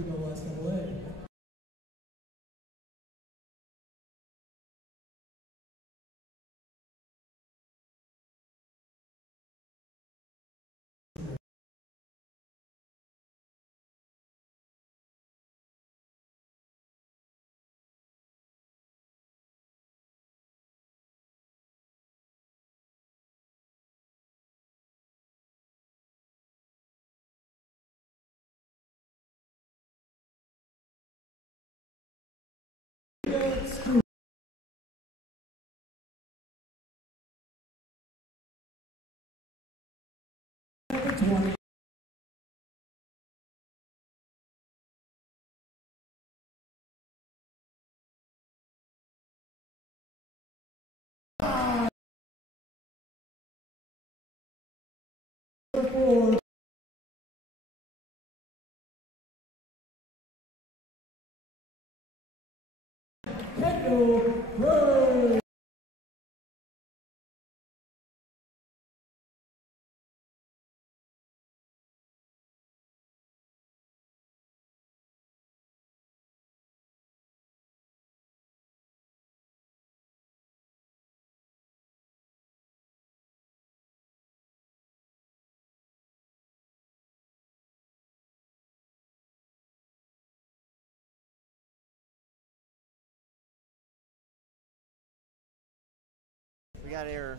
USN. We got error.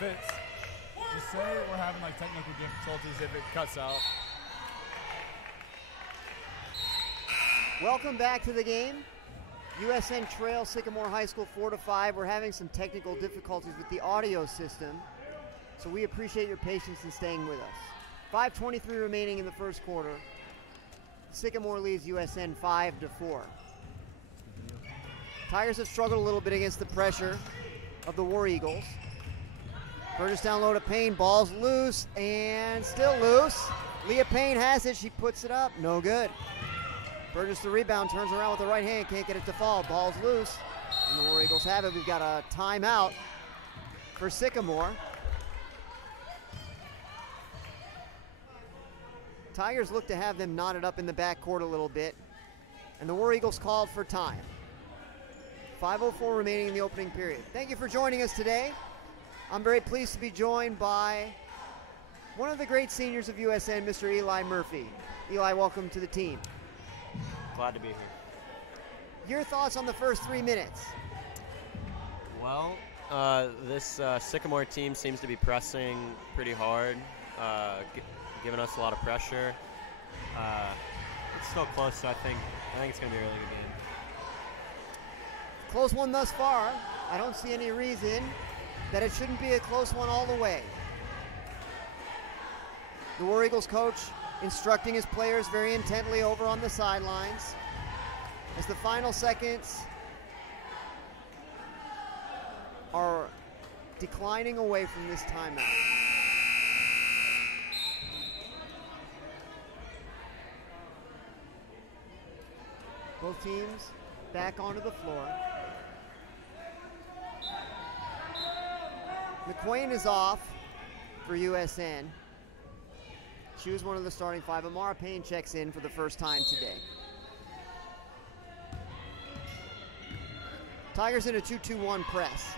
fits. Just say we're having like technical difficulties if it cuts out. Welcome back to the game. USN trails Sycamore High School 4-5. We're having some technical difficulties with the audio system, so we appreciate your patience in staying with us. 5:23 remaining in the first quarter. Sycamore leads USN 5-4. Tigers have struggled a little bit against the pressure of the War Eagles. Burgess down low to Payne, ball's loose and still loose. Leah Payne has it, she puts it up, no good. Burgess the rebound, turns around with the right hand, can't get it to fall, ball's loose. And the War Eagles have it. We've got a timeout for Sycamore. Tigers look to have them knotted up in the backcourt a little bit, and the War Eagles called for time. 5:04 remaining in the opening period. Thank you for joining us today. I'm very pleased to be joined by one of the great seniors of USN, Mr. Eli Murphy. Eli, welcome to the team. Glad to be here. Your thoughts on the first 3 minutes? Well, this Sycamore team seems to be pressing pretty hard, giving us a lot of pressure. It's still close, so I think it's going to be a really good game. Close one thus far. I don't see any reason that it shouldn't be a close one all the way. The War Eagles coach instructing his players very intently over on the sidelines as the final seconds are declining away from this timeout. Both teams back onto the floor. McQuain is off for USN. She was one of the starting five. Amara Payne checks in for the first time today. Tigers in a 2-2-1 press.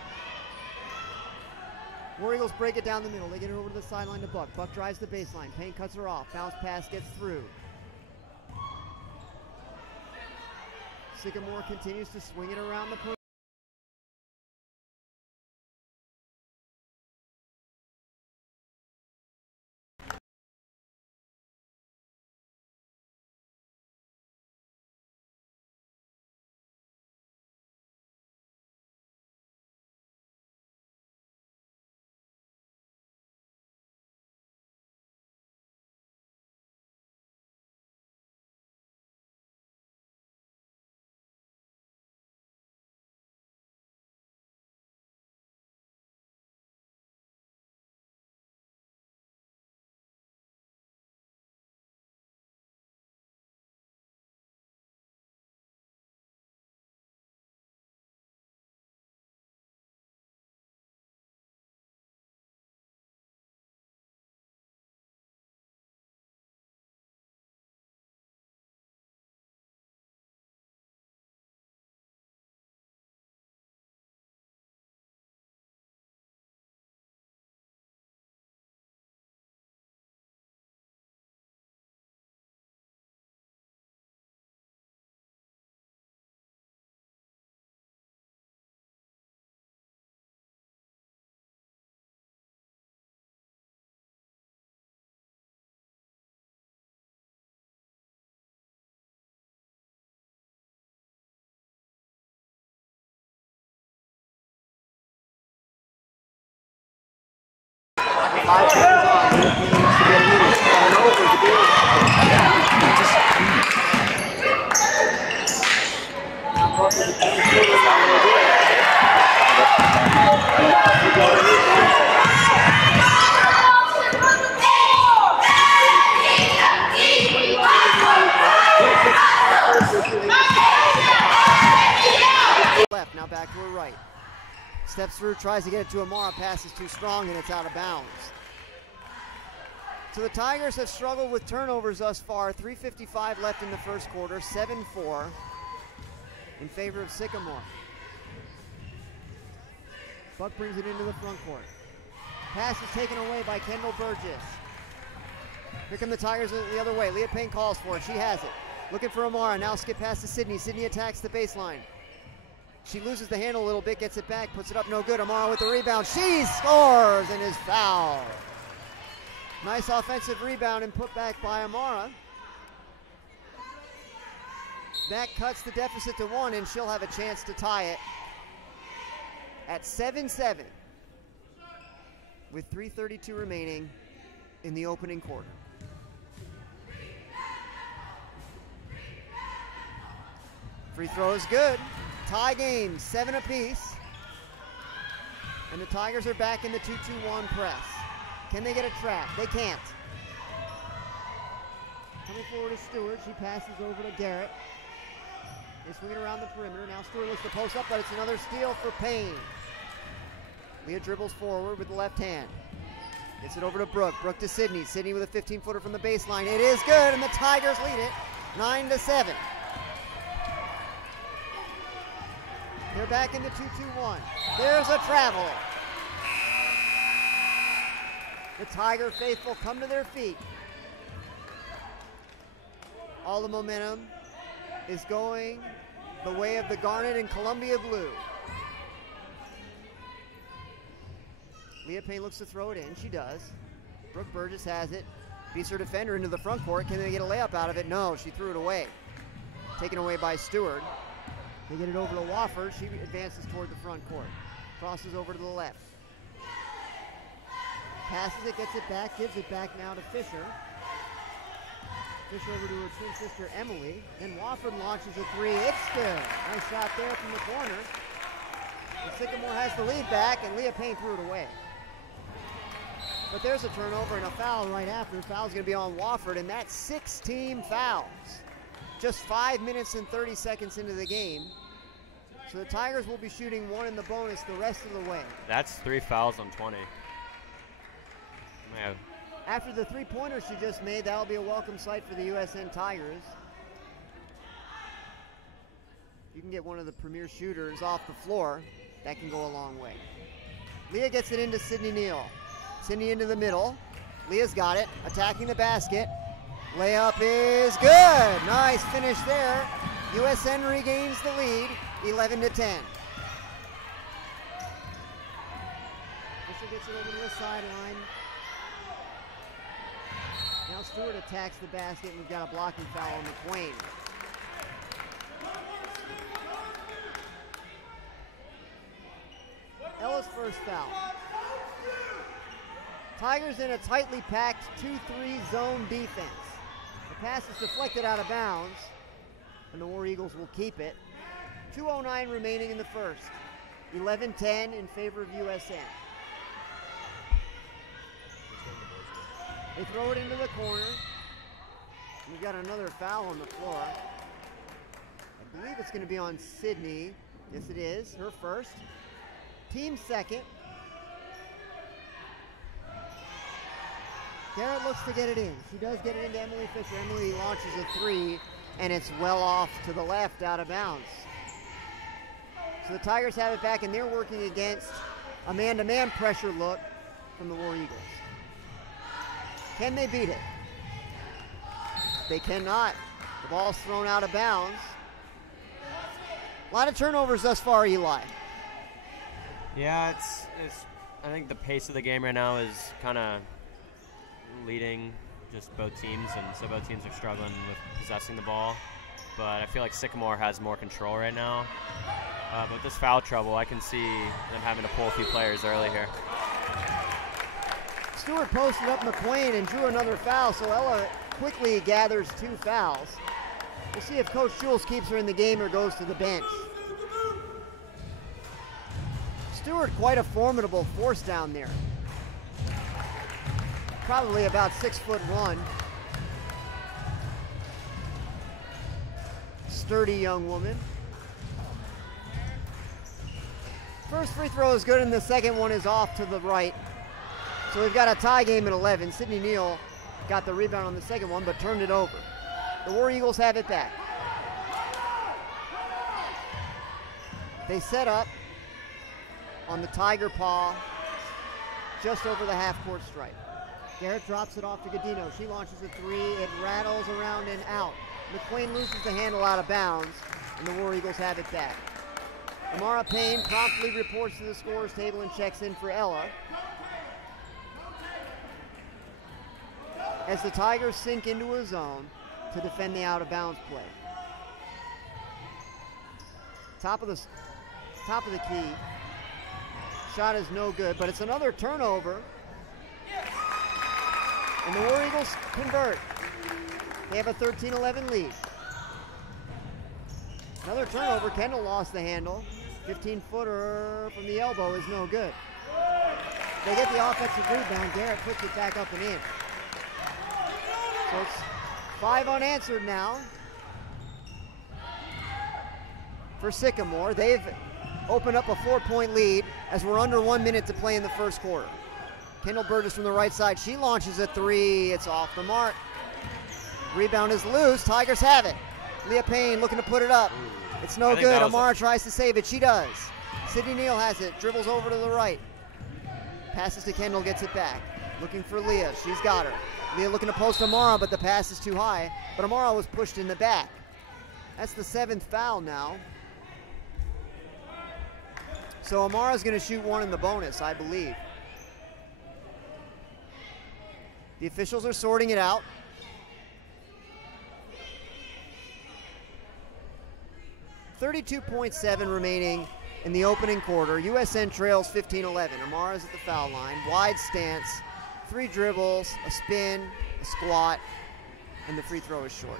War Eagles break it down the middle. They get it over to the sideline to Buck. Buck drives the baseline. Payne cuts her off. Bounce pass gets through. Sycamore continues to swing it around the perimeter. Left, now back to her right. Steps through, tries to get it to Amara, pass is too strong and it's out of bounds. So the Tigers have struggled with turnovers thus far. 3:55 left in the first quarter, 7-4 in favor of Sycamore. Buck brings it into the front court. Pass is taken away by Kendall Burgess. Here come the Tigers the other way. Leah Payne calls for it. She has it. Looking for Amara. Now skip pass to Sydney. Sydney attacks the baseline. She loses the handle a little bit, gets it back, puts it up, no good. Amara with the rebound. She scores and is fouled. Nice offensive rebound and put back by Amara. That cuts the deficit to 1, and she'll have a chance to tie it at 7-7 with 3:32 remaining in the opening quarter. Free throw is good. Tie game, 7 apiece. And the Tigers are back in the 2-2-1 press. Can they get a trap? They can't. Coming forward is Stewart. She passes over to Garrett. They swing it around the perimeter. Now Stewart looks to post up, but it's another steal for Payne. Leah dribbles forward with the left hand. Gets it over to Brooke. Brooke to Sydney. Sydney with a 15-footer from the baseline. It is good, and the Tigers lead it 9-7. They're back in the 2-2-1. There's a travel. The Tiger faithful come to their feet. All the momentum is going the way of the Garnet and Columbia Blue. Leah Payne looks to throw it in. She does. Brooke Burgess has it. Beats her defender into the front court. Can they get a layup out of it? No, she threw it away. Taken away by Stewart. They get it over to Wofford. She advances toward the front court. Crosses over to the left. Passes it, gets it back, gives it back now to Fisher. Fisher over to her twin sister Emily. Then Wofford launches a 3. It's good. Nice shot there from the corner. And Sycamore has the lead back, and Leah Payne threw it away. But there's a turnover and a foul right after. The foul's going to be on Wofford, and that's 6 team fouls. Just 5 minutes and 30 seconds into the game. So the Tigers will be shooting 1 in the bonus the rest of the way. That's 3 fouls on 20. Yeah. After the 3-pointer she just made, that'll be a welcome sight for the USN Tigers. You can get one of the premier shooters off the floor. That can go a long way. Leah gets it into Sydney Neal. Sydney into the middle. Leah's got it, attacking the basket. Layup is good. Nice finish there. USN regains the lead, 11-10. Fisher gets it over to the sideline. Now Stewart attacks the basket, and we've got a blocking foul on McQuain. Ella's first foul. Tigers in a tightly packed 2-3 zone defense. The pass is deflected out of bounds, and the War Eagles will keep it. 2:09 remaining in the first. 11-10 in favor of USN. They throw it into the corner. We've got another foul on the floor. I believe it's going to be on Sydney. Yes, it is. Her first. Team second. Garrett looks to get it in. She does get it into Emily Fisher. Emily launches a 3, and it's well off to the left, out of bounds. So the Tigers have it back, and they're working against a man-to-man pressure look from the War Eagles. Can they beat it? They cannot. The ball's thrown out of bounds. A lot of turnovers thus far, Eli. Yeah, it's. I think the pace of the game right now is kind of leading just both teams, and so both teams are struggling with possessing the ball. But I feel like Sycamore has more control right now. But with this foul trouble, I can see them having to pull a few players early here. Stewart posted up McQuain and drew another foul, so Ella quickly gathers 2 fouls. We'll see if Coach Jules keeps her in the game or goes to the bench. Stewart, quite a formidable force down there. Probably about 6'1". Sturdy young woman. First free throw is good, and the second one is off to the right. So we've got a tie game at 11. Sydney Neal got the rebound on the second one, but turned it over. The War Eagles have it back. They set up on the Tiger paw just over the half-court stripe. Garrett drops it off to Godino. She launches a 3. It rattles around and out. McQuain loses the handle out of bounds, and the War Eagles have it back. Amara Payne promptly reports to the scores table and checks in for Ella. As the Tigers sink into a zone to defend the out-of-bounds play. Top of the key. Shot is no good, but it's another turnover. And the War Eagles convert. They have a 13-11 lead. Another turnover. Kendall lost the handle. 15-footer from the elbow is no good. They get the offensive rebound. Garrett puts it back up and in. So it's 5 unanswered now for Sycamore. They've opened up a 4-point lead as we're under 1 minute to play in the first quarter. Kendall Burgess from the right side. She launches a 3. It's off the mark. Rebound is loose. Tigers have it. Leah Payne looking to put it up. It's no good. Amara tries to save it. She does. Sydney Neal has it. Dribbles over to the right. Passes to Kendall, gets it back. Looking for Leah. She's got her. Leah looking to post Amara, but the pass is too high. But Amara was pushed in the back. That's the 7th foul now. So Amara's going to shoot 1 in the bonus, I believe. The officials are sorting it out. .7 remaining in the opening quarter. USN trails 15-11. Amara's at the foul line. Wide stance, 3 dribbles, a spin, a squat, and the free throw is short.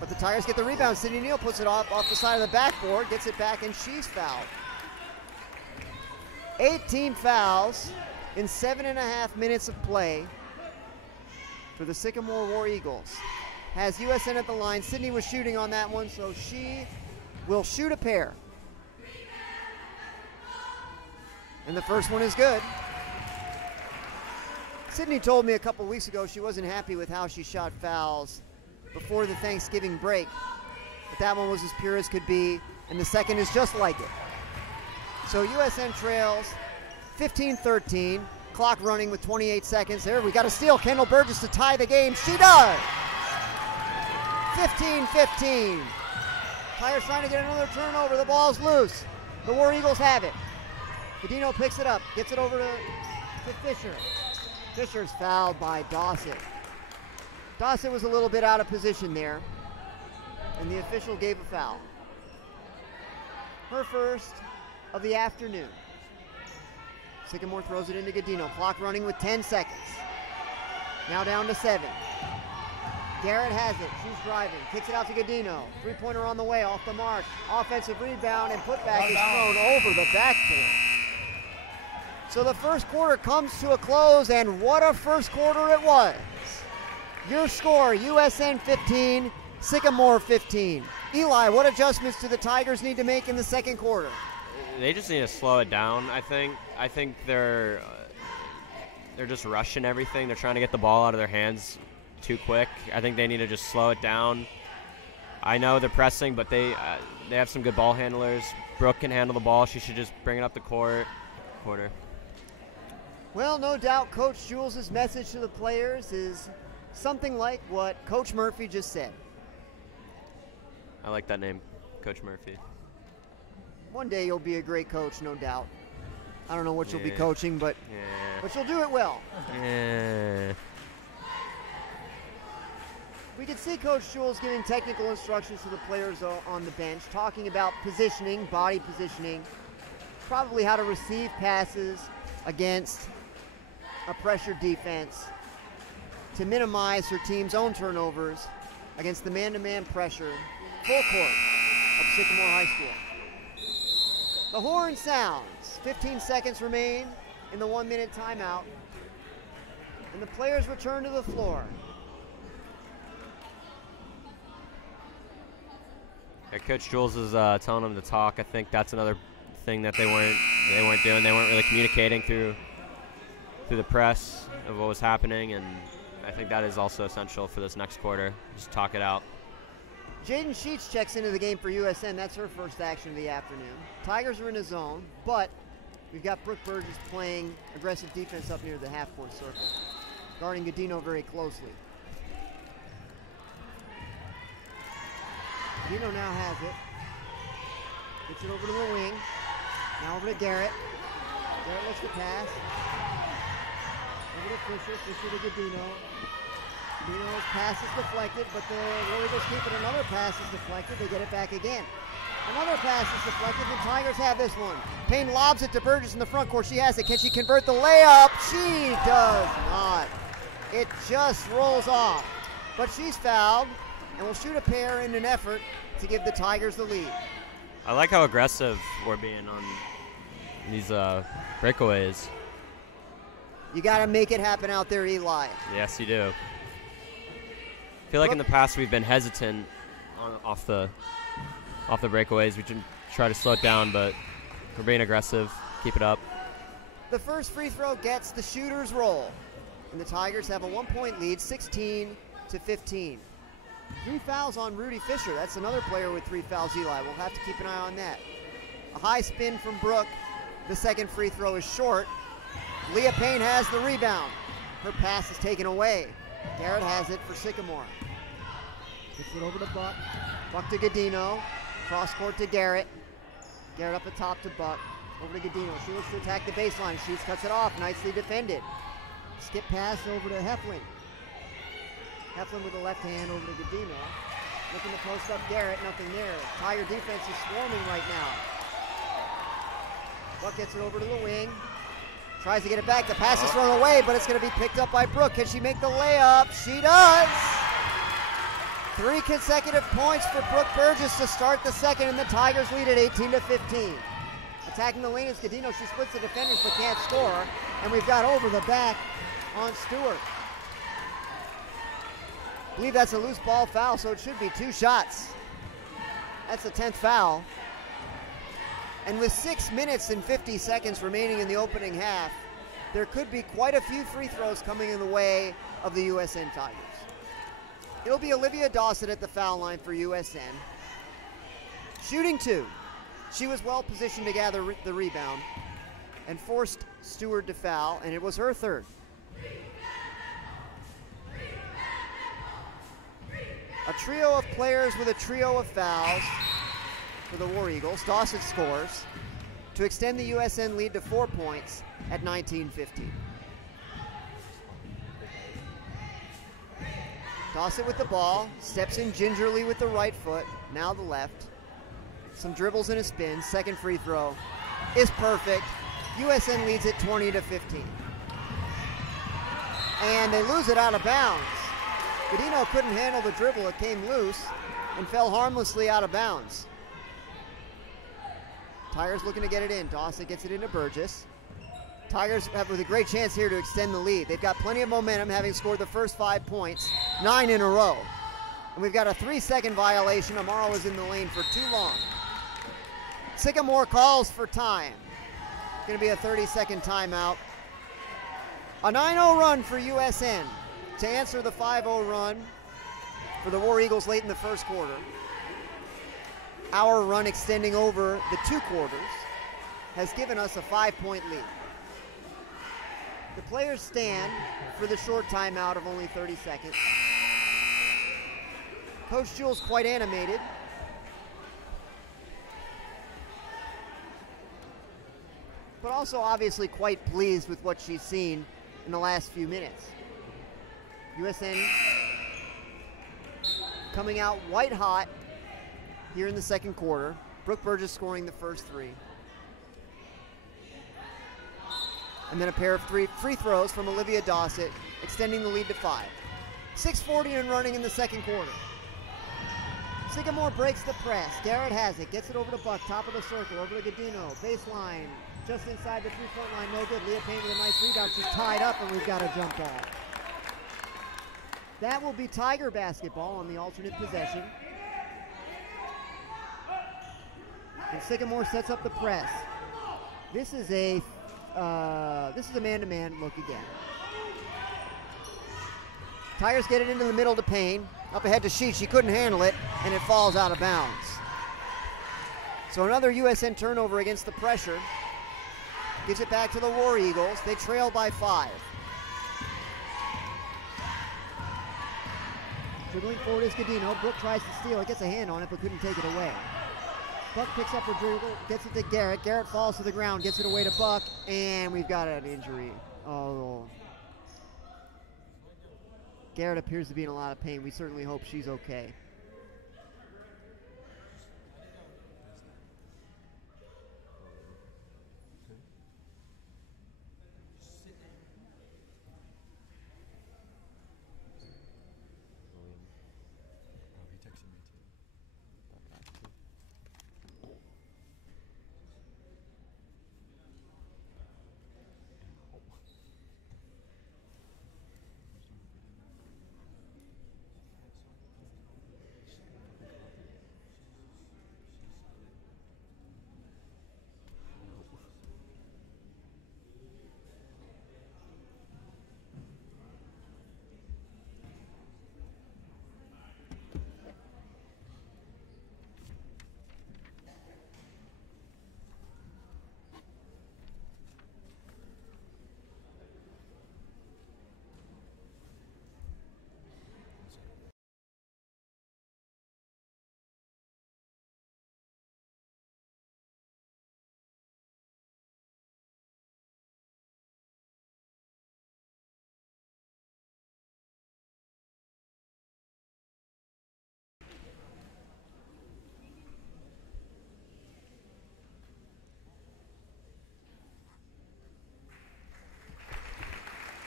But the Tigers get the rebound. Sydney Neal puts it off the side of the backboard, gets it back, and she's fouled. 18 fouls in 7.5 minutes of play for the Sycamore War Eagles. Has USN at the line. Sydney was shooting on that one, so she will shoot a pair. And the first one is good. Sydney told me a couple weeks ago she wasn't happy with how she shot fouls before the Thanksgiving break. But that one was as pure as could be, and the second is just like it. So USN trails 15-13. Clock running with 28 seconds. There, we got a steal. Kendall Burgess to tie the game. She does! 15-15. Tigers trying to get another turnover. The ball's loose. The War Eagles have it. Godino picks it up. Gets it over to Fisher. Fisher's fouled by Dawson. Dawson was a little bit out of position there, and the official gave a foul. Her first of the afternoon. Sycamore throws it into Godino. Clock running with 10 seconds. Now down to 7. Garrett has it. She's driving. Kicks it out to Godino. 3-pointer on the way. Off the mark. Offensive rebound and putback is thrown over the backboard. So the first quarter comes to a close, and what a first quarter it was. Your score, USN 15, Sycamore 15. Eli, what adjustments do the Tigers need to make in the second quarter? They just need to slow it down, I think. I think they're just rushing everything. They're trying to get the ball out of their hands too quick. I think they need to just slow it down. I know they're pressing, but they have some good ball handlers. Brooke can handle the ball. She should just bring it up the corner. Well, no doubt Coach Jules' message to the players is something like what Coach Murphy just said. I like that name, Coach Murphy. One day you'll be a great coach, no doubt. I don't know what you'll be coaching, but you'll do it well. We can see Coach Jules giving technical instructions to the players on the bench, talking about positioning, body positioning, probably how to receive passes against a pressure defense to minimize her team's own turnovers against the man-to-man pressure full court of Sycamore High School. The horn sounds. 15 seconds remain in the 1-minute timeout, and the players return to the floor. Coach Jules is telling them to talk. I think that's another thing that they weren't doing. They weren't really communicating through the press of what was happening, and I think that is also essential for this next quarter. Just talk it out. Jaden Sheets checks into the game for USN. That's her first action of the afternoon. Tigers are in a zone, but we've got Brooke Burgess playing aggressive defense up near the half-court circle, guarding Godino very closely. Godino now has it. Gets it over to the wing. Now over to Garrett. Garrett looks to pass. Over to Fisher. Fisher to Godino. Godino's pass is deflected, but the Warriors keep it. Another pass is deflected. They get it back again. Another pass is deflected. The Tigers have this one. Payne lobs it to Burgess in the front court. She has it. Can she convert the layup? She does not. It just rolls off. But she's fouled and will shoot a pair in an effort to give the Tigers the lead. I like how aggressive we're being on these breakaways. You got to make it happen out there, Eli. Yes, you do. I feel like in the past we've been hesitant off the breakaways. We can try to slow it down, but we're being aggressive. Keep it up. The first free throw gets the shooter's roll, and the Tigers have a 1-point lead, 16-15. 3 fouls on Rudy Fisher. That's another player with 3 fouls, Eli. We'll have to keep an eye on that. A high spin from Brooke. The second free throw is short. Leah Payne has the rebound. Her pass is taken away. Garrett has it for Sycamore. Gets it over to Buck. Buck to Godino. Cross court to Garrett. Garrett up the top to Buck. Over to Godino. She looks to attack the baseline. Shoots, cuts it off. Nicely defended. Skip pass over to Heflin. Heflin with the left hand over to Godino. Looking to post up Garrett. Nothing there. Tiger defense is swarming right now. Buck gets it over to the wing. Tries to get it back. The pass is thrown away, but it's going to be picked up by Brooke. Can she make the layup? She does! 3 consecutive points for Brooke Burgess to start the second, and the Tigers lead at 18-15. Attacking the lane is Godino. She splits the defenders but can't score. And we've got over the back on Stewart. I believe that's a loose ball foul, so it should be 2 shots. That's the 10th foul. And with 6 minutes and 50 seconds remaining in the opening half, there could be quite a few free throws coming in the way of the USN Tigers. It'll be Olivia Dawson at the foul line for USN. Shooting 2. She was well positioned to gather the rebound and forced Stewart to foul, and it was her third. A trio of players with a trio of fouls for the War Eagles. Dawson scores to extend the USN lead to 4 points at 19-15. Dawson with the ball, steps in gingerly with the right foot, now the left. Some dribbles and a spin. Second free throw is perfect. USN leads it 20-15. And they lose it out of bounds. Godino couldn't handle the dribble. It came loose and fell harmlessly out of bounds. Tigers looking to get it in. Dawson gets it into Burgess. Tigers have with a great chance here to extend the lead. They've got plenty of momentum, having scored the first 5 points, 9 in a row. And we've got a 3-second violation. Amaro was in the lane for too long. Sycamore calls for time. Going to be a 30-second timeout. A 9-0 run for USN to answer the 5-0 run for the War Eagles late in the first quarter. Our run extending over the 2 quarters has given us a 5-point lead. The players stand for the short timeout of only 30 seconds. Coach Jewell's quite animated. But also obviously quite pleased with what she's seen in the last few minutes. USN coming out white hot here in the second quarter. Brooke Burgess scoring the first 3. And then a pair of 3 free throws from Olivia Dawson, extending the lead to 5. 6:40 and running in the second quarter. Sycamore breaks the press. Garrett has it, gets it over to Buck, top of the circle, over to Godino, baseline, just inside the 3-point line, no good. Leah Payne with a nice rebound. She's tied up, and we've got a jump ball. That will be Tiger basketball on the alternate possession. And Sycamore sets up the press. This is a man-to-man look again. Tigers get it into the middle to Payne. Up ahead to Sheet. She couldn't handle it, and it falls out of bounds. So another USN turnover against the pressure. Gives it back to the War Eagles. They trail by 5. Dribbling forward is Godino. Brooke tries to steal it, gets a hand on it, but couldn't take it away. Buck picks up her dribble, gets it to Garrett. Garrett falls to the ground, gets it away to Buck, and we've got an injury. Oh. Garrett appears to be in a lot of pain. We certainly hope she's okay.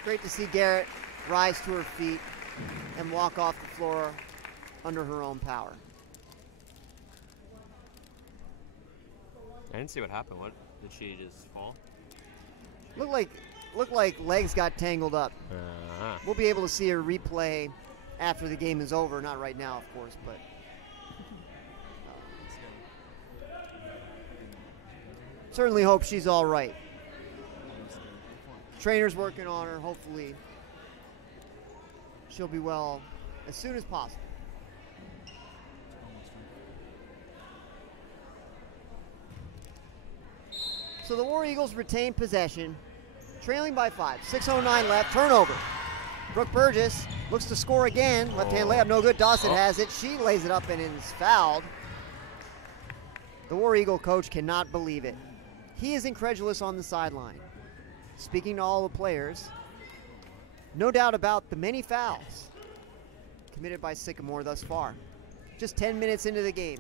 Great to see Garrett rise to her feet and walk off the floor under her own power. I didn't see what happened. What did she just fall? Looked like legs got tangled up. We'll be able to see her replay after the game is over. Not right now, of course, but certainly hope she's all right. Trainer's working on her. Hopefully she'll be well as soon as possible. So the War Eagles retain possession, trailing by 5. 6:09 left, turnover. Brooke Burgess looks to score again. Left-hand layup, no good. Dawson has it. She lays it up and is fouled. The War Eagle coach cannot believe it. He is incredulous on the sideline. Speaking to all the players, no doubt about the many fouls committed by Sycamore thus far. Just 10 minutes into the game.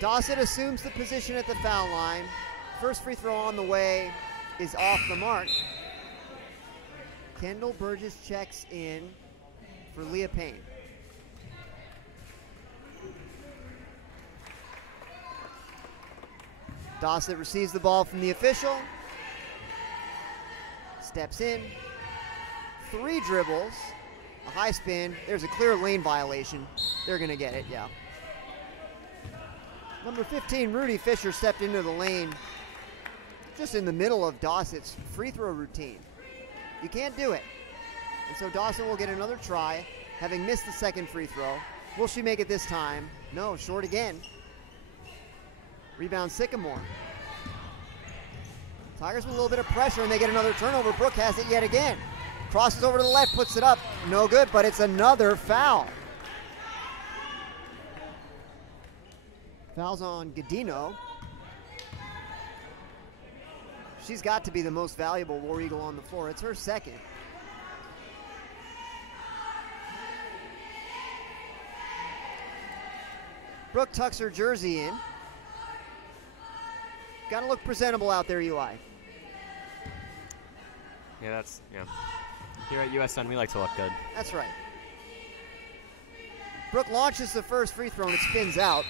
Dawson assumes the position at the foul line. First free throw on the way is off the mark. Kendall Burgess checks in for Leah Payne. Dawson receives the ball from the official. Steps in. 3 dribbles. A high spin. There's a clear lane violation. They're going to get it, yeah. Number 15, Rudy Fisher, stepped into the lane just in the middle of Dawson's free throw routine. You can't do it. And so Dawson will get another try, having missed the second free throw. Will she make it this time? No, short again. Rebound Sycamore. Tigers with a little bit of pressure, and they get another turnover. Brooke has it yet again. Crosses over to the left, puts it up. No good, but it's another foul. Foul's on Godino. She's got to be the most valuable War Eagle on the floor. It's her second. Brooke tucks her jersey in. Got to look presentable out there, UI. Yeah. Here at USN, we like to look good. That's right. Brooke launches the first free throw and it spins out.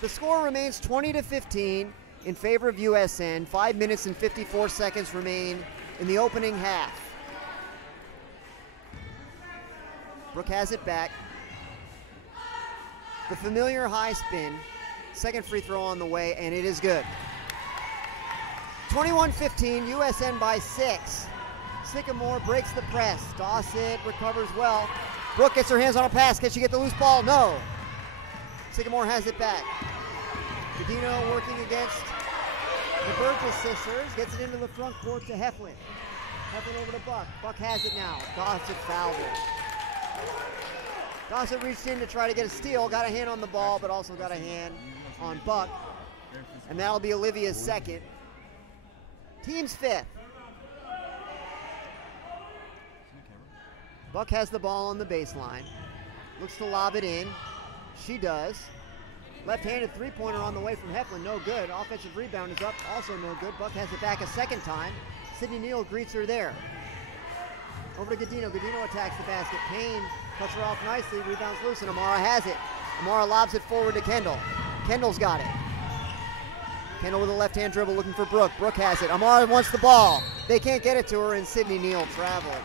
The score remains 20-15 in favor of USN. 5 minutes and 54 seconds remain in the opening half. Brooke has it back. The familiar high spin. Second free throw on the way, and it is good. 21-15, USN by 6. Sycamore breaks the press. Dawson recovers well. Brooke gets her hands on a pass. Can she get the loose ball? No. Sycamore has it back. Godino working against the Burgess sisters. Gets it into the front court to Heflin. Heflin over to Buck. Buck has it now. Dawson fouled it. Dawson reached in to try to get a steal, got a hand on the ball, but also got a hand on Buck. And that'll be Olivia's second. Team's fifth. Buck has the ball on the baseline. Looks to lob it in. She does. Left-handed three-pointer on the way from Heflin, no good. Offensive rebound is up, also no good. Buck has it back a second time. Sydney Neal greets her there. Over to Godino. Godino attacks the basket. Payne cuts her off nicely, rebounds loose, and Amara has it. Amara lobs it forward to Kendall. Kendall's got it. Kendall with a left-hand dribble looking for Brooke. Brooke has it. Amara wants the ball. They can't get it to her, and Sydney Neal traveled.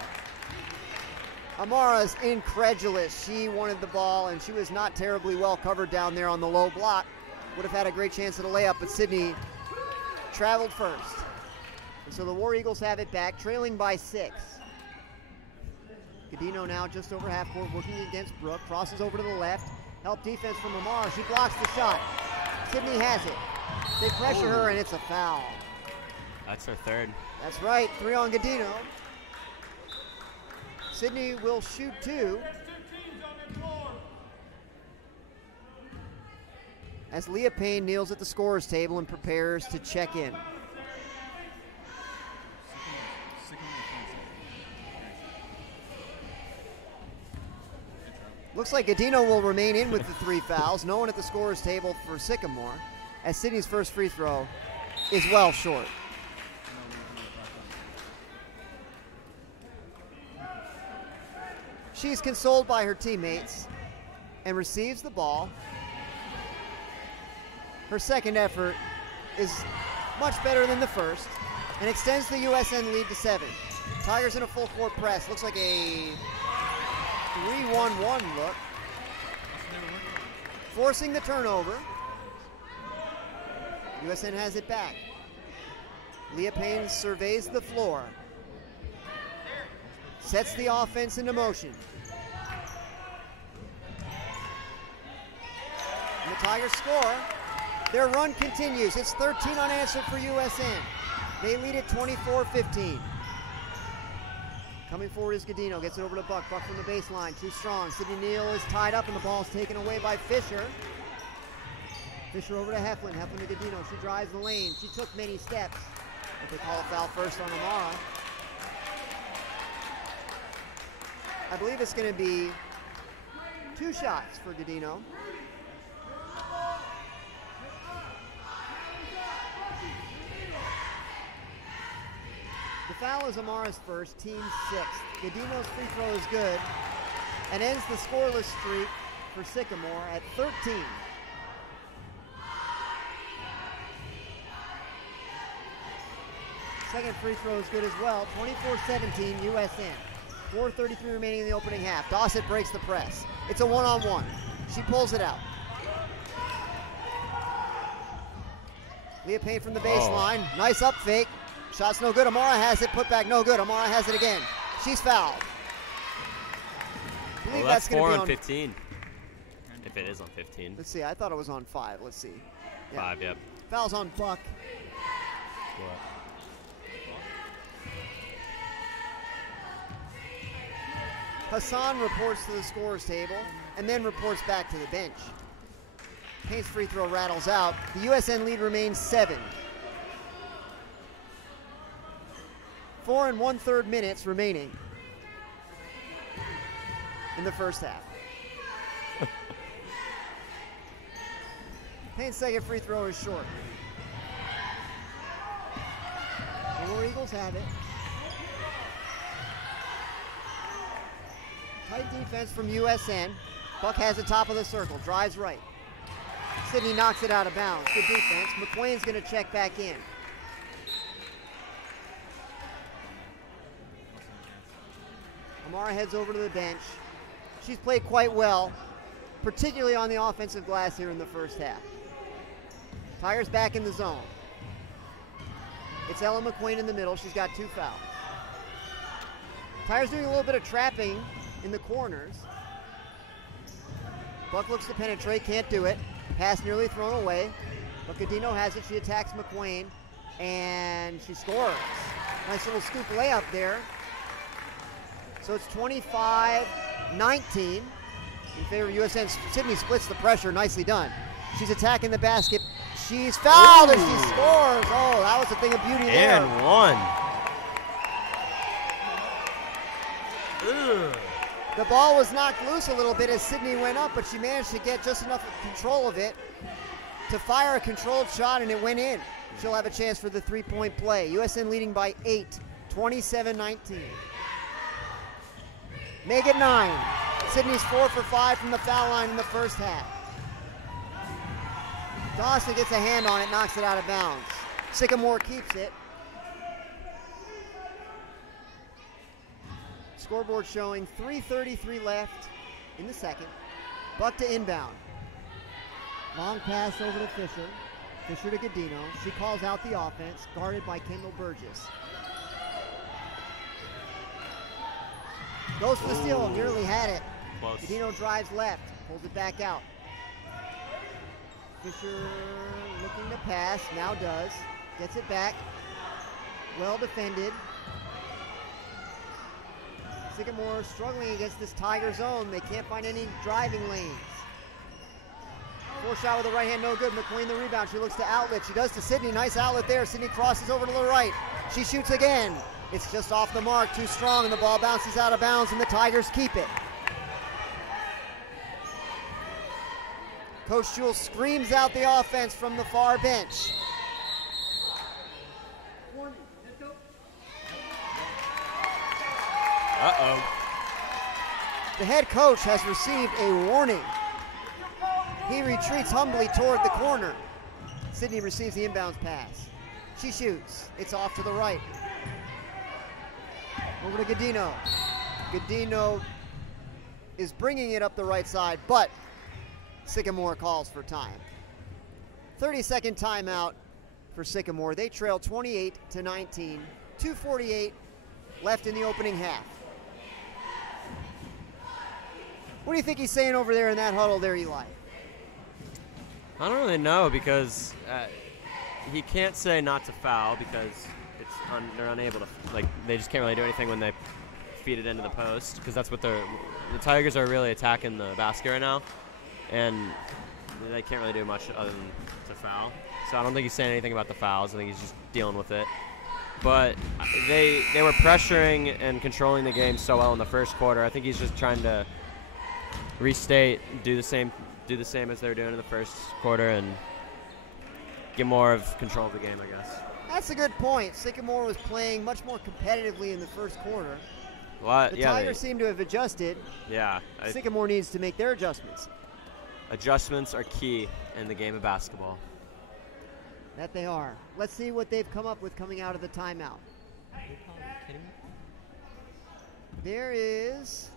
Amara's incredulous. She wanted the ball, and she was not terribly well covered down there on the low block. Would have had a great chance at a layup, but Sydney traveled first. And so the War Eagles have it back, trailing by 6. Godino now just over half court, working against Brooke. Crosses over to the left. Help defense from Amara. She blocks the shot. Sydney has it. They pressure her, and it's a foul. That's her third. That's right, 3 on Godino. Sydney will shoot 2. As Leah Payne kneels at the scorer's table and prepares to check in. Looks like Godino will remain in with the 3 fouls. No one at the scorer's table for Sycamore, as Sydney's first free throw is well short. She's consoled by her teammates and receives the ball. Her second effort is much better than the first and extends the USN lead to 7. Tigers in a full court press. Looks like a 3-1-1 look. Forcing the turnover. USN has it back. Leah Payne surveys the floor. Sets the offense into motion. And the Tigers score. Their run continues. It's 13 unanswered for USN. They lead at 24-15. Coming forward is Godino. Gets it over to Buck. Buck from the baseline. Too strong. Sydney Neal is tied up, and the ball's taken away by Fisher. Fisher over to Heflin. Heflin to Godino. She drives the lane. She took many steps. But they call a foul first on Amara. I believe it's going to be 2 shots for Godino. The foul is Amara's first, team 6th. Godino's free throw is good and ends the scoreless streak for Sycamore at 13. Second free throw is good as well, 24-17 USN. 4:33 remaining in the opening half. Dawson breaks the press. It's a one-on-one. She pulls it out. Leah Payne from the baseline. Nice up fake. Shot's no good. Amara has it. Put back no good. Amara has it again. She's fouled. I believe that's 4 on on 15. If it is on 15. Let's see. I thought it was on 5. Let's see. Yeah. 5, yep. Foul's on Buck. What? Hassan reports to the scorer's table and then reports back to the bench. Payne's free throw rattles out. The USN lead remains 7. 4 1/3 minutes remaining in the first half. Payne's second free throw is short. The War Eagles have it. Tight defense from USN. Buck has the top of the circle, drives right. Sydney knocks it out of bounds. Good defense. McQuain's going to check back in. Amara heads over to the bench. She's played quite well, particularly on the offensive glass here in the first half. Tigers back in the zone. It's Ella McQuain in the middle. She's got 2 fouls. Tigers doing a little bit of trapping in the corners. Buck looks to penetrate, can't do it. Pass nearly thrown away. But Godino has it. She attacks McQuain, and she scores. Nice little scoop layup there. So it's 25-19. in favor of USN. Sydney splits the pressure. Nicely done. She's attacking the basket. She's fouled and she scores. Oh, that was a thing of beauty there. And one. The ball was knocked loose a little bit as Sydney went up, but she managed to get just enough control of it to fire a controlled shot, and it went in. She'll have a chance for the three-point play. USN leading by 8, 27-19. Make it 9. Sydney's 4 for 5 from the foul line in the first half. Dawson gets a hand on it, knocks it out of bounds. Sycamore keeps it. Scoreboard showing 3:33 left in the second. Buck to inbound. Long pass over to Fisher. Fisher to Godino. She calls out the offense, guarded by Kendall Burgess. Goes for the steal, nearly had it. Close. Godino drives left, pulls it back out. Fisher looking to pass, now does. Gets it back. Well defended. Sycamore struggling against this Tiger zone. They can't find any driving lanes. Four shot with the right hand, no good. McQueen the rebound. She looks to outlet. She does to Sydney. Nice outlet there. Sydney crosses over to the right. She shoots again. It's just off the mark, too strong, and the ball bounces out of bounds, and the Tigers keep it. Coach Jewell screams out the offense from the far bench. Uh-oh. The head coach has received a warning. He retreats humbly toward the corner. Sydney receives the inbounds pass. She shoots. It's off to the right. Over to Godino. Godino is bringing it up the right side, but Sycamore calls for time. 30-second timeout for Sycamore. They trail 28-19. 2:48 left in the opening half. What do you think he's saying over there in that huddle there, Eli? I don't really know because he can't say not to foul because they're unable to, like, they just can't really do anything when they feed it into the post because that's what the Tigers are really attacking the basket right now, and they can't really do much other than to foul. So I don't think he's saying anything about the fouls. I think he's just dealing with it. But they were pressuring and controlling the game so well in the first quarter. I think he's just trying to restate, do the same as they were doing in the first quarter, and get more of control of the game, I guess. That's a good point. Sycamore was playing much more competitively in the first quarter. The Tigers seem to have adjusted. Yeah. Sycamore needs to make their adjustments. Adjustments are key in the game of basketball. That they are. Let's see what they've come up with coming out of the timeout. There is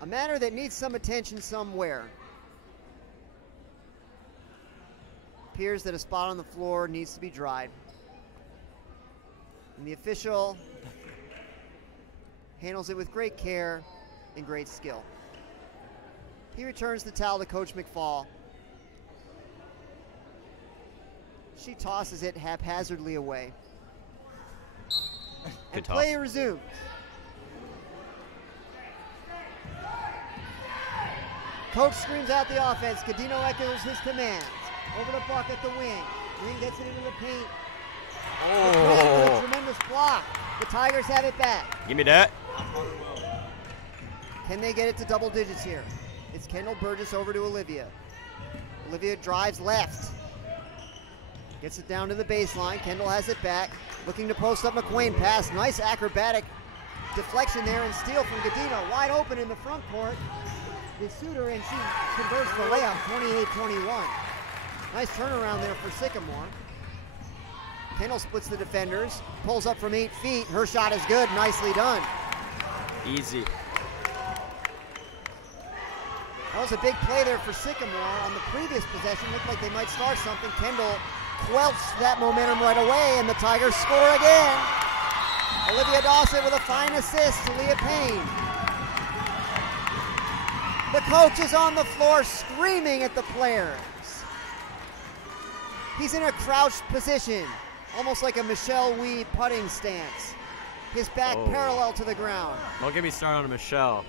a matter that needs some attention somewhere. Appears that a spot on the floor needs to be dried. And the official handles it with great care and great skill. He returns the towel to Coach McFall. She tosses it haphazardly away. And play resumes. Coach screams out the offense. Godino echoes his commands. Over to Buck at the wing. Wing gets it into the paint. Oh. A tremendous block. The Tigers have it back. Give me that. Can they get it to double digits here? It's Kendall Burgess over to Olivia. Olivia drives left. Gets it down to the baseline. Kendall has it back. Looking to post up McQueen. Pass. Nice acrobatic deflection there and steal from Godino. Wide open in the front court. They suit her and she converts the layup. 28-21. Nice turnaround there for Sycamore. Kendall splits the defenders. Pulls up from 8 feet. Her shot is good. Nicely done. Easy. That was a big play there for Sycamore. On the previous possession, looked like they might start something. Kendall quelched that momentum right away, and the Tigers score again. Olivia Dawson with a fine assist to Leah Payne. The coach is on the floor screaming at the players. He's in a crouched position, almost like a Michelle Wee putting stance. His back parallel to the ground. Don't get me started on Michelle.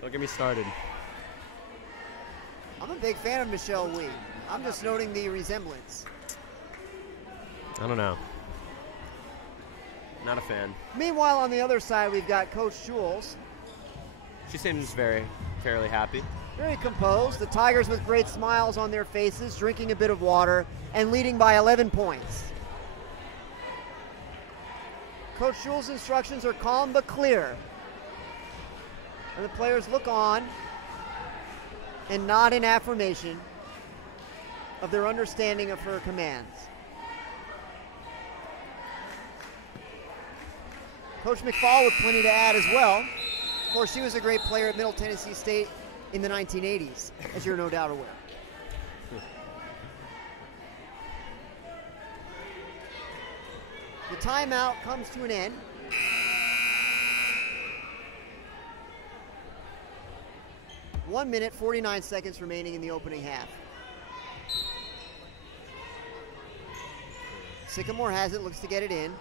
Don't get me started. I'm a big fan of Michelle Wee. I'm just noting the resemblance. I don't know. Not a fan. Meanwhile, on the other side, we've got Coach Jules. She seems fairly happy. Very composed. The Tigers with great smiles on their faces, drinking a bit of water, and leading by 11 points. Coach Jules' instructions are calm but clear. And the players look on and nod in affirmation of their understanding of her commands. Coach McFall with plenty to add as well. Of course, she was a great player at Middle Tennessee State in the 1980s, as you're no doubt aware. The timeout comes to an end. One minute, 49 seconds remaining in the opening half. Sycamore has it, looks to get it in.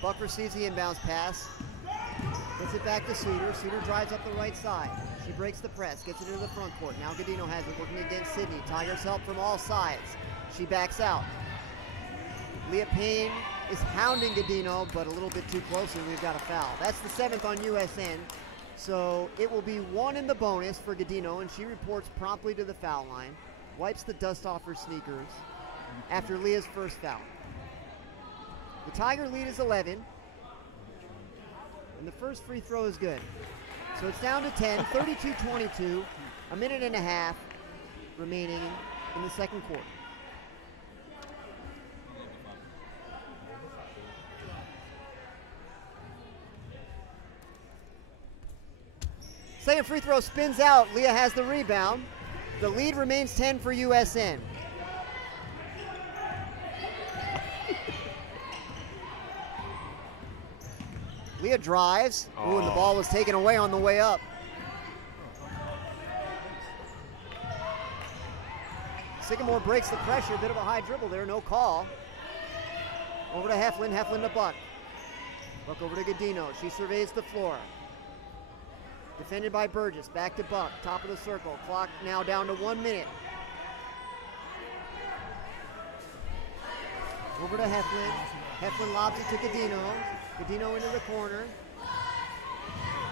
Buck receives the inbounds pass. Gets it back to Suter. Suter drives up the right side. She breaks the press, gets it into the front court. Now Godino has it, working against Sydney. Tigers help from all sides. She backs out. Leah Payne is hounding Godino, but a little bit too close, and we've got a foul. That's the 7th on USN. So it will be 1 in the bonus for Godino, and she reports promptly to the foul line. Wipes the dust off her sneakers after Leah's first foul. The Tiger lead is 11, and the first free throw is good. So it's down to 10, 32-22, a minute and a half remaining in the second quarter. Second free throw spins out. Leah has the rebound. The lead remains 10 for USN. Leah drives. Ooh, and the ball was taken away on the way up. Sycamore breaks the pressure. Bit of a high dribble there. No call. Over to Heflin. Heflin to Buck. Buck over to Godino. She surveys the floor. Defended by Burgess. Back to Buck. Top of the circle. Clock now down to 1 minute. Over to Heflin. Heflin lobs it to Godino. Godino into the corner.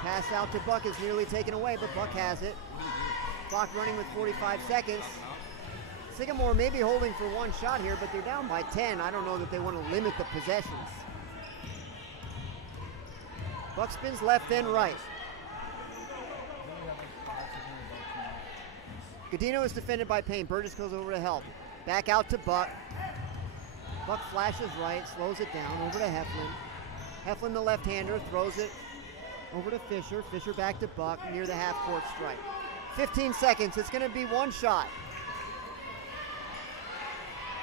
Pass out to Buck is nearly taken away, but Buck has it. Clock running with 45 seconds. Sycamore may be holding for one shot here, but they're down by 10. I don't know that they want to limit the possessions. Buck spins left, then right. Godino is defended by Payne. Burgess goes over to help. Back out to Buck. Buck flashes right, slows it down, over to Heflin. Heflin, the left-hander, throws it over to Fisher. Fisher back to Buck near the half-court stripe. 15 seconds. It's going to be one shot.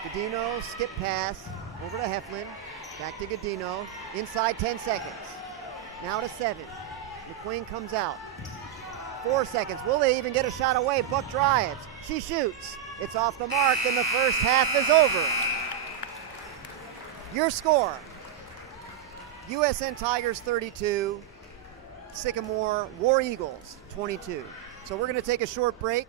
Godino, skip pass, over to Heflin. Back to Godino. Inside 10 seconds. Now to 7. McQueen comes out. 4 seconds. Will they even get a shot away? Buck drives. She shoots. It's off the mark, and the first half is over. Your score: USN Tigers 32, Sycamore War Eagles 22. So we're going to take a short break.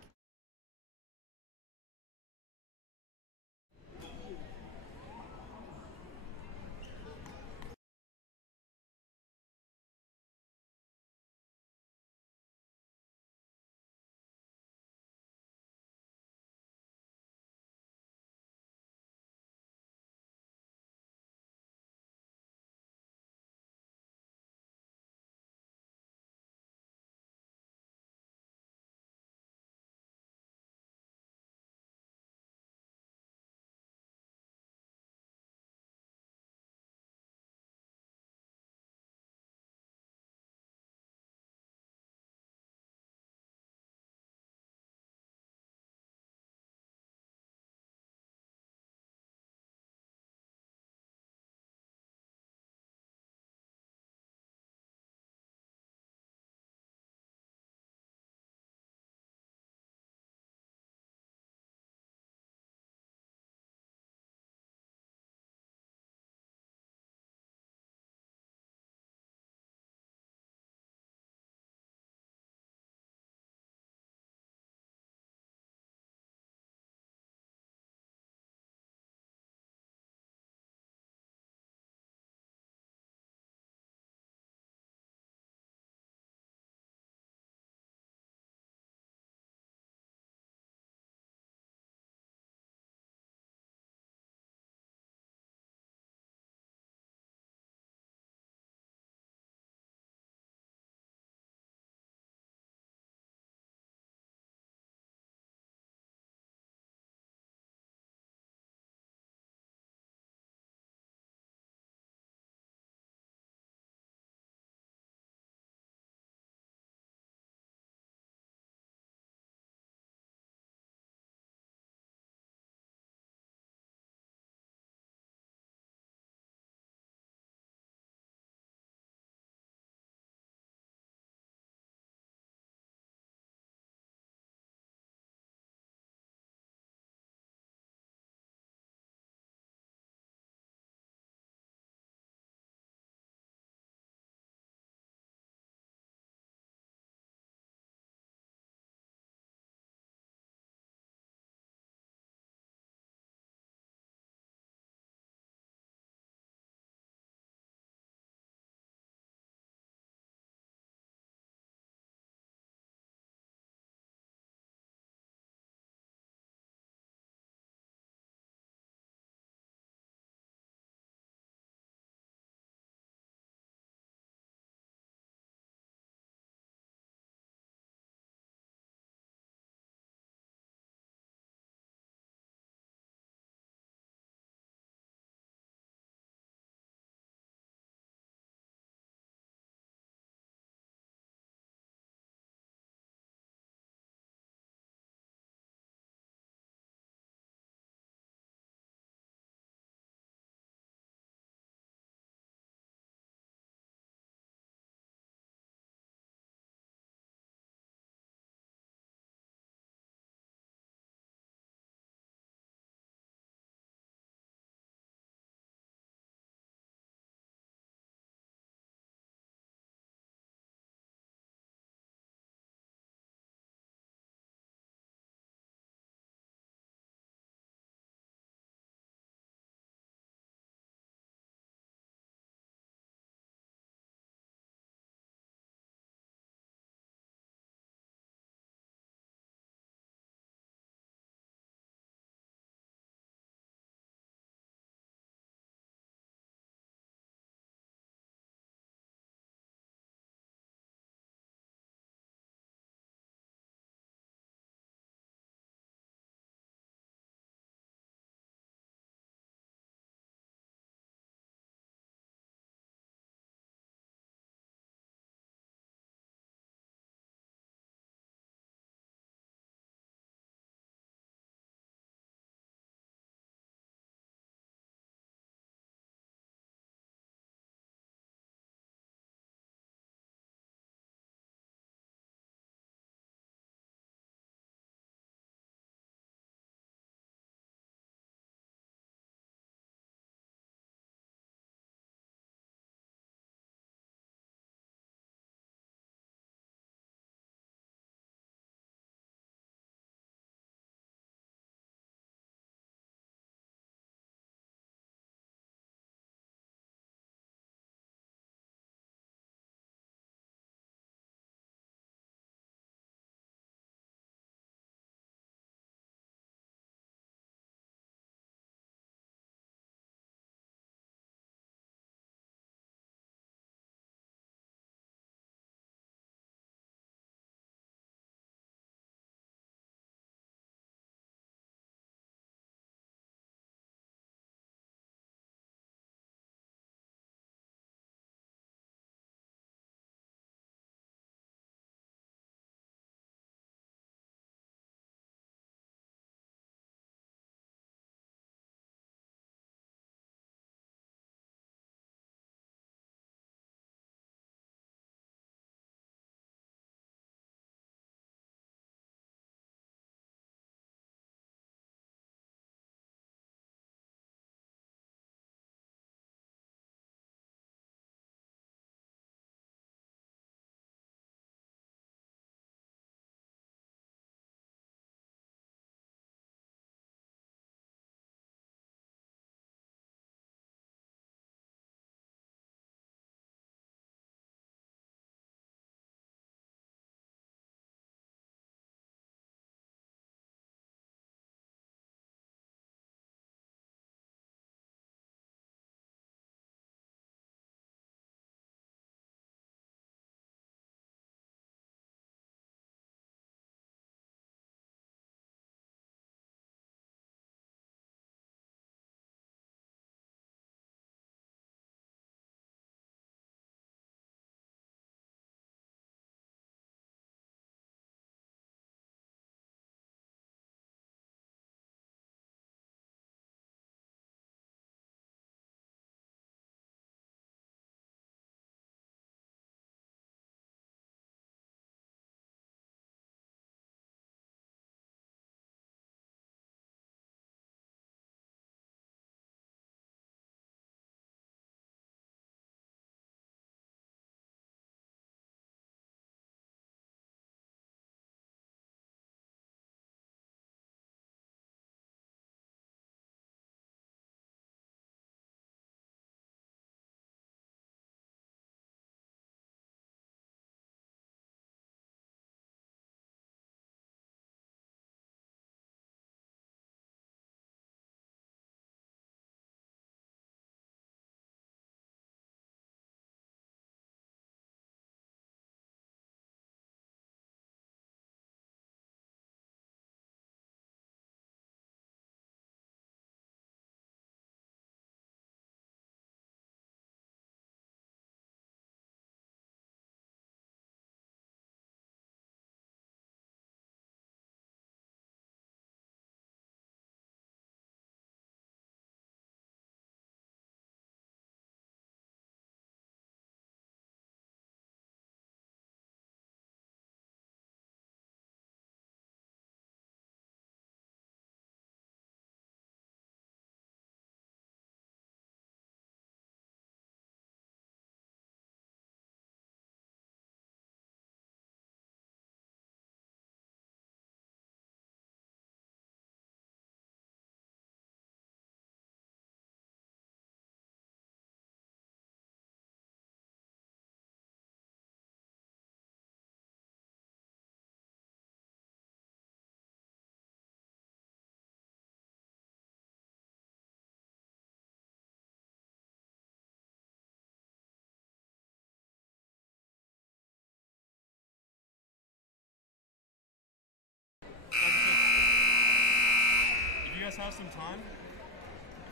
guys have some time,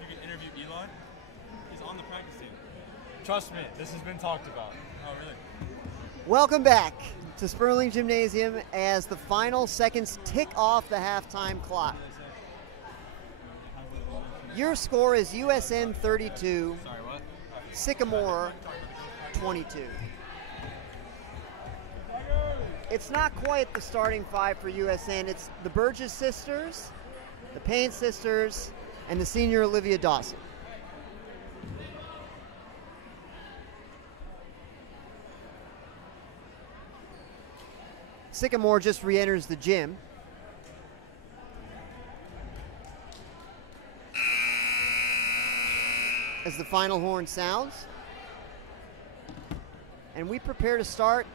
you can interview Eli. He's on the practice team. Trust me, this has been talked about. Oh, really? Welcome back to Sperling Gymnasium as the final seconds tick off the halftime clock. Your score is USN 32, Sorry, what? Sycamore 22. It's not quite the starting five for USN. It's the Burgess sisters, the Payne sisters, and the senior Olivia Dawson. Sycamore just re-enters the gym. As the final horn sounds. And we prepare to start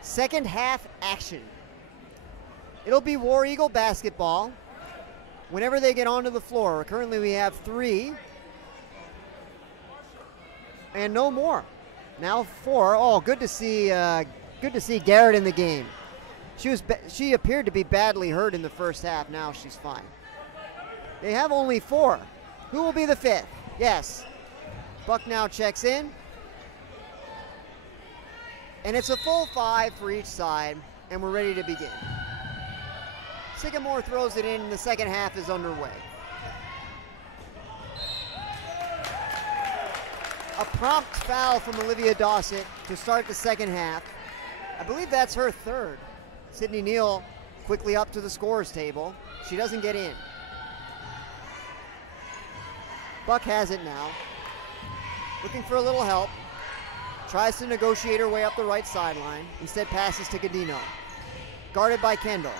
second half action. It'll be War Eagle basketball whenever they get onto the floor. Currently we have 3 and no more. Now 4. Oh, good to see Garrett in the game. She appeared to be badly hurt in the first half. Now she's fine. They have only 4. Who will be the 5th? Yes. Buck now checks in. And it's a full 5 for each side, and we're ready to begin. Sycamore throws it in, and the second half is underway. A prompt foul from Olivia Dawson to start the second half. I believe that's her 3rd. Sydney Neal quickly up to the scorer's table. She doesn't get in. Buck has it now. Looking for a little help. Tries to negotiate her way up the right sideline. Instead passes to Godino. Guarded by Kendall.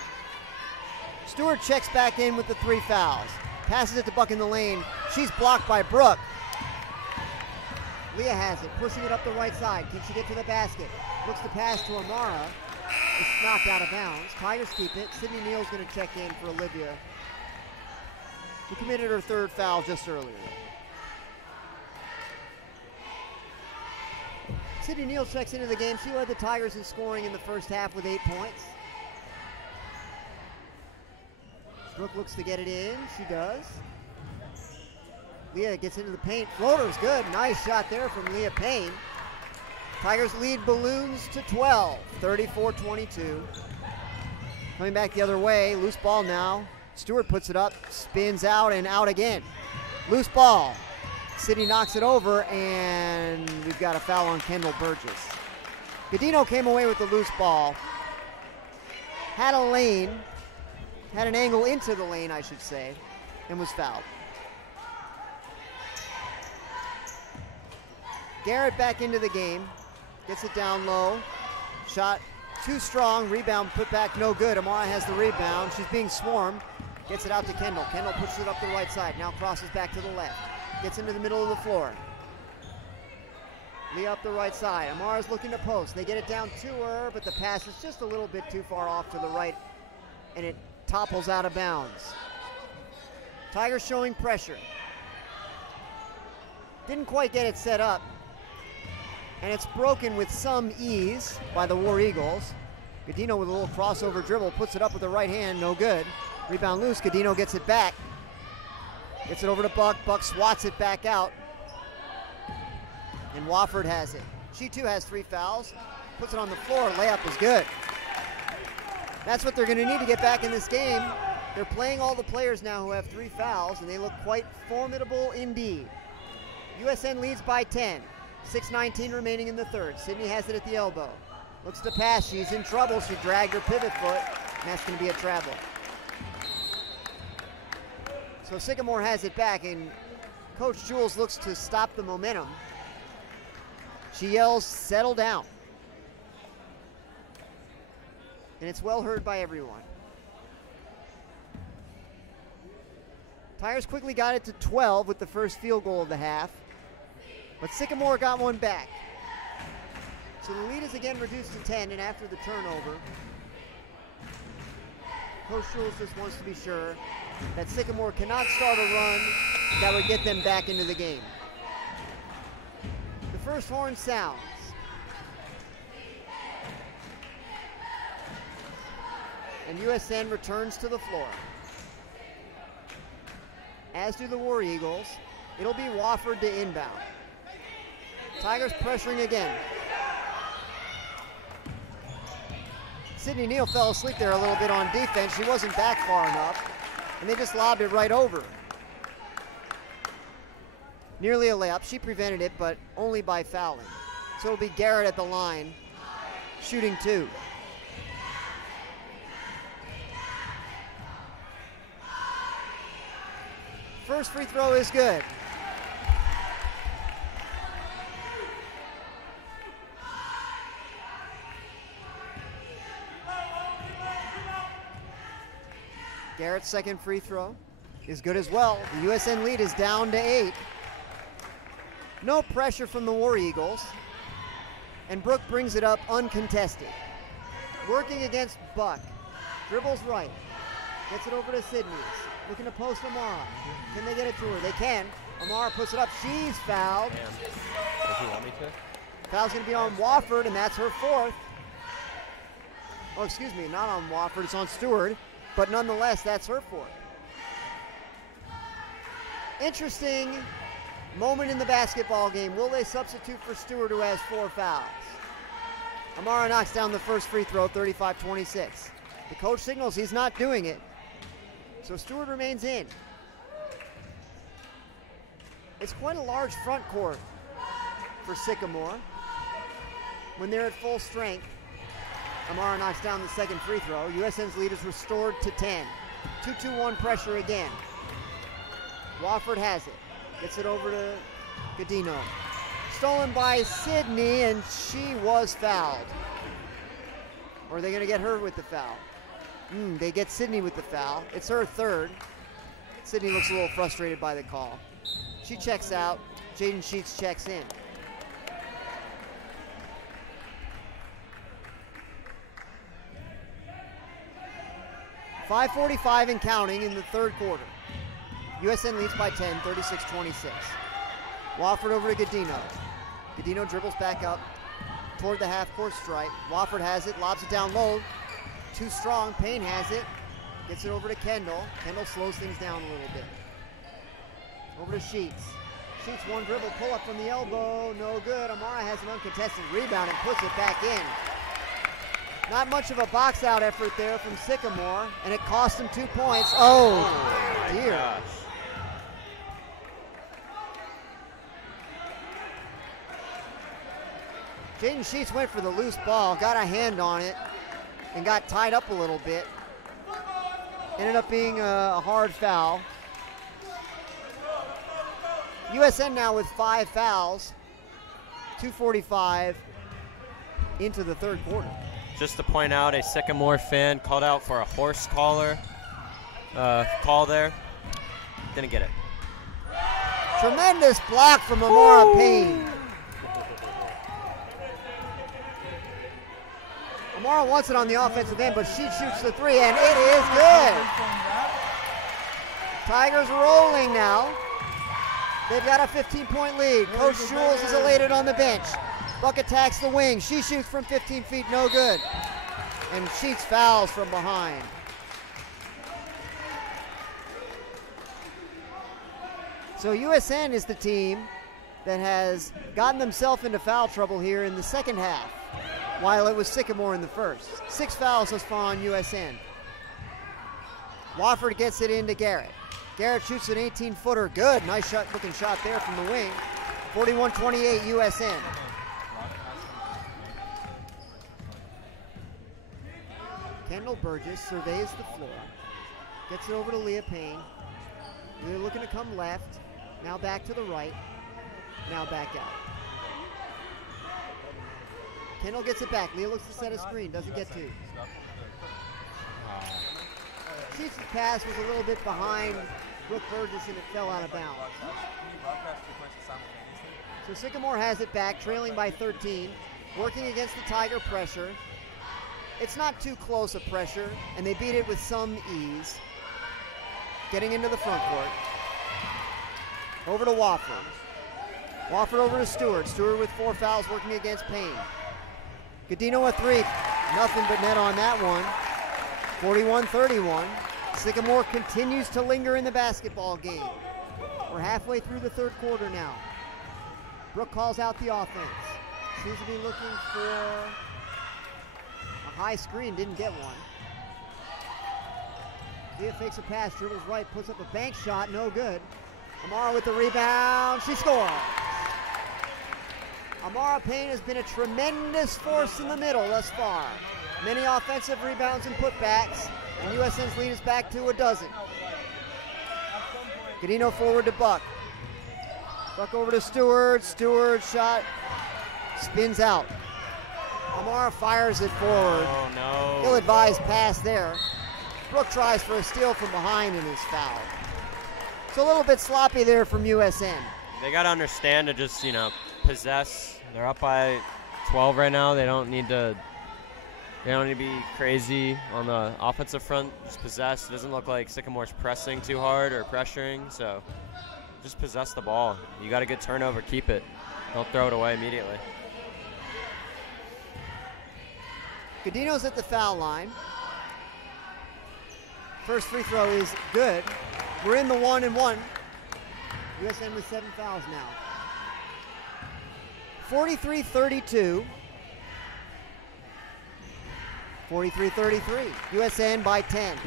Stewart checks back in with the 3 fouls. Passes it to Buck in the lane. She's blocked by Brooke. Leah has it, pushing it up the right side. Can she get to the basket? Looks to pass to Amara. It's knocked out of bounds. Tigers keep it. Sydney Neal's going to check in for Olivia, who committed her 3rd foul just earlier. Sydney Neal checks into the game. She led the Tigers in scoring in the first half with 8 points. Brooke looks to get it in. She does. Leah gets into the paint. Floater's good. Nice shot there from Leah Payne. Tigers lead balloons to 12, 34-22. Coming back the other way, loose ball now. Stewart puts it up, spins out and out again. Loose ball. Sydney knocks it over, and we've got a foul on Kendall Burgess. Godino came away with the loose ball. Had a lane, had an angle into the lane, I should say, and was fouled. Garrett back into the game. Gets it down low. Shot too strong. Rebound put back no good. Amara has the rebound. She's being swarmed. Gets it out to Kendall. Kendall pushes it up the right side. Now crosses back to the left. Gets into the middle of the floor. Leah up the right side. Amara's looking to post. They get it down to her, but the pass is just a little bit too far off to the right, and it topples out of bounds. Tigers showing pressure. Didn't quite get it set up. And it's broken with some ease by the War Eagles. Godino with a little crossover dribble, puts it up with the right hand, no good. Rebound loose, Godino gets it back. Gets it over to Buck, Buck swats it back out. And Wofford has it. She too has 3 fouls, puts it on the floor, layup is good. That's what they're gonna need to get back in this game. They're playing all the players now who have 3 fouls, and they look quite formidable indeed. USN leads by 10. 6:19 remaining in the 3rd. Sydney has it at the elbow. Looks to pass. She's in trouble. She dragged her pivot foot, and that's going to be a travel. So Sycamore has it back, and Coach Jules looks to stop the momentum. She yells, "Settle down." And it's well heard by everyone. Tigers quickly got it to 12 with the first field goal of the half. But Sycamore got one back. So the lead is again reduced to 10, and after the turnover, Coach Jules just wants to be sure that Sycamore cannot start a run that would get them back into the game. The first horn sounds. And USN returns to the floor. as do the War Eagles. It'll be Wofford to inbound. Tigers pressuring again. Sydney Neal fell asleep there a little bit on defense. She wasn't back far enough, and they just lobbed it right over. Nearly a layup. She prevented it, but only by fouling. So it'll be Garrett at the line, shooting 2. First free throw is good. Garrett's second free throw is good as well. The USN lead is down to 8. No pressure from the War Eagles. And Brooke brings it up uncontested. Working against Buck. Dribbles right. Gets it over to Sydney. Looking to post Amara. Can they get it to her? They can. Amara puts it up. She's fouled. Does he want me to? Foul's going to be on Wofford, and that's her 4th. Oh, excuse me, not on Wofford. It's on Stewart. But nonetheless, that's her 4th. Interesting moment in the basketball game. Will they substitute for Stewart, who has 4 fouls? Amara knocks down the first free throw, 35-26. The coach signals he's not doing it. So Stewart remains in. It's quite a large front court for Sycamore when they're at full strength. Amara knocks down the second free throw. USN's lead is restored to 10. 2-2-1 pressure again. Wofford has it. Gets it over to Godino. Stolen by Sydney, and she was fouled. Or are they going to get her with the foul? They get Sydney with the foul. It's her 3rd. Sydney looks a little frustrated by the call. She checks out. Jaden Sheets checks in. .5:45 and counting in the 3rd quarter. USN leads by 10, 36-26. Wofford over to Godino. Godino dribbles back up toward the half-court stripe. Wofford has it, lobs it down low. Too strong. Payne has it. Gets it over to Kendall. Kendall slows things down a little bit. Over to Sheets. Sheets one dribble, pull up from the elbow. No good. Amara has an uncontested rebound and puts it back in. Not much of a box out effort there from Sycamore, and it cost him 2 points. Oh dear. Gosh. Jaden Sheets went for the loose ball, got a hand on it, and got tied up a little bit. Ended up being a hard foul. USN now with 5 fouls. 2:45 into the 3rd quarter. Just to point out, a Sycamore fan called out for a horse collar call there. Didn't get it. Tremendous block from Amara Payne. Amara wants it on the offensive end, but she shoots the 3, and it is good. Tigers rolling now. They've got a 15-point lead. Coach Jules is elated on the bench. Buck attacks the wing. She shoots from 15 feet, no good. And Sheets fouls from behind. So USN is the team that has gotten themselves into foul trouble here in the second half, while it was Sycamore in the first. 6 fouls thus far on USN. Wofford gets it into Garrett. Garrett shoots an 18-footer. Good. Nice looking shot there from the wing. 41-28 USN. Kendall Burgess surveys the floor. Gets it over to Leah Payne. Leah looking to come left. Now back to the right. Now back out. Kendall gets it back. Leah looks to set a screen. Doesn't get to. Sheets' pass was a little bit behind Brooke Burgess, and it fell out of bounds. So Sycamore has it back, trailing by 13, working against the Tiger pressure. It's not too close a pressure, and they beat it with some ease. Getting into the front court. Over to Wofford. Wofford over to Stewart. Stewart with 4 fouls working against Payne. Godino a 3. Nothing but net on that one. 41-31. Sycamore continues to linger in the basketball game. We're halfway through the third quarter now. Brooke calls out the offense. Seems to be looking for a high screen, didn't get one. Leah fakes a pass, dribbles right, puts up a bank shot, no good. Amara with the rebound, she scores. Amara Payne has been a tremendous force in the middle thus far. Many offensive rebounds and putbacks, and USN's lead is back to a dozen. Godino forward to Buck. Buck over to Stewart. Stewart shot spins out. Amara fires it forward. Oh no. Ill-advised pass there. Brooke tries for a steal from behind and is fouled. It's a little bit sloppy there from USN. They got to understand to just, possess. They're up by 12 right now. They don't need to be crazy on the offensive front. Just possess. It doesn't look like Sycamore's pressing too hard or pressuring, so just possess the ball. You got a good turnover, keep it. Don't throw it away immediately. Godino's at the foul line. First free throw is good. We're in the 1-1. USN with 7 fouls now. 43-32. 43-33. USN by 10.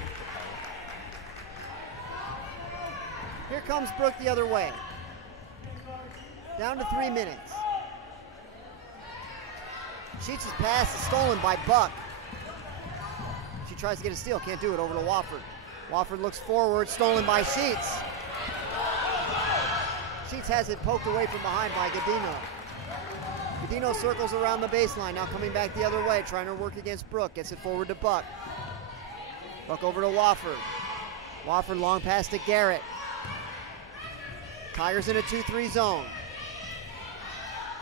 Here comes Brooke the other way. Down to 3 minutes. Sheets' pass is stolen by Buck. She tries to get a steal, can't do it, over to Wofford. Wofford looks forward, stolen by Sheets. Sheets has it poked away from behind by Godino. Godino circles around the baseline, now coming back the other way, trying to work against Brooke. Gets it forward to Buck. Buck over to Wofford. Wofford long pass to Garrett. Tigers in a 2-3 zone.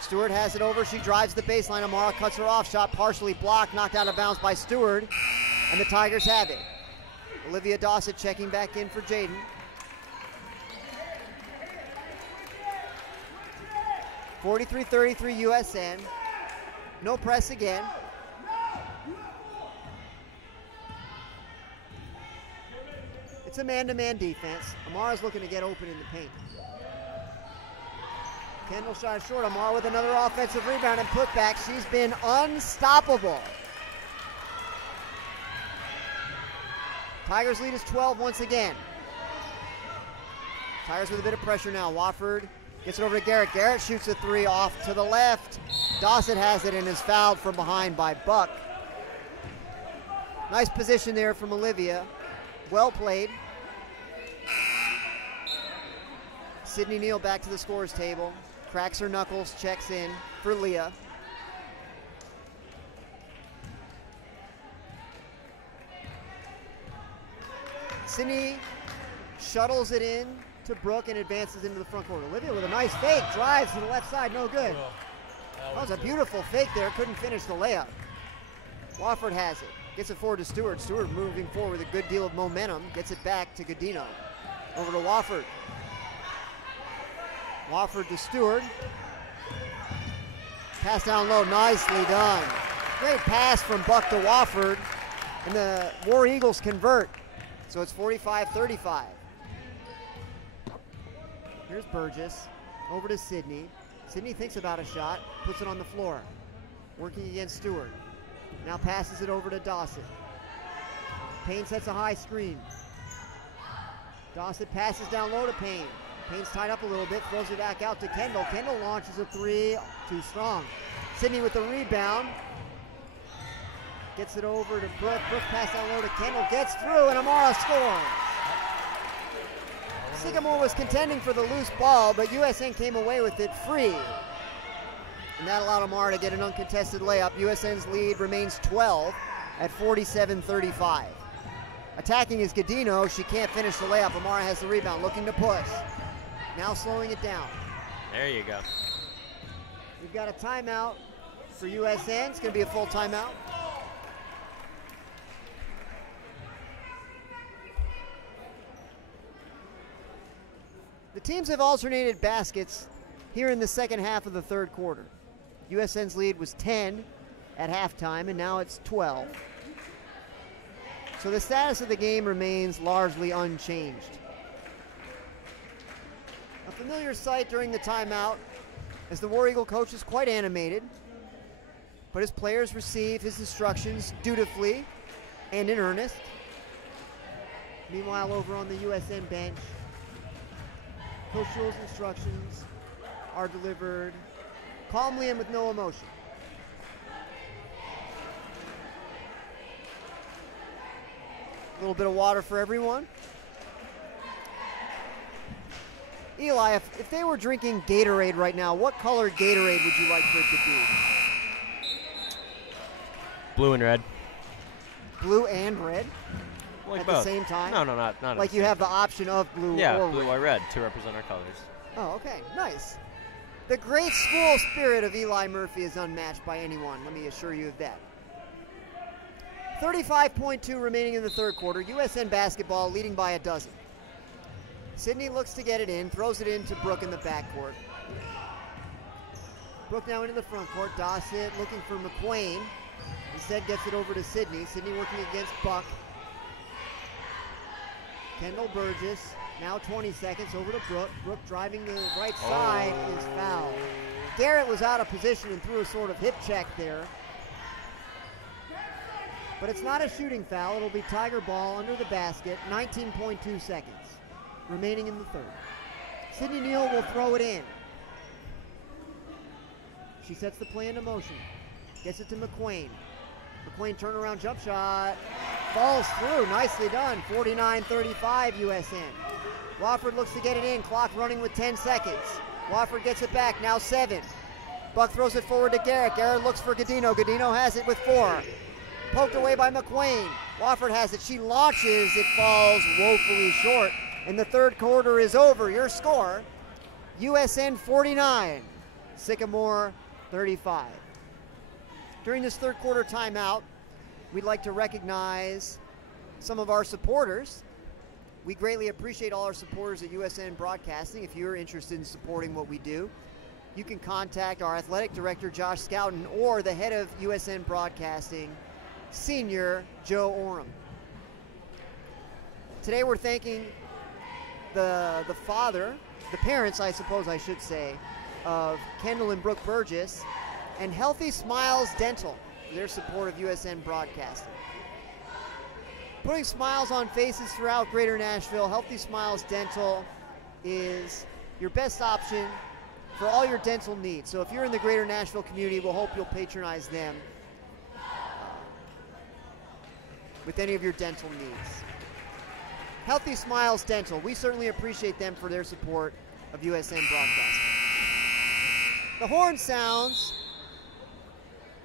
Stewart has it over, she drives the baseline. Amara cuts her off, shot partially blocked, knocked out of bounds by Stewart, and the Tigers have it. Olivia Dossett checking back in for Jaden. (43-33) USN. No press again. It's a man-to-man defense. Amara's looking to get open in the paint. Kendall shot short. Amara with another offensive rebound and putback. She's been unstoppable. Tigers lead is 12 once again. Tigers with a bit of pressure now. Wofford gets it over to Garrett. Garrett shoots a 3 off to the left. Dossett has it and is fouled from behind by Buck. Nice position there from Olivia. Well played. Sydney Neal back to the scorer's table. Cracks her knuckles, checks in for Leah. Sydney shuttles it in to Brooke and advances into the front court. Olivia with a nice fake, drives to the left side, no good. That was a beautiful fake there, couldn't finish the layup. Wofford has it, gets it forward to Stewart. Stewart moving forward with a good deal of momentum, gets it back to Godino. Over to Wofford. Wofford to Stewart. Pass down low, nicely done. Great pass from Buck to Wofford, and the War Eagles convert. So it's 45-35. Here's Burgess, over to Sydney. Sydney thinks about a shot, puts it on the floor. Working against Stewart. Now passes it over to Dossett. Payne sets a high screen. Dossett passes down low to Payne. Payne's tied up a little bit, throws it back out to Kendall. Kendall launches a 3, too strong. Sydney with the rebound. Gets it over to Brooke. Brooke pass down low to Kendall, gets through, and Amara scores. Sycamore was contending for the loose ball, but USN came away with it free. And that allowed Amara to get an uncontested layup. USN's lead remains 12 at 47-35. Attacking is Godino. She can't finish the layup. Amara has the rebound, looking to push. Now slowing it down. There you go. We've got a timeout for USN. It's going to be a full timeout. The teams have alternated baskets here in the second half of the third quarter. USN's lead was 10 at halftime, and now it's 12. So the status of the game remains largely unchanged. A familiar sight during the timeout, as the War Eagle coach is quite animated, but his players receive his instructions dutifully and in earnest. Meanwhile, over on the USN bench, Coach Schule's instructions are delivered calmly and with no emotion. A little bit of water for everyone. Eli, if they were drinking Gatorade right now, what color Gatorade would you like for it to be? Blue and red. Blue and red? Like at both. the same time? No, not like you have the option of blue or red. Yeah, blue or red to represent our colors. Oh, okay, nice. The great school spirit of Eli Murphy is unmatched by anyone, let me assure you of that. 35.2 remaining in the third quarter. USN basketball leading by a dozen. Sydney looks to get it in, throws it in to Brooke in the backcourt. Brooke now into the front court. Dossett looking for McQuain. Instead gets it over to Sydney. Sydney working against Buck. Kendall Burgess, now 20 seconds, over to Brooke. Brooke driving the right side is fouled. Garrett was out of position and threw a sort of hip check there. But it's not a shooting foul. It'll be Tiger ball under the basket. 19.2 seconds remaining in the third. Sydney Neal will throw it in. She sets the play into motion. Gets it to McQuain. McQuain turnaround jump shot. Falls through. Nicely done. 49-35 USN. Wofford looks to get it in. Clock running with 10 seconds. Wofford gets it back. Now 7. Buck throws it forward to Garrett. Garrett looks for Godino. Godino has it with 4. Poked away by McQuain. Wofford has it. She launches. It falls woefully short. And the third quarter is over. Your score, USN 49, Sycamore 35. During this third quarter timeout, we'd like to recognize some of our supporters. We greatly appreciate all our supporters at USN Broadcasting. If you're interested in supporting what we do, you can contact our athletic director, Josh Scouten, or the head of USN Broadcasting, Senior Joe Oram. Today we're thanking the parents, I suppose I should say, of Kendall and Brooke Burgess, and Healthy Smiles Dental for their support of USN Broadcasting. Putting smiles on faces throughout Greater Nashville, Healthy Smiles Dental is your best option for all your dental needs. So if you're in the Greater Nashville community, we'll hope you'll patronize them with any of your dental needs. Healthy Smiles Dental, we certainly appreciate them for their support of USN Broadcasting. The horn sounds,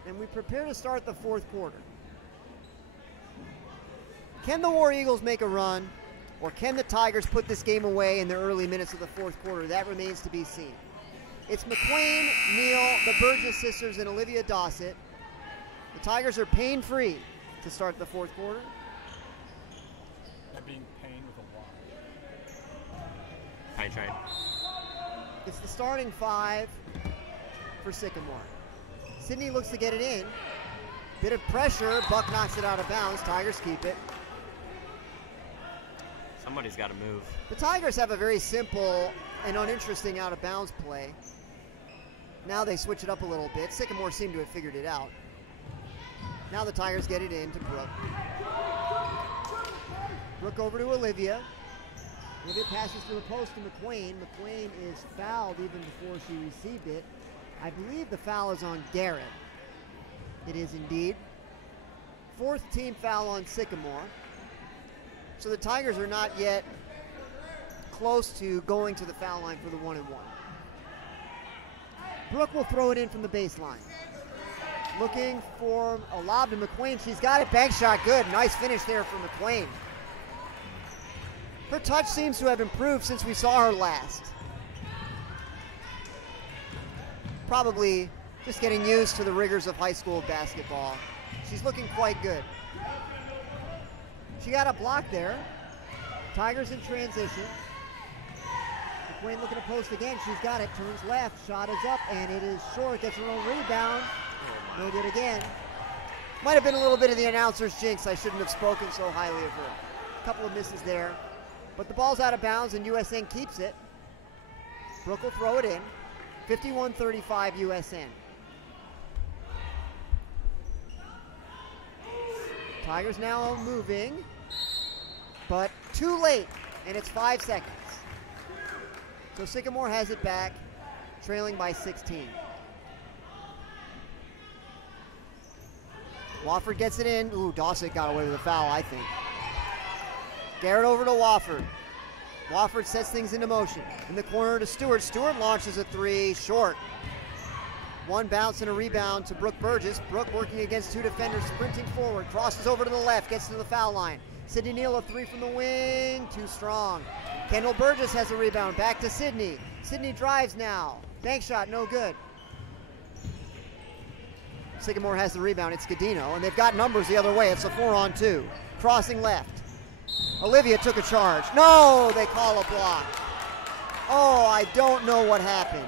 and we prepare to start the fourth quarter. Can the War Eagles make a run, or can the Tigers put this game away in the early minutes of the fourth quarter? That remains to be seen. It's McQuain, Neal, the Burgess sisters, and Olivia Dossett. The Tigers are pain-free to start the fourth quarter. That being pain with a Y. Pine train. It's the starting 5 for Sycamore. Sydney looks to get it in. Bit of pressure. Buck knocks it out of bounds. Tigers keep it. Somebody's got to move. The Tigers have a very simple and uninteresting out-of-bounds play. Now they switch it up a little bit. Sycamore seemed to have figured it out. Now the Tigers get it in to Brooke. Brooke over to Olivia. Olivia passes to the post to McQuain. McQuain is fouled even before she received it. I believe the foul is on Garrett. It is indeed. 4th team foul on Sycamore. So the Tigers are not yet close to going to the foul line for the 1-and-1. Brooke will throw it in from the baseline. Looking for a lob to McQuain. She's got it. Bank shot good. Nice finish there for McQuain. Her touch seems to have improved since we saw her last. Probably just getting used to the rigors of high school basketball. She's looking quite good. She got a block there. Tigers in transition. McQuain looking to post again. She's got it. Turns left. Shot is up, and it is short. Gets her own rebound. No good again. Might have been a little bit of the announcer's jinx. I shouldn't have spoken so highly of her. A couple of misses there. But the ball's out of bounds and USN keeps it. Brooke will throw it in. 51-35 USN. Tigers now moving, but too late, and it's 5 seconds. So Sycamore has it back, trailing by 16. Wofford gets it in. Ooh, Dawson got away with a foul, I think. Garrett over to Wofford. Wofford sets things into motion. In the corner to Stewart. Stewart launches a three, short. One bounce and a rebound to Brooke Burgess. Brooke working against two defenders, sprinting forward. Crosses over to the left, gets to the foul line. Sydney Neal, a three from the wing, too strong. Kendall Burgess has a rebound, back to Sydney. Sydney drives now. Bank shot, no good. Sycamore has the rebound, it's Godino, and they've got numbers the other way. It's a 4-on-2. Crossing left. Olivia took a charge. No, they call a block. Oh, I don't know what happened.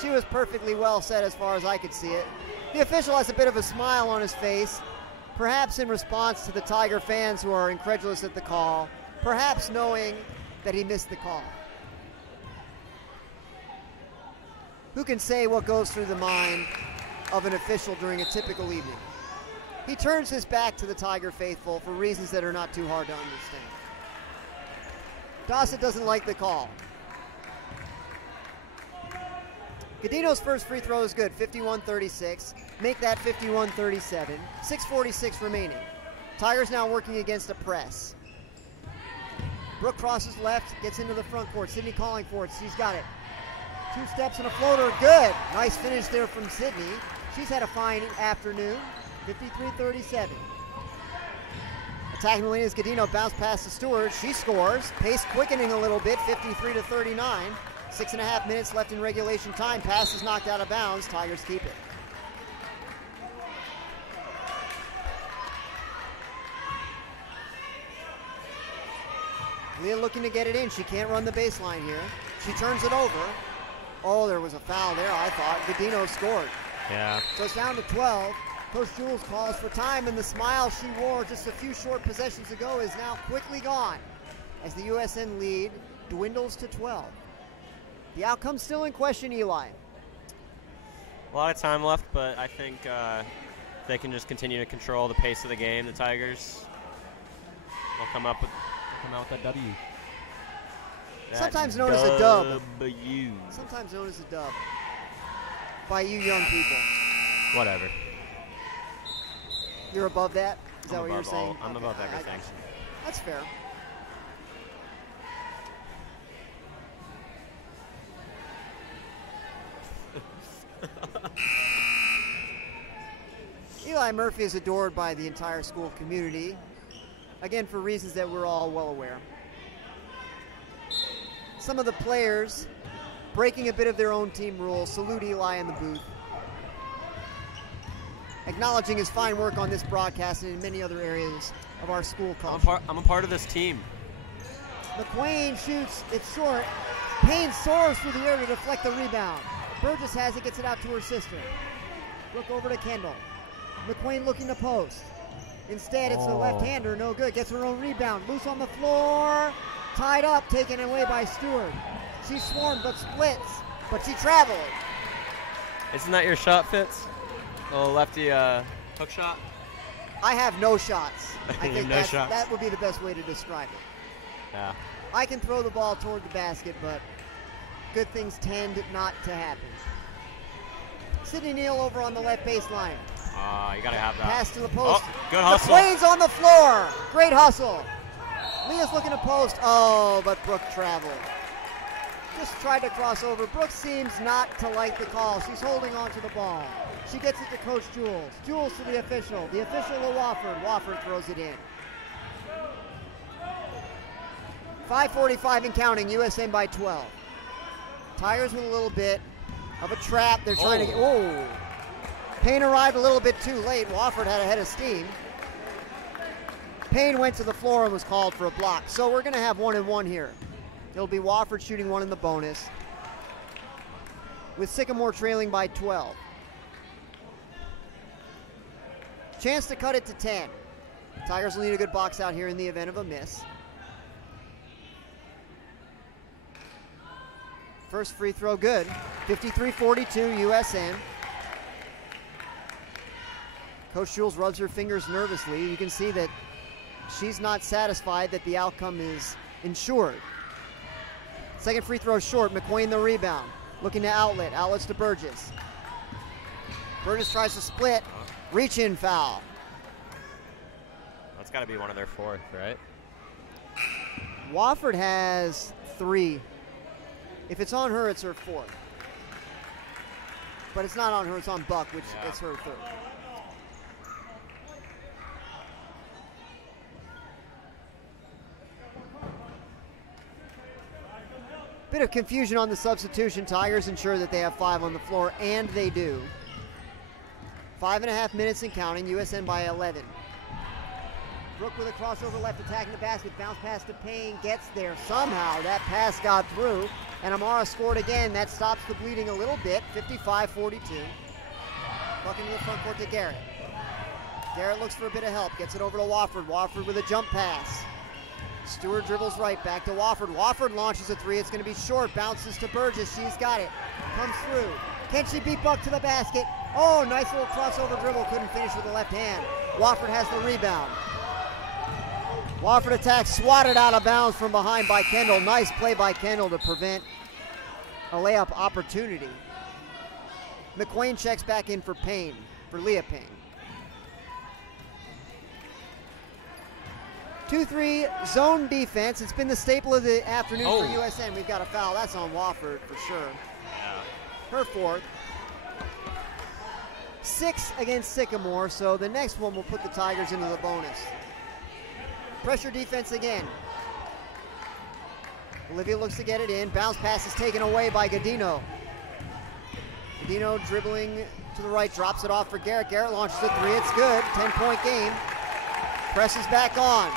She was perfectly well set as far as I could see it. The official has a bit of a smile on his face, perhaps in response to the Tiger fans who are incredulous at the call, perhaps knowing that he missed the call. Who can say what goes through the mind of an official during a typical evening? He turns his back to the Tiger faithful for reasons that are not too hard to understand. Dawson doesn't like the call. Godino's first free throw is good, 51-36. Make that 51-37. 6:46 remaining. Tigers now working against a press. Brooke crosses left, gets into the front court. Sydney calling for it. She's got it. 2 steps and a floater. Good. Nice finish there from Sydney. She's had a fine afternoon. 53-37. Attacking the lane is Godino. Bounce pass to Stewart. She scores. Pace quickening a little bit. 53-39. 6.5 minutes left in regulation time. Pass is knocked out of bounds. Tigers keep it. Leah looking to get it in. She can't run the baseline here. She turns it over. Oh, there was a foul there, I thought. Godino scored. Yeah. So it's down to 12. Coach Jules calls for time, and the smile she wore just a few short possessions ago is now quickly gone as the USN lead dwindles to 12. The outcome still in question, Eli. A lot of time left, but I think they can just continue to control the pace of the game. The Tigers will come out with that W. Sometimes known as a dub. W. Sometimes known as a dub. By you young people. Whatever. You're above that? Is that what you're saying? I'm above everything. That's fair. Eli Murphy is adored by the entire school community, again for reasons that we're all well aware. Some of the players breaking a bit of their own team rules salute Eli in the booth, acknowledging his fine work on this broadcast and in many other areas of our school culture. I'm a part of this team. McQueen shoots, it's short. Payne soars through the air to deflect the rebound. Burgess has it, gets it out to her sister. Look over to Kendall. McQueen looking to post. Instead, it's the left-hander, no good. Gets her own rebound. Loose on the floor. Tied up, taken away by Stewart. She swarmed but splits, but she traveled. Isn't that your shot, Fitz? A lefty hook shot? I have no shots. I think no shots. That would be the best way to describe it. Yeah. I can throw the ball toward the basket, but good things tend not to happen. Sydney Neal over on the left baseline. You gotta have that. Pass to the post. Oh, good hustle. McQueen's on the floor. Great hustle. Leah's looking to post. Oh, but Brooke traveled. Just tried to cross over. Brooke seems not to like the call. She's holding on to the ball. She gets it to Coach Jules. Jules to the official. The official to Wofford. Wofford throws it in. 5:45 and counting. USN by 12. Tigers with a little bit of a trap. They're trying to get. Oh. Payne arrived a little bit too late. Wofford had a head of steam. Payne went to the floor and was called for a block. So we're going to have 1-and-1 here. It'll be Wofford shooting one in the bonus, with Sycamore trailing by 12. Chance to cut it to 10. Tigers will need a good box out here in the event of a miss. First free throw good. 53-42 USN. Coach Jules rubs her fingers nervously. You can see that she's not satisfied that the outcome is ensured. Second free throw short. McQueen the rebound. Looking to outlet. Outlets to Burgess. Burgess tries to split. Reach-in foul. That's got to be one of their fourth, right? Wofford has 3. If it's on her, it's her 4th. But it's not on her, it's on Buck, which it's her 3rd. Bit of confusion on the substitution. Tigers ensure that they have 5 on the floor, and they do. 5.5 minutes and counting. USN by 11. Brooke with a crossover left, attacking the basket. Bounce pass to Payne, gets there somehow. That pass got through, and Amara scored again. That stops the bleeding a little bit. 55-42. Buck into the front court to Garrett. Garrett looks for a bit of help. Gets it over to Wofford. Wofford with a jump pass. Stewart dribbles right, back to Wofford. Wofford launches a 3. It's going to be short. Bounces to Burgess. She's got it. Comes through. Can she beat Buck to the basket? Oh, nice little crossover dribble. Couldn't finish with the left hand. Wofford has the rebound. Wofford attacks, swatted out of bounds from behind by Kendall. Nice play by Kendall to prevent a layup opportunity. McQueen checks back in for Payne, for Leah Payne. 2-3 zone defense. It's been the staple of the afternoon for USN. We've got a foul. That's on Wofford for sure. Yeah. Her 4th. 6 against Sycamore, so the next one will put the Tigers into the bonus. Pressure defense again. Olivia looks to get it in. Bounce pass is taken away by Godino. Godino dribbling to the right, drops it off for Garrett. Garrett launches a 3. It's good. 10-point game. Presses back on.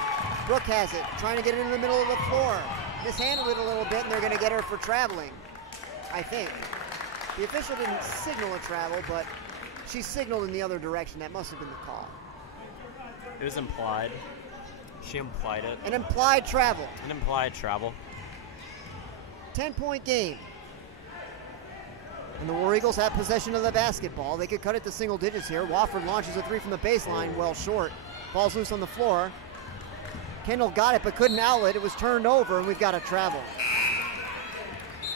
Brooke has it, trying to get it in the middle of the floor. Mishandled it a little bit, and they're going to get her for traveling, I think. The official didn't signal a travel, but she signaled in the other direction. That must have been the call. It was implied. She implied it. An implied travel. An implied travel. 10-point game. And the War Eagles have possession of the basketball. They could cut it to single digits here. Wofford launches a 3 from the baseline, well short. Ball's loose on the floor. Kendall got it but couldn't outlet. It was turned over, and we've got a travel.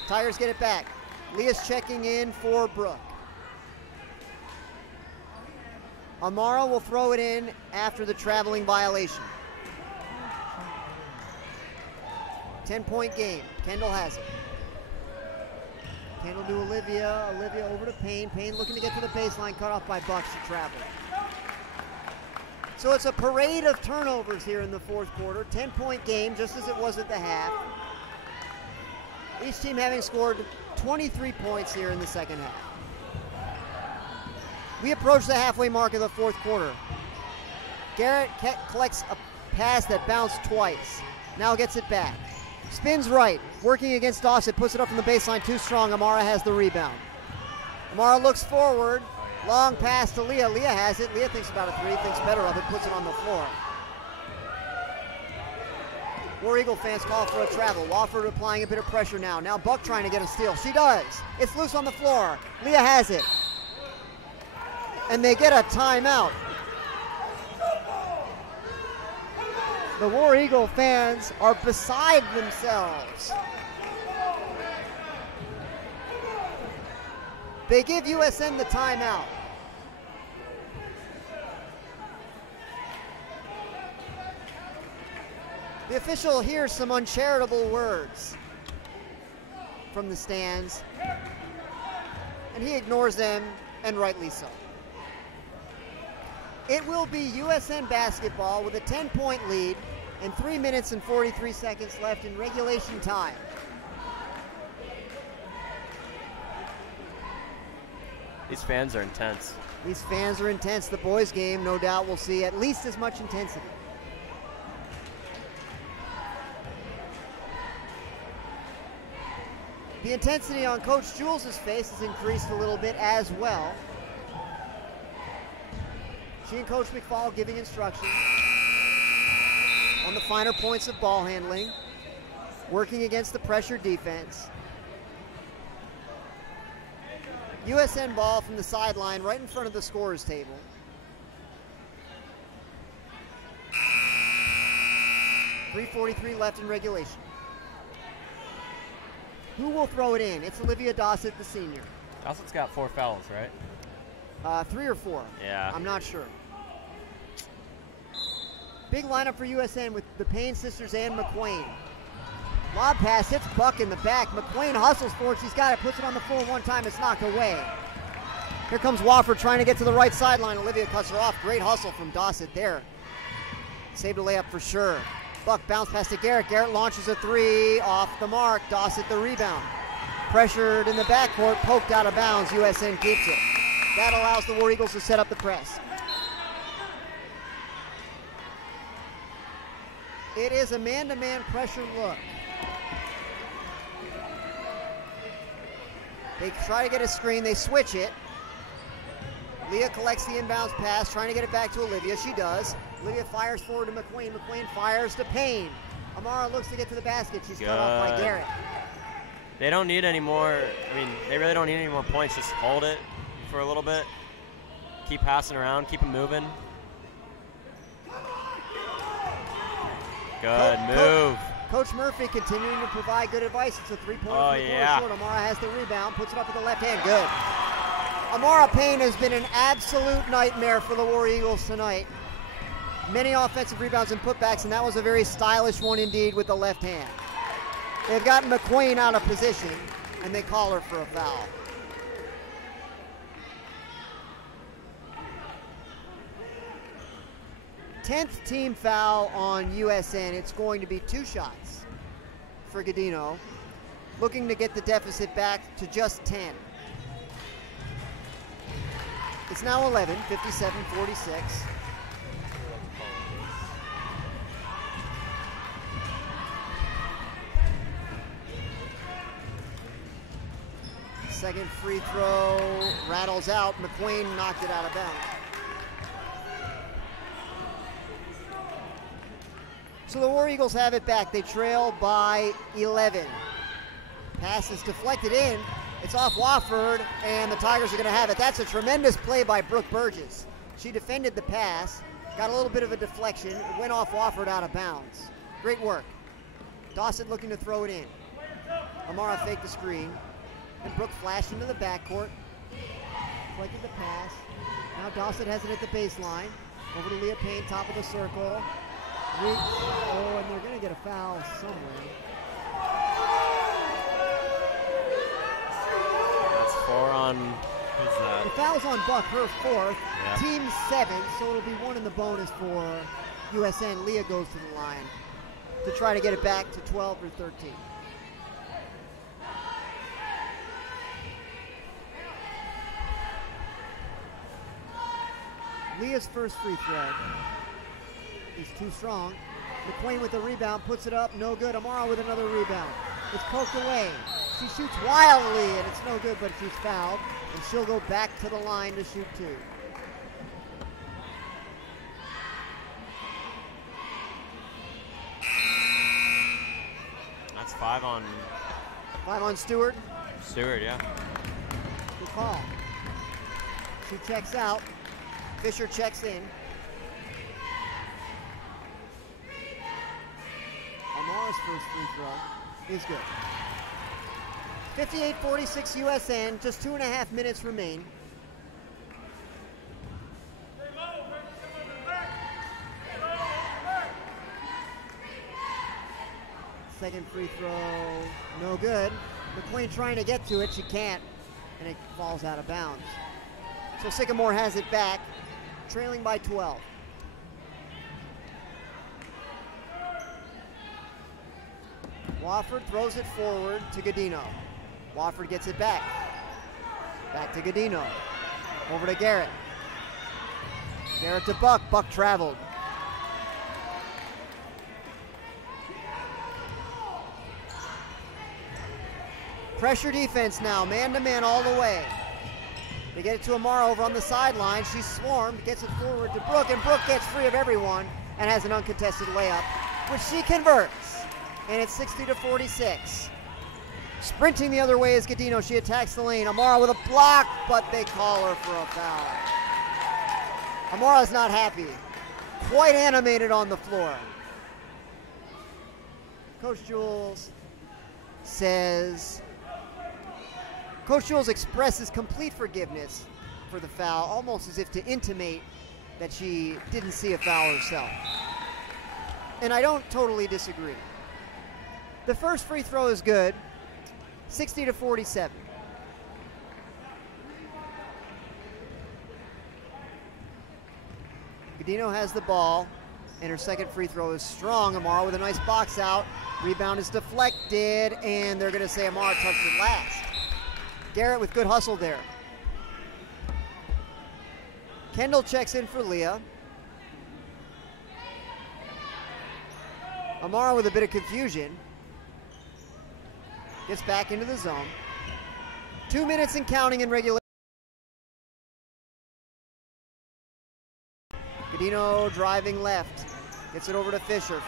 Tigers get it back. Leah's checking in for Brooke. Amara will throw it in after the traveling violation. 10-point game. Kendall has it. Kendall to Olivia. Olivia over to Payne. Payne looking to get to the baseline. Cut off by Buck. She traveled. So it's a parade of turnovers here in the 4th quarter. 10-point game, just as it was at the half. Each team having scored 23 points here in the second half. We approach the halfway mark of the 4th quarter. Garrett collects a pass that bounced twice. Now gets it back. Spins right, working against Dawson, puts it up from the baseline, too strong. Amara has the rebound. Amara looks forward, long pass to Leah. Leah has it. Leah thinks about a 3, thinks better of it, puts it on the floor. War Eagle fans call for a travel. Wofford applying a bit of pressure now. Now Buck trying to get a steal. She does. It's loose on the floor. Leah has it. And they get a timeout. The War Eagle fans are beside themselves. They give USN the timeout. The official hears some uncharitable words from the stands, and he ignores them, and rightly so. It will be USN basketball with a 10-point lead and 3 minutes and 43 seconds left in regulation time. These fans are intense. These fans are intense. The boys' game, no doubt, will see at least as much intensity. The intensity on Coach Jules' face has increased a little bit as well. She and Coach McFall giving instruction on the finer points of ball handling, working against the pressure defense. USN ball from the sideline right in front of the scorer's table. .343 left in regulation. Who will throw it in? It's Olivia Dossett, the senior. Dossett's got 4 fouls, right? 3 or 4. Yeah. I'm not sure. Big lineup for USN with the Payne sisters and McQuain. Lob pass hits Buck in the back. McQuain hustles for it. She's got it. Puts it on the floor one time. It's knocked away. Here comes Wofford trying to get to the right sideline. Olivia cuts her off. Great hustle from Dossett there. Saved a layup for sure. Buck bounce pass to Garrett. Garrett launches a 3 off the mark. Dossett the rebound. Pressured in the backcourt. Poked out of bounds. USN keeps it. That allows the War Eagles to set up the press. It is a man-to-man pressure look. They try to get a screen. They switch it. Leah collects the inbounds pass, trying to get it back to Olivia. She does. Olivia fires forward to McQuain. McQuain fires to Payne. Amara looks to get to the basket. She's cut off by Garrett. They don't need any more. I mean, they really don't need any more points. Just hold it for a little bit. Keep passing around. Keep them moving. Good move. Coach Murphy continuing to provide good advice. It's a 3-pointer from the corner short. Amara has the rebound, puts it up with the left hand. Good. Amara Payne has been an absolute nightmare for the War Eagles tonight. Many offensive rebounds and putbacks, and that was a very stylish one indeed with the left hand. They've gotten McQuain out of position, and they call her for a foul. Tenth team foul on USN. It's going to be 2 shots for Godino, looking to get the deficit back to just 10. It's now 11, 57-46. Second free throw rattles out. McQuain knocked it out of bounds. So the War Eagles have it back. They trail by 11. Pass is deflected in. It's off Wofford, and the Tigers are going to have it. That's a tremendous play by Brooke Burgess. She defended the pass, got a little bit of a deflection, it went off Wofford out of bounds. Great work. Dossett looking to throw it in. Amara faked the screen, and Brooke flashed into the backcourt. Deflected the pass. Now Dossett has it at the baseline. Over to Leah Payne, top of the circle. Oh, and they're going to get a foul somewhere. That's 4 on, who's that? The foul's on Buck, her 4th. Yeah. Team 7, so it'll be 1 in the bonus for USN. Leah goes to the line to try to get it back to 12 or 13. Leah's first free throw is too strong. McQuain with the rebound, puts it up, no good. Amara with another rebound. It's poked away. She shoots wildly, and it's no good, but she's fouled, and she'll go back to the line to shoot 2. That's 5 on... 5 on Stewart. Stewart, yeah. Good call. She checks out. Fisher checks in. Amara's first free throw is good. 58-46 USN, just 2.5 minutes remain. Second free throw, no good. McQuain trying to get to it, she can't, and it falls out of bounds. So Sycamore has it back, trailing by 12. Wofford throws it forward to Godino. Wofford gets it back. Back to Godino. Over to Garrett. Garrett to Buck. Buck traveled. Pressure defense now, man-to-man all the way. They get it to Amara over on the sideline. She's swarmed, gets it forward to Brooke, and Brooke gets free of everyone and has an uncontested layup, which she converts. And it's 60-46. Sprinting the other way is Godino. She attacks the lane. Amara with a block, but they call her for a foul. Amara's not happy. Quite animated on the floor. Coach Jules expresses complete forgiveness for the foul, almost as if to intimate that she didn't see a foul herself. And I don't totally disagree. The first free throw is good, 60-47. Godino has the ball, and her second free throw is strong. Amara with a nice box out. Rebound is deflected, and they're going to say Amara touched it last. Garrett with good hustle there. Kendall checks in for Leah. Amara with a bit of confusion. Gets back into the zone. 2 minutes and counting in regulation. Godino driving left. Gets it over to Fisher.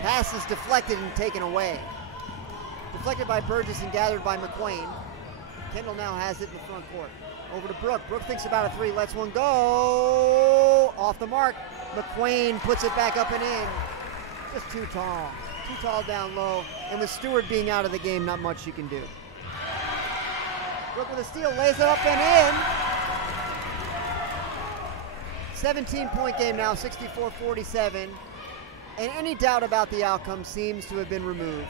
Pass is deflected and taken away. Deflected by Burgess and gathered by McQuain. Kendall now has it in the front court. Over to Brooke. Brooke thinks about a three, lets one go. Off the mark. McQuain puts it back up and in. Just too tall. Too tall down low. And with Stewart being out of the game, not much she can do. Brooke with a steal, lays it up and in. 17-point game now, 64-47. And any doubt about the outcome seems to have been removed.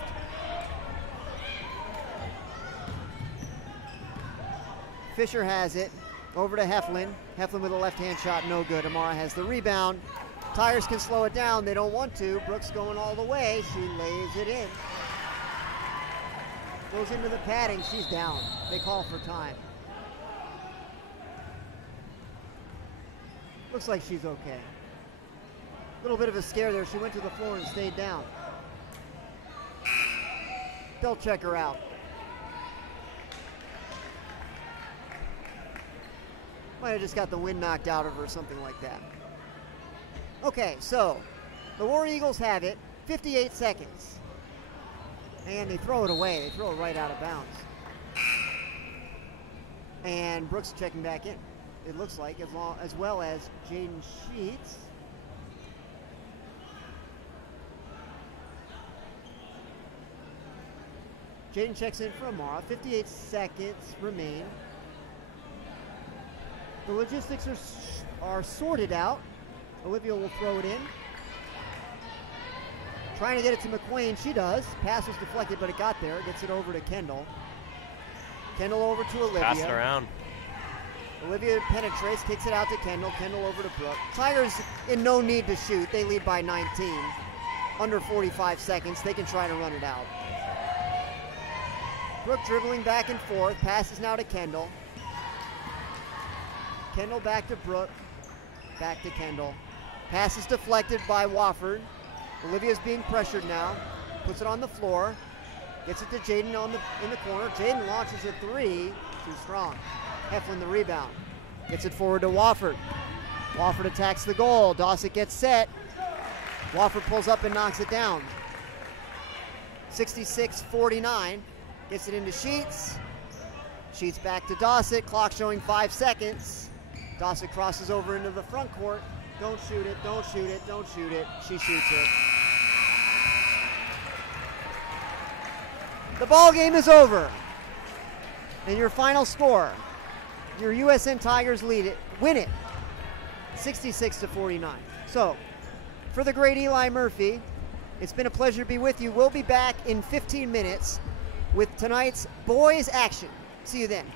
Fisher has it. Over to Heflin. Heflin with a left-hand shot, no good. Amara has the rebound. Tigers can slow it down. They don't want to. Brooks going all the way. She lays it in. Goes into the padding. She's down. They call for time. Looks like she's okay. A little bit of a scare there. She went to the floor and stayed down. They'll check her out. Might have just got the wind knocked out of her or something like that. Okay, so the War Eagles have it. 58 seconds. And they throw it away. They throw it right out of bounds. And Brooks checking back in. It looks like, as well as Jaden Sheets. Jaden checks in for Amara. 58 seconds remain. The logistics are sorted out. Olivia will throw it in. Trying to get it to McQuain. She does. Pass was deflected, but it got there. Gets it over to Kendall. Kendall over to Olivia. Pass it around. Olivia penetrates, kicks it out to Kendall. Kendall over to Brooke. Tigers in no need to shoot. They lead by 19. Under 45 seconds. They can try to run it out. Brooke dribbling back and forth. Passes now to Kendall. Kendall back to Brooke. Back to Kendall. Pass is deflected by Wofford. Olivia's being pressured now. Puts it on the floor. Gets it to Jaden in the corner. Jaden launches a three. Too strong. Heflin the rebound. Gets it forward to Wofford. Wofford attacks the goal. Dossett gets set. Wofford pulls up and knocks it down. 66-49. Gets it into Sheets. Sheets back to Dossett. Clock showing 5 seconds. Dossett crosses over into the front court. Don't shoot it, don't shoot it, don't shoot it. She shoots it. The ball game is over. And your final score, your USN Tigers win it, 66-49. So, for the great Eli Murphy, it's been a pleasure to be with you. We'll be back in 15 minutes with tonight's boys action. See you then.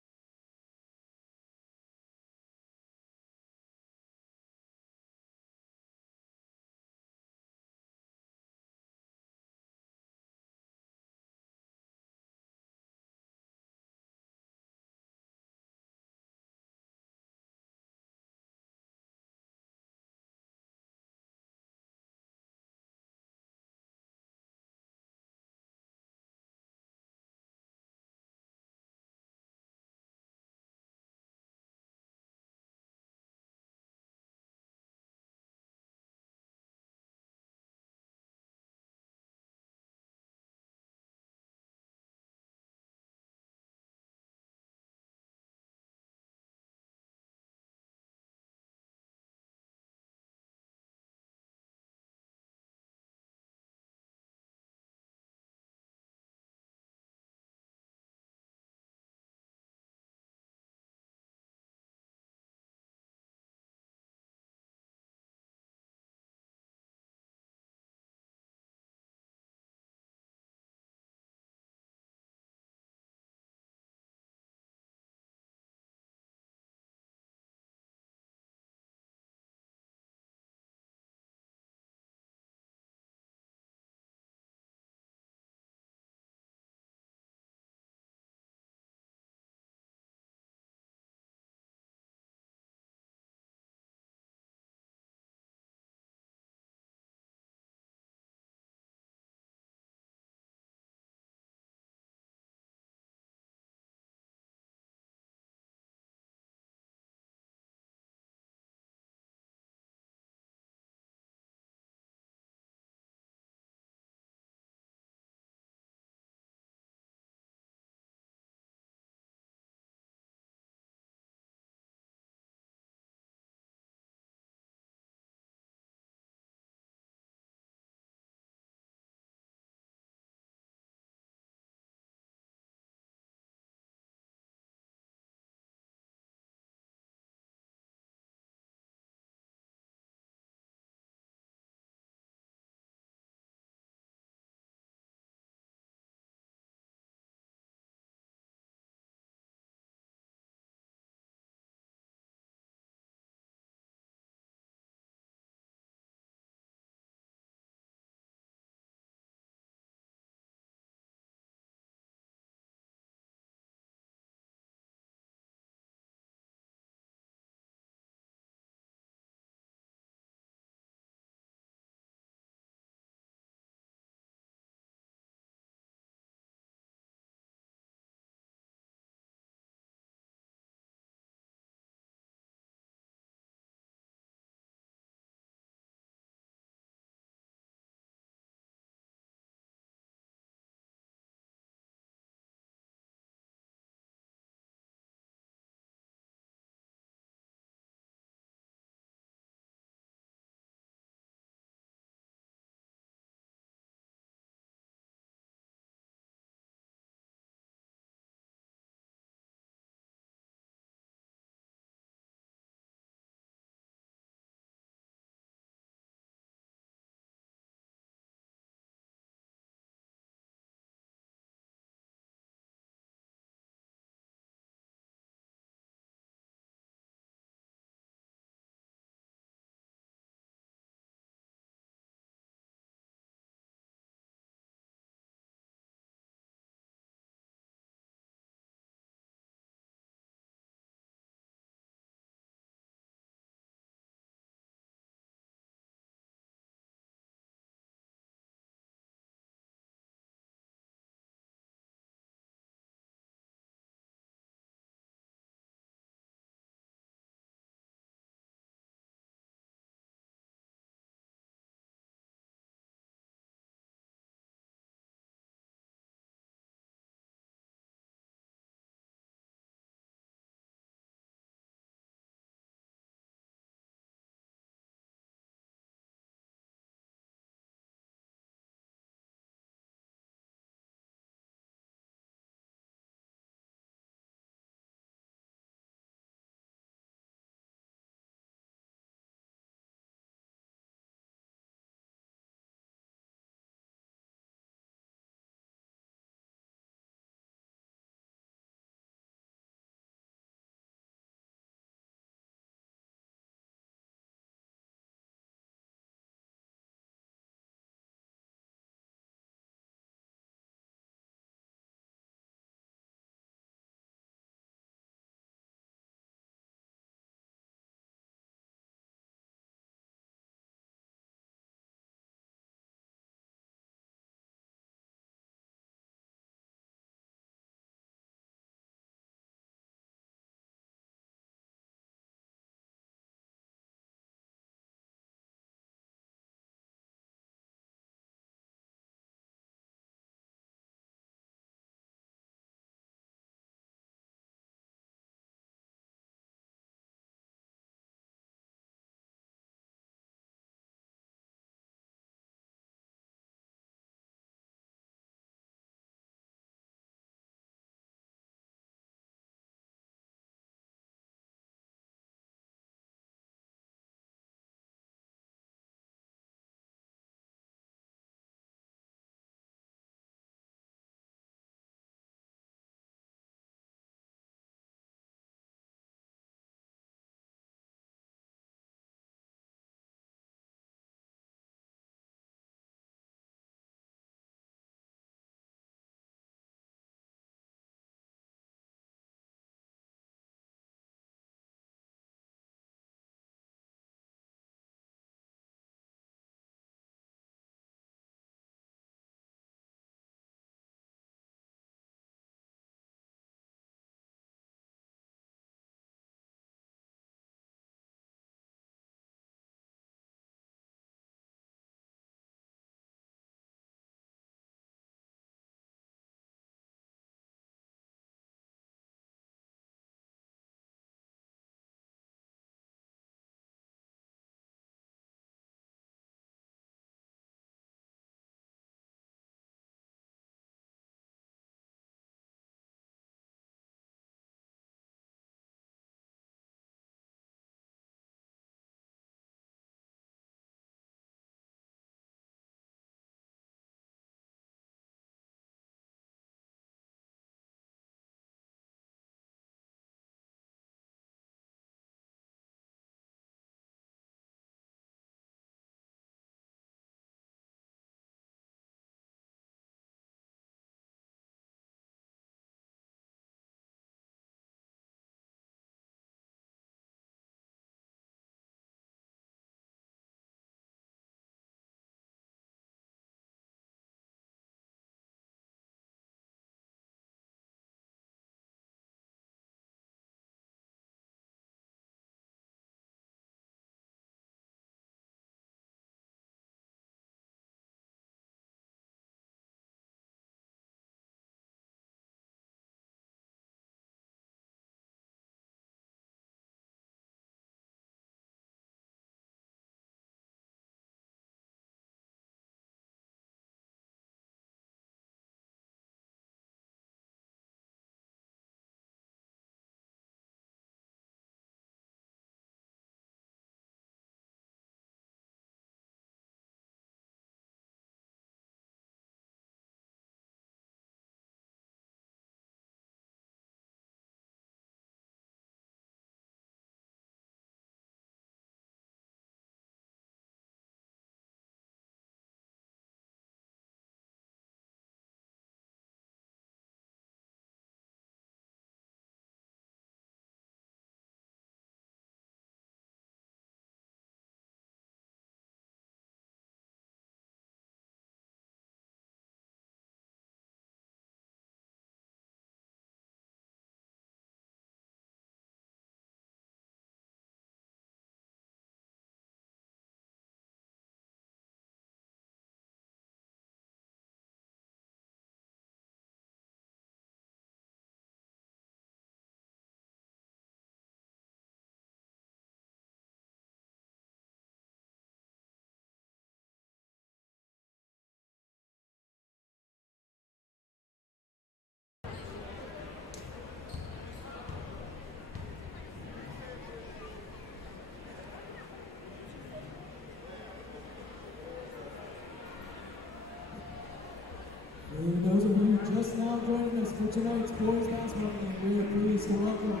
now joining us for tonight's boys basketball game, we are pleased to welcome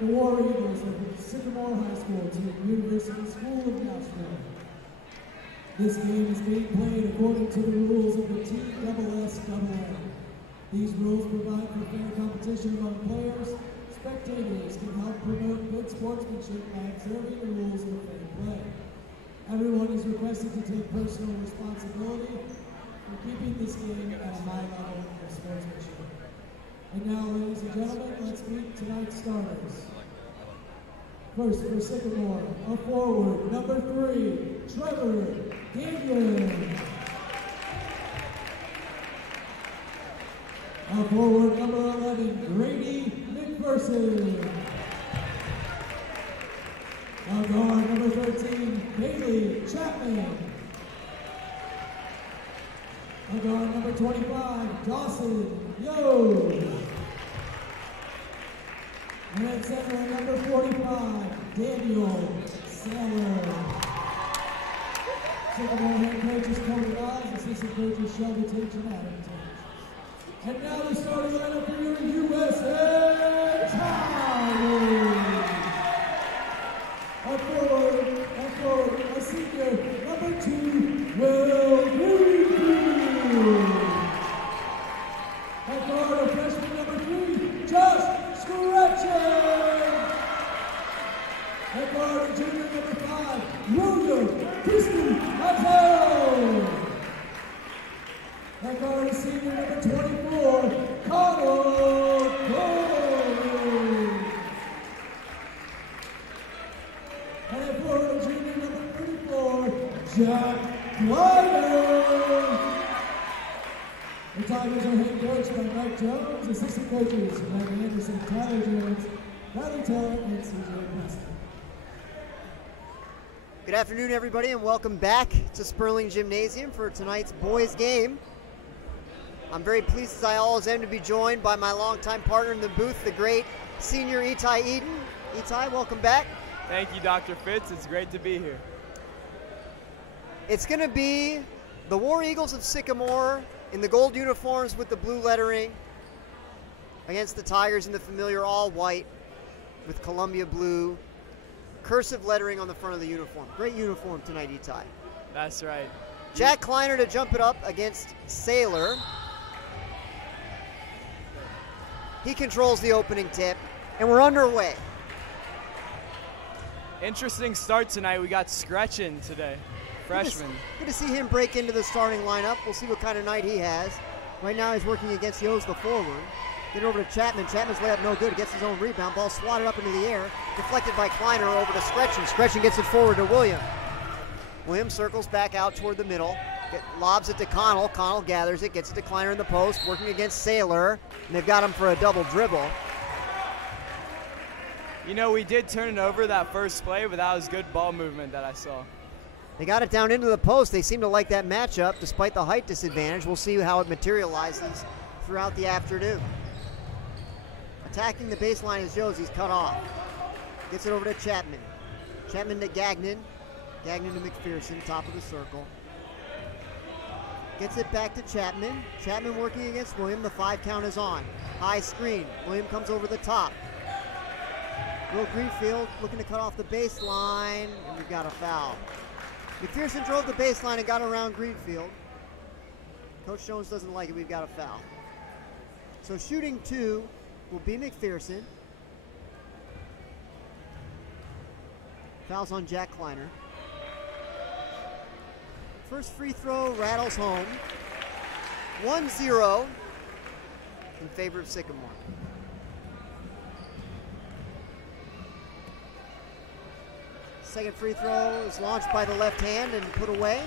the War Eagles of Sycamore High School to the University School of Nashville. This game is being played according to the rules of the TSSAA. These rules provide for fair competition among players. Spectators can help promote good sportsmanship by observing the rules of fair play. Everyone is requested to take personal responsibility for keeping this game at a high level of sportsmanship. And now, ladies and gentlemen, let's meet tonight's starters. First for Sycamore, a forward, number 3, Trevor Gagnon. A forward, number 11, Grady McPherson. A guard, number 13, Bailey Chapman. A guard, number 25, Dawson Yo. And at center, number 45, Daniel Saylor. Sycamore head coach is Cody Lyles, assistant coach is Shelby Tate and Adam Tate. And now the starting lineup for your USN Tigers. A forward, a senior, number 2, Will Greenfield. A guard, a freshman, number 3, Josh Scratchen. A guard, a junior, number 5, William Christy Mateo. A guard, a senior, number 24, Connell Cole. And a forward, a junior, number 34, Jack Glider. The Tigers are head coached by Mike Jones, assistant coaches Mike Anderson, Tyler Jones, Riley Taylor, and CJ Preston. Good afternoon, everybody, and welcome back to Sperling Gymnasium for tonight's boys game. I'm very pleased, as I always am, to be joined by my longtime partner in the booth, the great senior Itai Eden. Itai, welcome back. Thank you, Dr. Fitz. It's great to be here. It's going to be the War Eagles of Sycamore in the gold uniforms with the blue lettering against the Tigers in the familiar all white with Columbia blue cursive lettering on the front of the uniform. Great uniform tonight, Itai. That's right. Jack Kleiner to jump it up against Saylor. He controls the opening tip, and we're underway. Interesting start tonight. We got Scretchen today, freshman. Good to see him break into the starting lineup. We'll see what kind of night he has. Right now he's working against Yos, the forward. Get it over to Chapman. Chapman's layup no good. Gets his own rebound. Ball swatted up into the air. Deflected by Kleiner over to Scretchen. Scretchen gets it forward to William. William circles back out toward the middle. Lobs it to Connell. Connell gathers it. Gets it to Kleiner in the post. Working against Saylor. And they've got him for a double dribble. You know, we did turn it over that first play, but that was good ball movement that I saw. They got it down into the post. They seem to like that matchup despite the height disadvantage. We'll see how it materializes throughout the afternoon. Attacking the baseline is Josie's cut off. Gets it over to Chapman. Chapman to Gagnon. Gagnon to McPherson, top of the circle. Gets it back to Chapman. Chapman working against William. The 5 count is on. High screen. William comes over the top. Will Greenfield looking to cut off the baseline, and we've got a foul. McPherson drove the baseline and got around Greenfield. Coach Jones doesn't like it. We've got a foul. So shooting 2 will be McPherson. Fouls on Jack Kleiner. First free throw rattles home. 1-0 in favor of Sycamore. Second free throw is launched by the left hand and put away.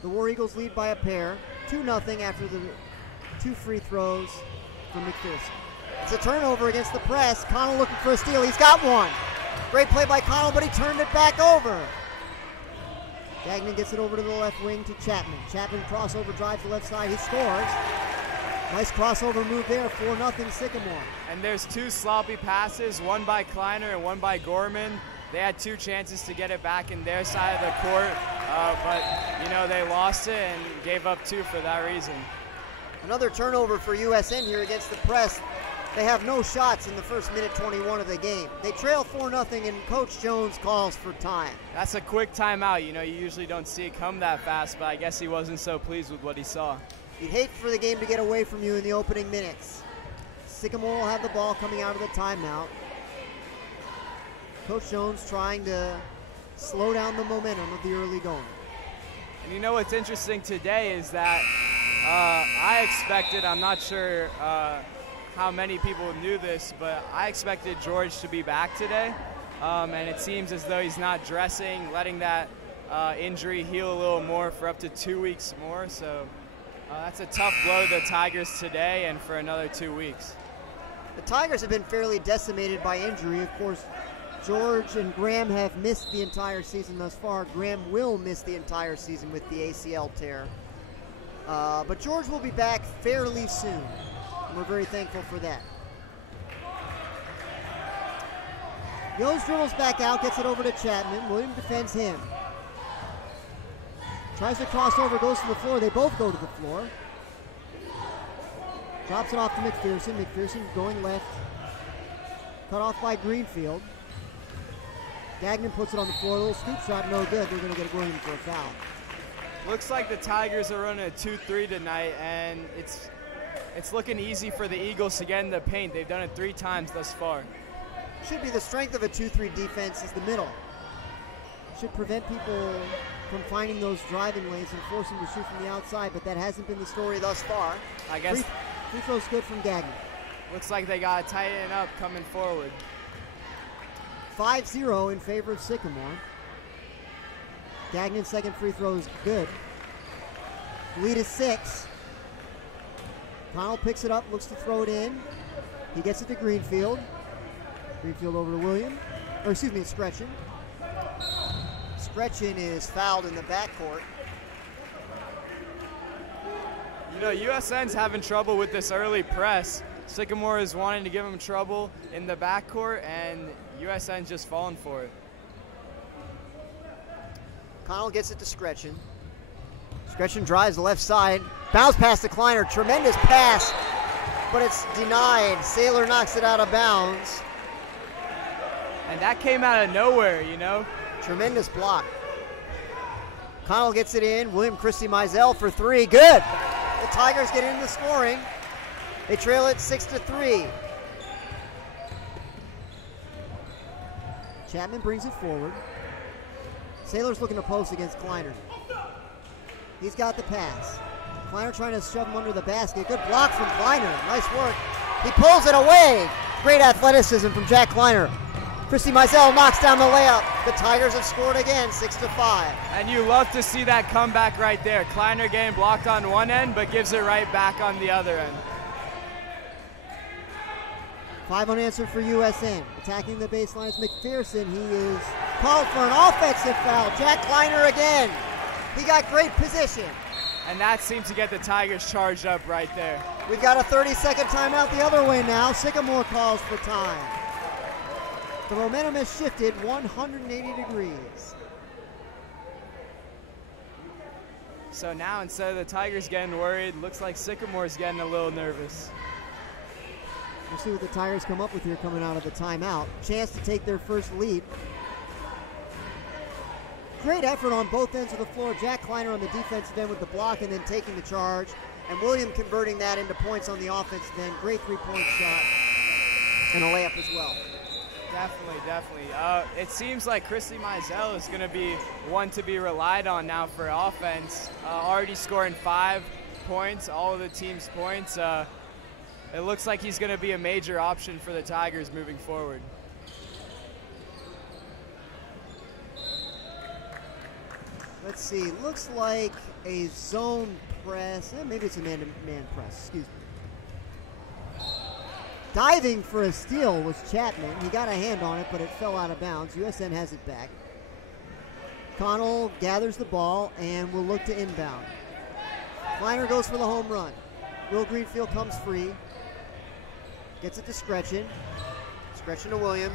The War Eagles lead by a pair, 2-0 after the 2 free throws from McPherson. It's a turnover against the press. Connell looking for a steal. He's got one. Great play by Connell, but he turned it back over. Gagnon gets it over to the left wing to Chapman. Chapman crossover drive to the left side. He scores. Nice crossover move there, 4-0 Sycamore. And there's 2 sloppy passes, one by Kleiner and one by Gorman. They had 2 chances to get it back in their side of the court, but you know, they lost it and gave up 2 for that reason. Another turnover for USN here against the press. They have no shots in the first minute 21 of the game. They trail 4-0 and Coach Jones calls for time. That's a quick timeout. You know, you usually don't see it come that fast, but I guess he wasn't so pleased with what he saw. You'd hate for the game to get away from you in the opening minutes. Sycamore will have the ball coming out of the timeout. Coach Jones trying to slow down the momentum of the early going. And you know what's interesting today is that I expected, I'm not sure how many people knew this, but I expected George to be back today. And it seems as though he's not dressing, letting that injury heal a little more for up to 2 weeks more. So that's a tough blow to the Tigers today and for another 2 weeks. The Tigers have been fairly decimated by injury. Of course, George and Graham have missed the entire season thus far. Graham will miss the entire season with the ACL tear. But George will be back fairly soon. And we're very thankful for that. Yos dribbles back out, gets it over to Chapman. William defends him. Tries to cross over, goes to the floor. They both go to the floor. Drops it off to McPherson. McPherson going left. Cut off by Greenfield. Gagnon puts it on the floor. A little scoop shot, no good. They're going to get William for a foul. Looks like the Tigers are running a 2-3 tonight, and it's looking easy for the Eagles to get in the paint. They've done it 3 times thus far. Should be the strength of a 2-3 defense is the middle. Should prevent people from finding those driving lanes and force them to shoot from the outside, but that hasn't been the story thus far. I guess free throw's good from Gagnon. Looks like they got to tighten up coming forward. 5-0 in favor of Sycamore. Gagnon's second free throw is good. Lead is 6. Connell picks it up, looks to throw it in. He gets it to Greenfield. Greenfield over to William. Or excuse me, Scretchen. Scretchen is fouled in the backcourt. You know, USN's having trouble with this early press. Sycamore is wanting to give them trouble in the backcourt, and USN's just falling for it. Connell gets it to Scretchen. Scretchen drives the left side. Bounce pass to Kleiner. Tremendous pass, but it's denied. Saylor knocks it out of bounds. And that came out of nowhere, you know. Tremendous block. Connell gets it in. William Christie Mizell for 3. Good. The Tigers get into scoring. They trail it 6-3. Chapman brings it forward. Saylor's looking to post against Kleiner. He's got the pass. Kleiner trying to shove him under the basket. Good block from Kleiner. Nice work. He pulls it away. Great athleticism from Jack Kleiner. Christy Mizell knocks down the layup. The Tigers have scored again, 6-5. And you love to see that comeback right there. Kleiner getting blocked on one end, but gives it right back on the other end. 5 unanswered for USN. Attacking the baseline is McPherson. He is called for an offensive foul. Jack Kleiner again. He got great position. And that seems to get the Tigers charged up right there. We've got a 30-second timeout the other way now. Sycamore calls for time. The momentum has shifted 180 degrees. So now instead of the Tigers getting worried, looks like Sycamore's getting a little nervous. We'll see what the Tigers come up with here coming out of the timeout. Chance to take their first lead. Great effort on both ends of the floor. Jack Kleiner on the defensive end with the block and then taking the charge. And William converting that into points on the offensive end. Great three-point shot and a layup as well. Definitely, definitely. It seems like Christy Mizell is going to be one to be relied on now for offense. Already scoring 5 points, all of the team's points. It looks like he's going to be a major option for the Tigers moving forward. Let's see. Looks like a zone press. Maybe it's a man-to-man press. Excuse me. Diving for a steal was Chapman. He got a hand on it, but it fell out of bounds. USN has it back. Connell gathers the ball and will look to inbound. Kleiner goes for the home run. Will Greenfield comes free. Gets it to Scretchen. Scretchen to William.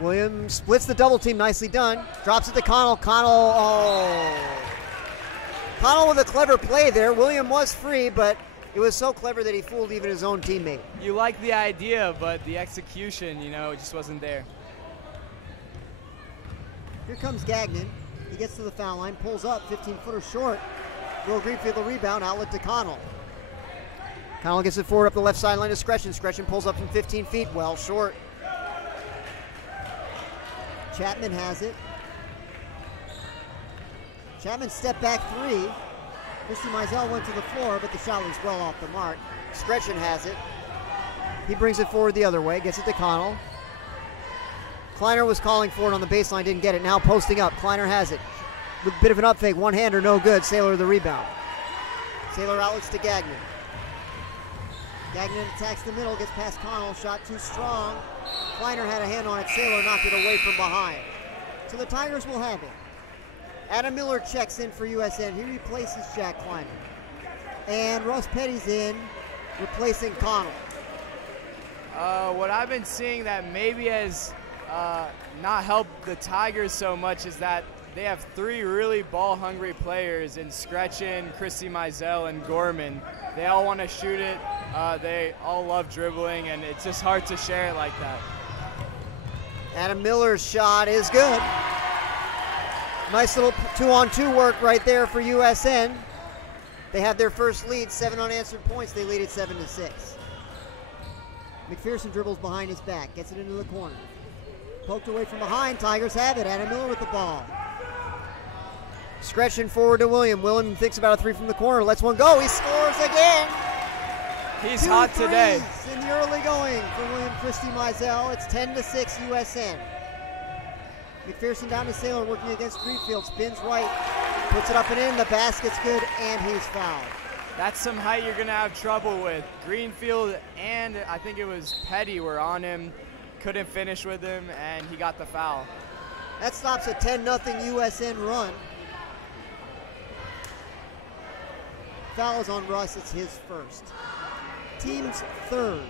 William splits the double team. Nicely done. Drops it to Connell. Connell with the clever play there. William was free, but it was so clever that he fooled even his own teammate. You like the idea, but the execution, it just wasn't there. Here comes Gagnon. He gets to the foul line, pulls up, 15-footer short. Will Greenfield the rebound, outlet to Connell. Connell gets it forward up the left sideline to Scretchen. Scretchen pulls up from 15 feet, well short. Chapman has it. Chapman stepped back three. Christy Mizell went to the floor, but the shot was well off the mark. Scretchen has it. He brings it forward the other way, gets it to Connell. Kleiner was calling for it on the baseline, didn't get it. Now posting up, Kleiner has it. With a bit of an up fake, one-hander, no good. Saylor the rebound. Saylor outlets to Gagnon. Gagnon attacks the middle, gets past Connell, shot too strong. Kleiner had a hand on it, Saylor knocked it away from behind. So the Tigers will have it. Adam Miller checks in for USN. He replaces Jack Kleiner. And Russ Petty's in, replacing Connell. What I've been seeing that maybe has not helped the Tigers so much is that they have three really ball-hungry players in Scretchen, Christy Mizell, and Gorman. They all want to shoot it. They all love dribbling, and it's just hard to share it like that. Adam Miller's shot is good. Nice little 2-on-2 work right there for USN. They have their first lead, 7 unanswered points. They lead it 7-6. McPherson dribbles behind his back, gets it into the corner. Poked away from behind, Tigers have it. Adam Miller with the ball. Scretchen forward to William. William thinks about a three from the corner, lets one go. He scores again. He's hot today. In the early going for William Christy Mizell. It's 10-6 USN. McPherson down to Saylor, working against Greenfield. Spins right, puts it up and in. The basket's good, and he's fouled. That's some height you're going to have trouble with. Greenfield and I think it was Petty were on him. Couldn't finish with him, and he got the foul. That stops a 10-0 USN run. Foul is on Russ. It's his first. Team's third.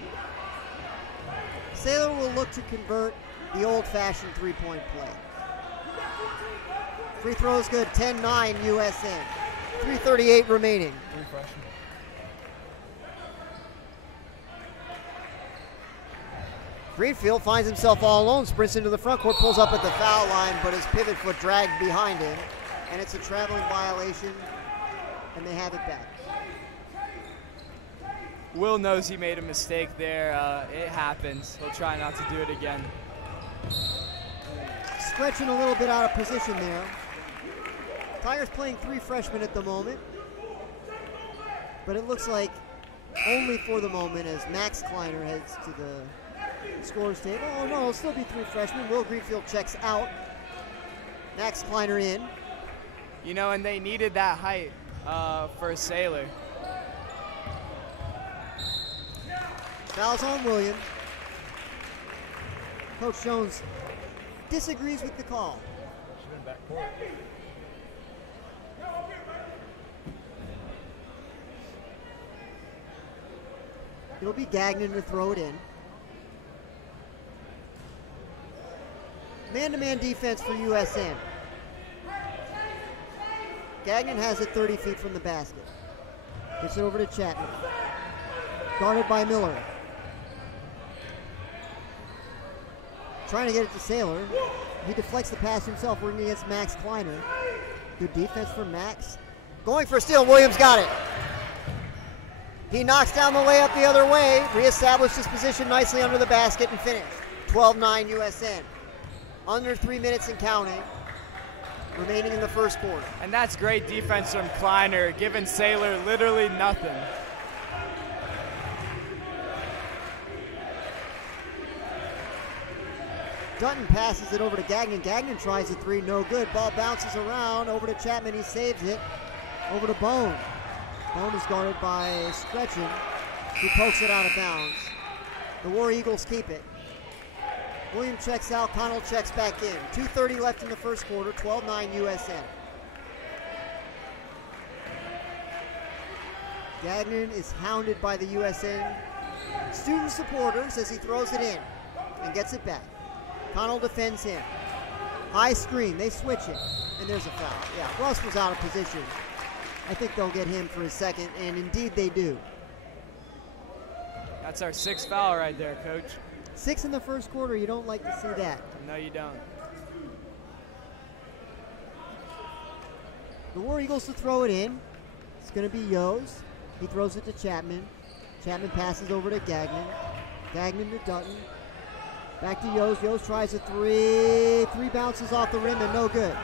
Saylor will look to convert the old-fashioned three-point play. Free throw is good. 10-9 USN. 3:38 remaining. Greenfield finds himself all alone, sprints into the front court, pulls up at the foul line, but his pivot foot dragged behind him, and it's a traveling violation, and they have it back. Will knows he made a mistake there. It happens. He'll try not to do it again. Scretching a little bit out of position there. Tigers playing three freshmen at the moment, but it looks like only for the moment as Max Kleiner heads to the scorer's table. Oh no, it'll still be three freshmen. Will Greenfield checks out. Max Kleiner in. And they needed that height for Saylor. Foul's on William. Coach Jones disagrees with the call. It'll be Gagnon to throw it in. Man-to-man defense for USN. Gagnon has it 30 feet from the basket. Gets it over to Chapman. Guarded by Miller. Trying to get it to Saylor. He deflects the pass himself, working against Max Kleiner. Good defense for Max. Going for a steal, Williams got it. He knocks down the layup the other way, reestablished his position nicely under the basket and finished. 12-9 USN. Under 3 minutes and counting, remaining in the first quarter. And that's great defense from Kleiner, giving Saylor literally nothing. Dutton passes it over to Gagnon. Gagnon tries a three, no good. Ball bounces around, over to Chapman, he saves it. Over to Bone. Bone is guarded by Scretchen, who pokes it out of bounds. The War Eagles keep it. William checks out, Connell checks back in. 2:30 left in the first quarter, 12-9 USN. Gagnon is hounded by the USN student supporters as he throws it in and gets it back. Connell defends him. High screen, they switch it, and there's a foul. Yeah, Russ was out of position. I think they'll get him for his second, and indeed they do. That's our 6th foul right there, Coach. 6 in the first quarter. You don't like to see that. No, you don't. The War Eagles to throw it in. It's going to be Yos. He throws it to Chapman. Chapman passes over to Gagnon. Gagnon to Dutton. Back to Yos. Yos tries a three. 3 bounces off the rim and no good.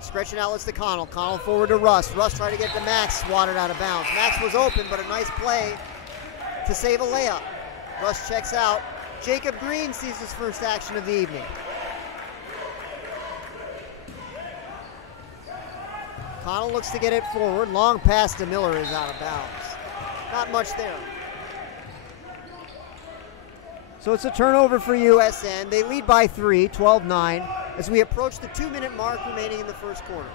Stretching outlets to Connell. Connell forward to Russ. Russ tried to get to Max. Swatted out of bounds. Max was open, but a nice play to save a layup. Russ checks out. Jacob Green sees his first action of the evening. Connell looks to get it forward. Long pass to Miller is out of bounds. Not much there. So it's a turnover for USN. They lead by 3, 12-9, as we approach the 2-minute mark remaining in the first quarter.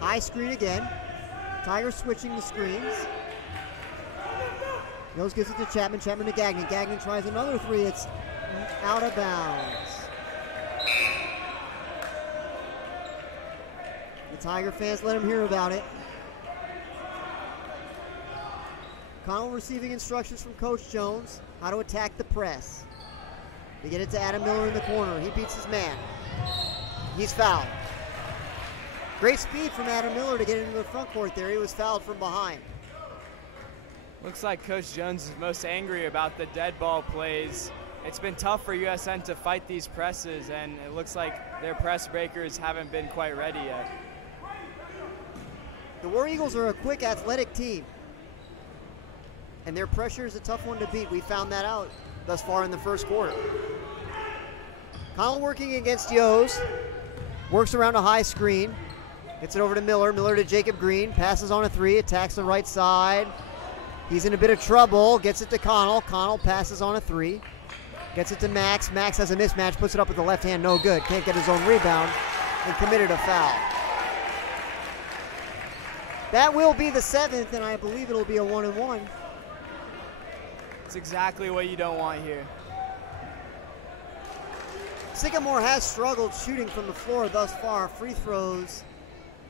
High screen again. Tigers switching the screens. Yos gives it to Chapman. Chapman to Gagnon. Gagnon tries another 3. It's out of bounds. The Tiger fans let him hear about it. Connell receiving instructions from Coach Jones how to attack the press. They get it to Adam Miller in the corner. He beats his man. He's fouled. Great speed from Adam Miller to get into the front court there. He was fouled from behind. Looks like Coach Jones is most angry about the dead ball plays. It's been tough for USN to fight these presses, and it looks like their press breakers haven't been quite ready yet. The War Eagles are a quick, athletic team, and their pressure is a tough one to beat. We found that out thus far in the first quarter. Connell working against Yos. Works around a high screen. Gets it over to Miller. Miller to Jacob Green. Passes on a 3. Attacks the right side. He's in a bit of trouble. Gets it to Connell. Connell passes on a 3. Gets it to Max. Max has a mismatch. Puts it up with the left hand. No good. Can't get his own rebound. And committed a foul. That will be the 7th, and I believe it'll be a 1-and-1. It's exactly what you don't want here. Sycamore has struggled shooting from the floor thus far. Free throws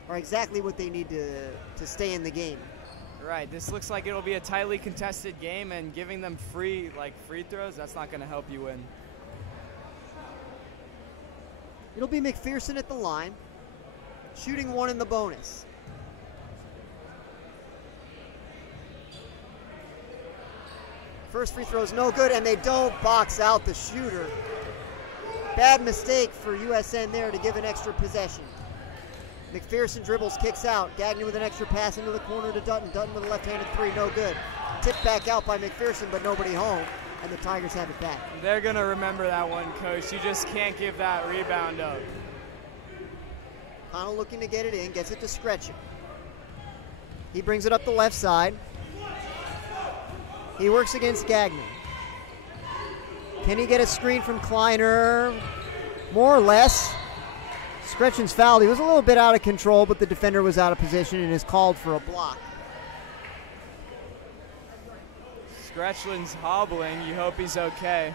are exactly what they need to stay in the game. Right, this looks like it'll be a tightly contested game, and giving them free throws, that's not going to help you win. It'll be McPherson at the line, shooting 1 in the bonus. First free throw is no good, and they don't box out the shooter. Bad mistake for USN there to give an extra possession. McPherson dribbles, kicks out. Gagnon with an extra pass into the corner to Dutton. Dutton with a left-handed 3, no good. Tipped back out by McPherson, but nobody home, and the Tigers have it back. They're going to remember that one, Coach. You just can't give that rebound up. Connell looking to get it in, gets it to Scretchen. He brings it up the left side. He works against Gagnon. Can he get a screen from Kleiner? More or less. Scretchen's fouled. He was a little bit out of control, but the defender was out of position and is called for a block. Scretchlin's hobbling. You hope he's okay.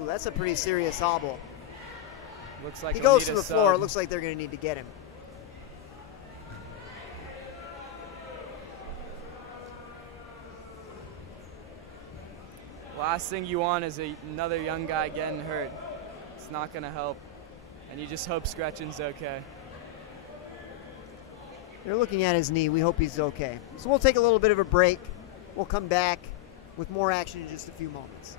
Ooh, that's a pretty serious hobble. Looks like he goes to the floor. It looks like they're going to need to get him. Last thing you want is another young guy getting hurt. It's not going to help. And you just hope Scretchen's okay. They're looking at his knee. We hope he's okay. So we'll take a little bit of a break. We'll come back with more action in just a few moments.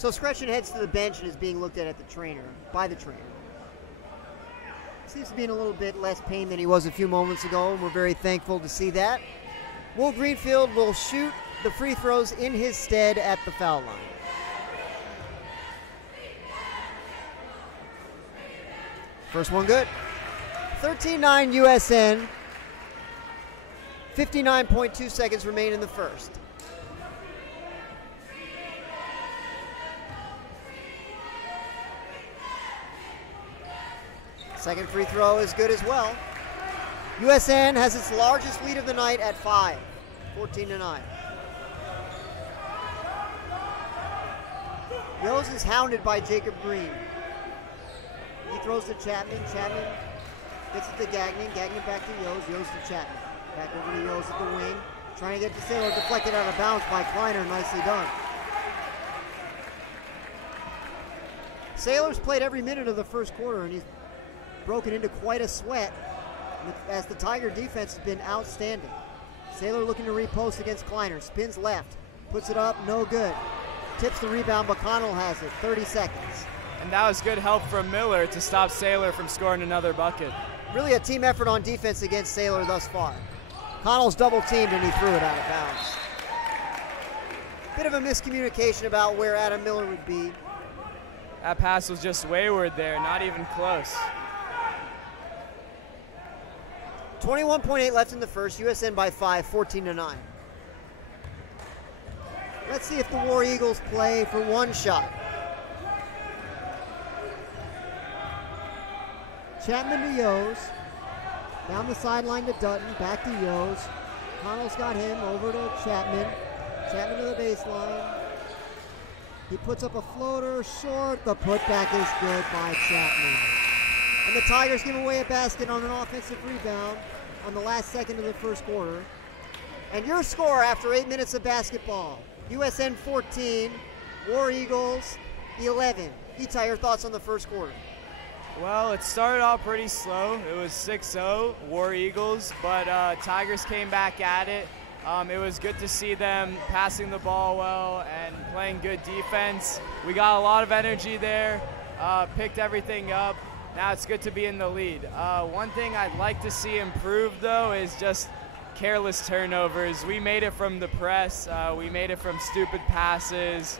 So Scretchen heads to the bench and is being looked at the trainer, by the trainer. Seems to be in a little bit less pain than he was a few moments ago, and we're very thankful to see that. Will Greenfield will shoot the free throws in his stead at the foul line. First one good. 13-9 USN. 59.2 seconds remain in the first. Second free throw is good as well. USN has its largest lead of the night at 5, 14-9. Yos is hounded by Jacob Green. He throws to Chapman. Chapman gets it to Gagnon. Gagnon back to Yos. Yos to Chapman. Back over to Yos at the wing. Trying to get to Sailor. Deflected out of bounds by Kleiner. Nicely done. Sailor's played every minute of the first quarter, and he's broken into quite a sweat as the Tiger defense has been outstanding. Sailor looking to repost against Kleiner. Spins left. Puts it up. No good. Tips the rebound. McConnell has it. 30 seconds. And that was good help from Miller to stop Sailor from scoring another bucket. Really a team effort on defense against Sailor thus far. Connell's double teamed and he threw it out of bounds. Bit of a miscommunication about where Adam Miller would be. That pass was just wayward there, not even close. 21.8 left in the first. USN by 5, 14-9. Let's see if the War Eagles play for one shot. Chapman to Yos. Down the sideline to Dutton. Back to Yos. Connell's got him over to Chapman. Chapman to the baseline. He puts up a floater short. The putback is good by Chapman. And the Tigers give away a basket on an offensive rebound on the last second of the first quarter. And your score after 8 minutes of basketball. USN 14, War Eagles 11. Itai, your thoughts on the first quarter? Well, it started off pretty slow. It was 6-0, War Eagles, but Tigers came back at it. It was good to see them passing the ball well and playing good defense. We got a lot of energy there, picked everything up. Now it's good to be in the lead. One thing I'd like to see improved, though, is just careless turnovers. We made it from the press. We made it from stupid passes,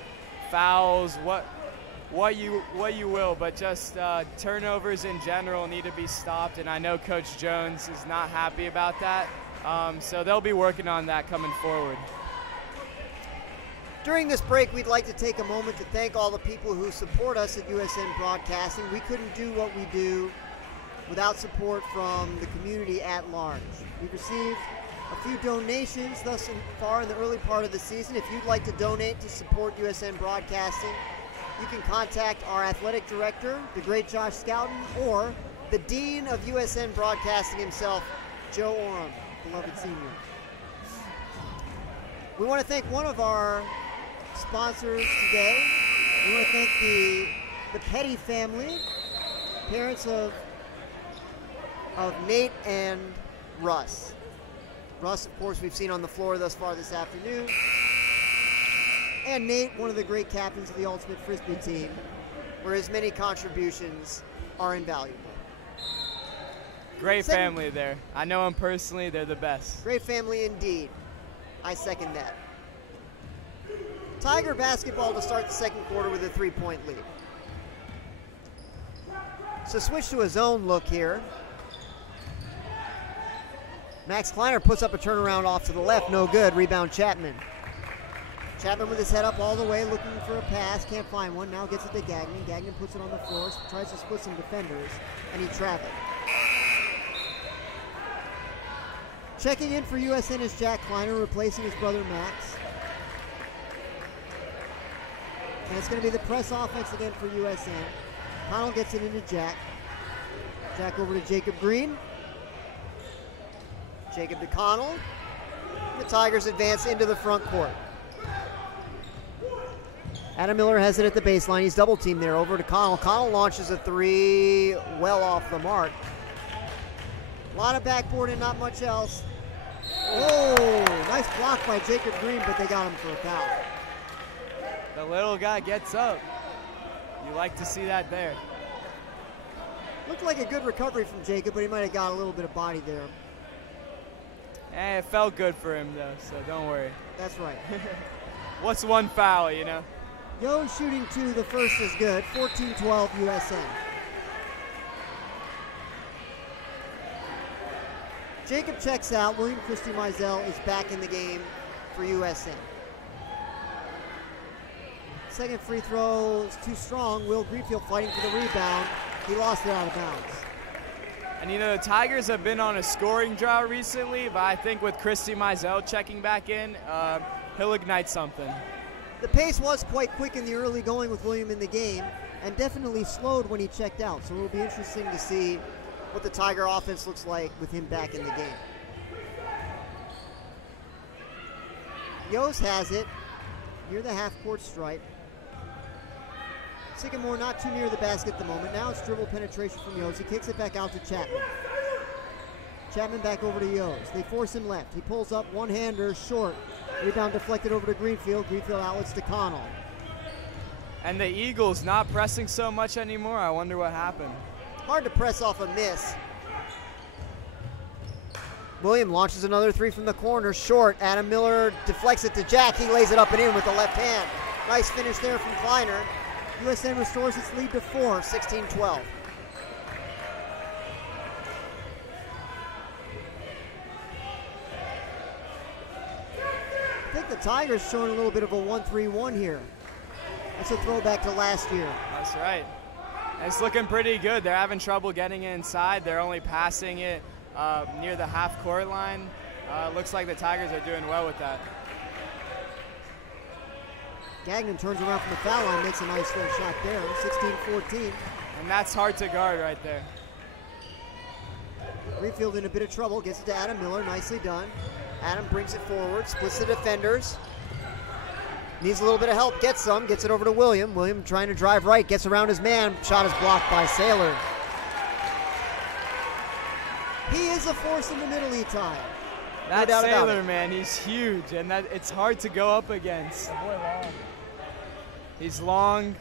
fouls, what you will, but just turnovers in general need to be stopped, and I know Coach Jones is not happy about that, so they'll be working on that coming forward. During this break, we'd like to take a moment to thank all the people who support us at USN Broadcasting. We couldn't do what we do without support from the community at large. We've received a few donations thus far in the early part of the season. If you'd like to donate to support USN Broadcasting, you can contact our athletic director, the great Josh Scouten, or the dean of USN Broadcasting himself, Joe Oram, beloved senior. We want to thank one of our sponsors today. We want to thank the Petty family, parents of Nate and Russ. Russ, of course, we've seen on the floor thus far this afternoon. And Nate, one of the great captains of the Ultimate Frisbee team, where his many contributions are invaluable. Great family there. I know them personally. They're the best. Great family indeed. I second that. Tiger basketball to start the second quarter with a 3-point lead. So switch to a zone look here. Max Kleiner puts up a turnaround off to the left. No good. Rebound Chapman. Chapman with his head up all the way, looking for a pass. Can't find one. Now gets it to Gagnon. Gagnon puts it on the floor. Tries to split some defenders, and he traveled. Checking in for USN is Jack Kleiner, replacing his brother Max. And it's going to be the press offense again for USN. Connell gets it into Jack. Jack over to Jacob Green. Jacob to Connell. The Tigers advance into the front court. Adam Miller has it at the baseline. He's double teamed there. Over to Connell. Connell launches a three well off the mark. A lot of backboard and not much else. Oh, nice block by Jacob Green, but they got him for a foul. The little guy gets up. You like to see that there. Looked like a good recovery from Jacob, but he might have got a little bit of body there. And it felt good for him, though, so don't worry. That's right. What's one foul, you know? Yo shooting 2, the first is good. 14-12 USN. Jacob checks out. William Christie Mizell is back in the game for USN. Second free throw is too strong. Will Greenfield fighting for the rebound. He lost it out of bounds. And you know, the Tigers have been on a scoring drought recently, but I think with Christie Mizell checking back in, he'll ignite something. The pace was quite quick in the early going with William in the game, and definitely slowed when he checked out. So it will be interesting to see what the Tiger offense looks like with him back in the game. Yost has it near the half-court stripe. Sycamore not too near the basket at the moment. Now it's dribble penetration from Yost. He kicks it back out to Chapman. Chapman back over to Yost. They force him left. He pulls up one-hander short. Rebound deflected over to Greenfield. Greenfield outlets to Connell. And the Eagles not pressing so much anymore. I wonder what happened. Hard to press off a miss. William launches another 3 from the corner, short. Adam Miller deflects it to Jack. He lays it up and in with the left hand. Nice finish there from Kleiner. USN restores its lead to 4, 16-12. I think the Tigers showing a little bit of a 1-3-1 here. That's a throwback to last year. That's right. It's looking pretty good. They're having trouble getting inside. They're only passing it near the half-court line. Looks like the Tigers are doing well with that. Gagnon turns around from the foul line, makes a nice little shot there, 16-14. And that's hard to guard right there. Greenfield in a bit of trouble, gets it to Adam Miller, nicely done. Adam brings it forward, splits the defenders. Needs a little bit of help, gets some, gets it over to William. William trying to drive right, gets around his man. Shot is blocked by Saylor. He is a force in the middle, Etai. That No doubt about Saylor, it. man, he's huge, and it's hard to go up against. He's long,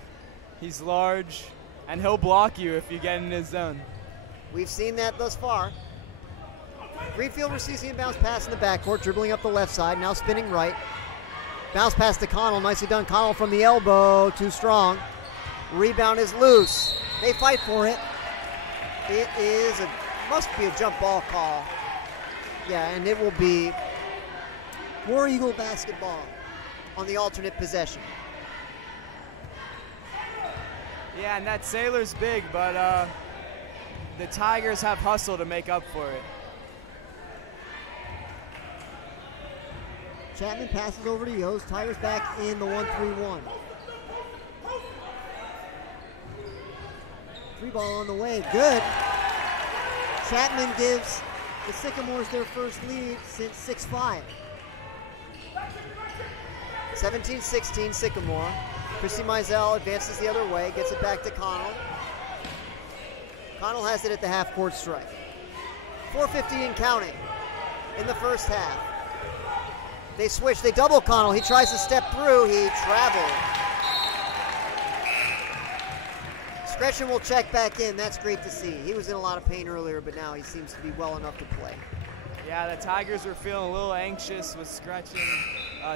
he's large, and he'll block you if you get in his zone. We've seen that thus far. Greenfield receives the inbounds pass in the backcourt, dribbling up the left side, now spinning right. Bounce pass to Connell, nicely done. Connell from the elbow, too strong. Rebound is loose. They fight for it. It is must be a jump ball call. Yeah, and it will be War Eagle basketball on the alternate possession. Yeah, and that Sailor's big, but the Tigers have hustle to make up for it. Chapman passes over to Yost. Tigers back in the 1-3-1. 3 ball on the way. Good. Chapman gives the Sycamores their first lead since 6-5. 17-16 Sycamore. Christie Mizell advances the other way, gets it back to Connell. Connell has it at the half-court stripe. 4:50 and counting in the first half. They switch, they double Connell. He tries to step through, he traveled. Scretchen will check back in, that's great to see. He was in a lot of pain earlier, but now he seems to be well enough to play. Yeah, the Tigers were feeling a little anxious with Scretchen.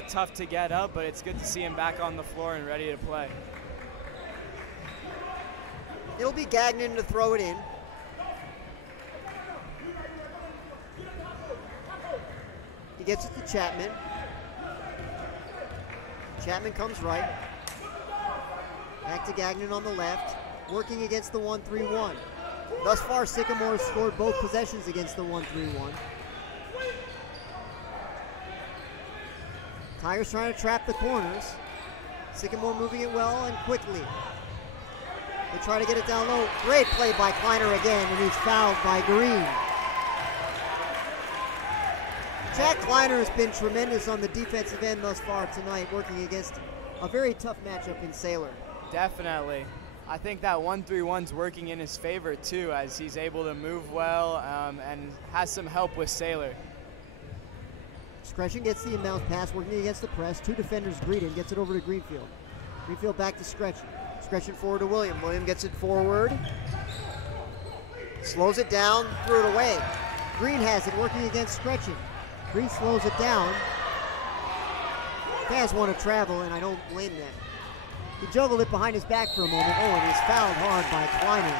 Tough to get up, but it's good to see him back on the floor and ready to play. It'll be Gagnon to throw it in. He gets it to Chapman. Chapman comes right. Back to Gagnon on the left. Working against the 1-3-1. Thus far, Sycamore has scored both possessions against the 1-3-1. Tigers trying to trap the corners. Sycamore moving it well and quickly. They try to get it down low. Great play by Kleiner again, and he's fouled by Green. Jack Kleiner has been tremendous on the defensive end thus far tonight, working against a very tough matchup in Saylor. Definitely. I think that 1-3-1's working in his favor too, as he's able to move well and has some help with Saylor. Scretchen gets the inbound pass, working against the press. 2 defenders greet him, gets it over to Greenfield. Greenfield back to Scretchen. Scretchen forward to William. William gets it forward. Slows it down, threw it away. Green has it, working against Scretchen. Green slows it down. Fans want to travel, and I don't blame them. He juggled it behind his back for a moment. Oh, and he's fouled hard by Kleiner.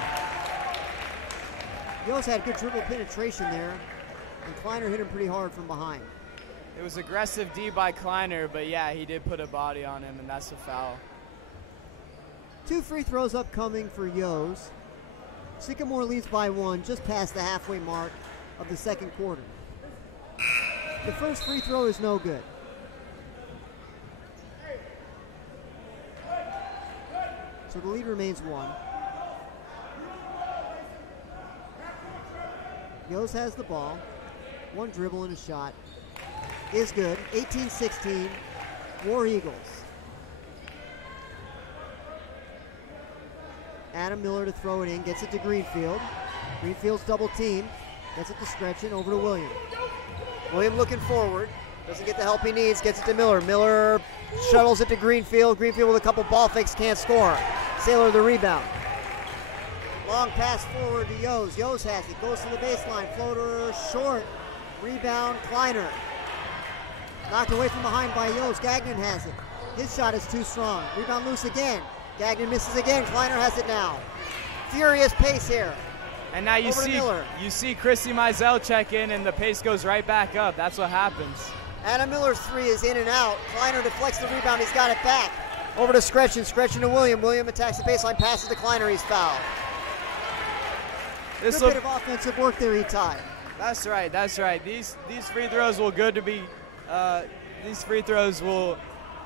Yost had good dribble penetration there, and Kleiner hit him pretty hard from behind. It was aggressive D by Kleiner, but yeah, he did put a body on him, and that's a foul. 2 free throws upcoming for Yost. Sycamore leads by 1, just past the halfway mark of the second quarter. The first free throw is no good. So the lead remains 1. Yost has the ball. 1 dribble and a shot. Is good. 18-16, War Eagles. Adam Miller to throw it in, gets it to Greenfield. Greenfield's double team, gets it to Scretchen, over to William. William looking forward, doesn't get the help he needs, gets it to Miller. Miller shuttles it to Greenfield. Greenfield with a couple ball fakes, can't score. Sailor the rebound. Long pass forward to Yost. Yost has it, goes to the baseline, floater short. Rebound, Kleiner. Knocked away from behind by Yost. Gagnon has it. His shot is too strong. Rebound loose again. Gagnon misses again. Kleiner has it now. Furious pace here. And now you see Chrissy Mizell check in, and the pace goes right back up. That's what happens. Adam Miller's 3 is in and out. Kleiner deflects the rebound. He's got it back. Over to Scretchen. Scretchen to William. William attacks the baseline, passes to Kleiner. He's fouled. Good bit of offensive work there, Itai. That's right. That's right. These free throws will these free throws will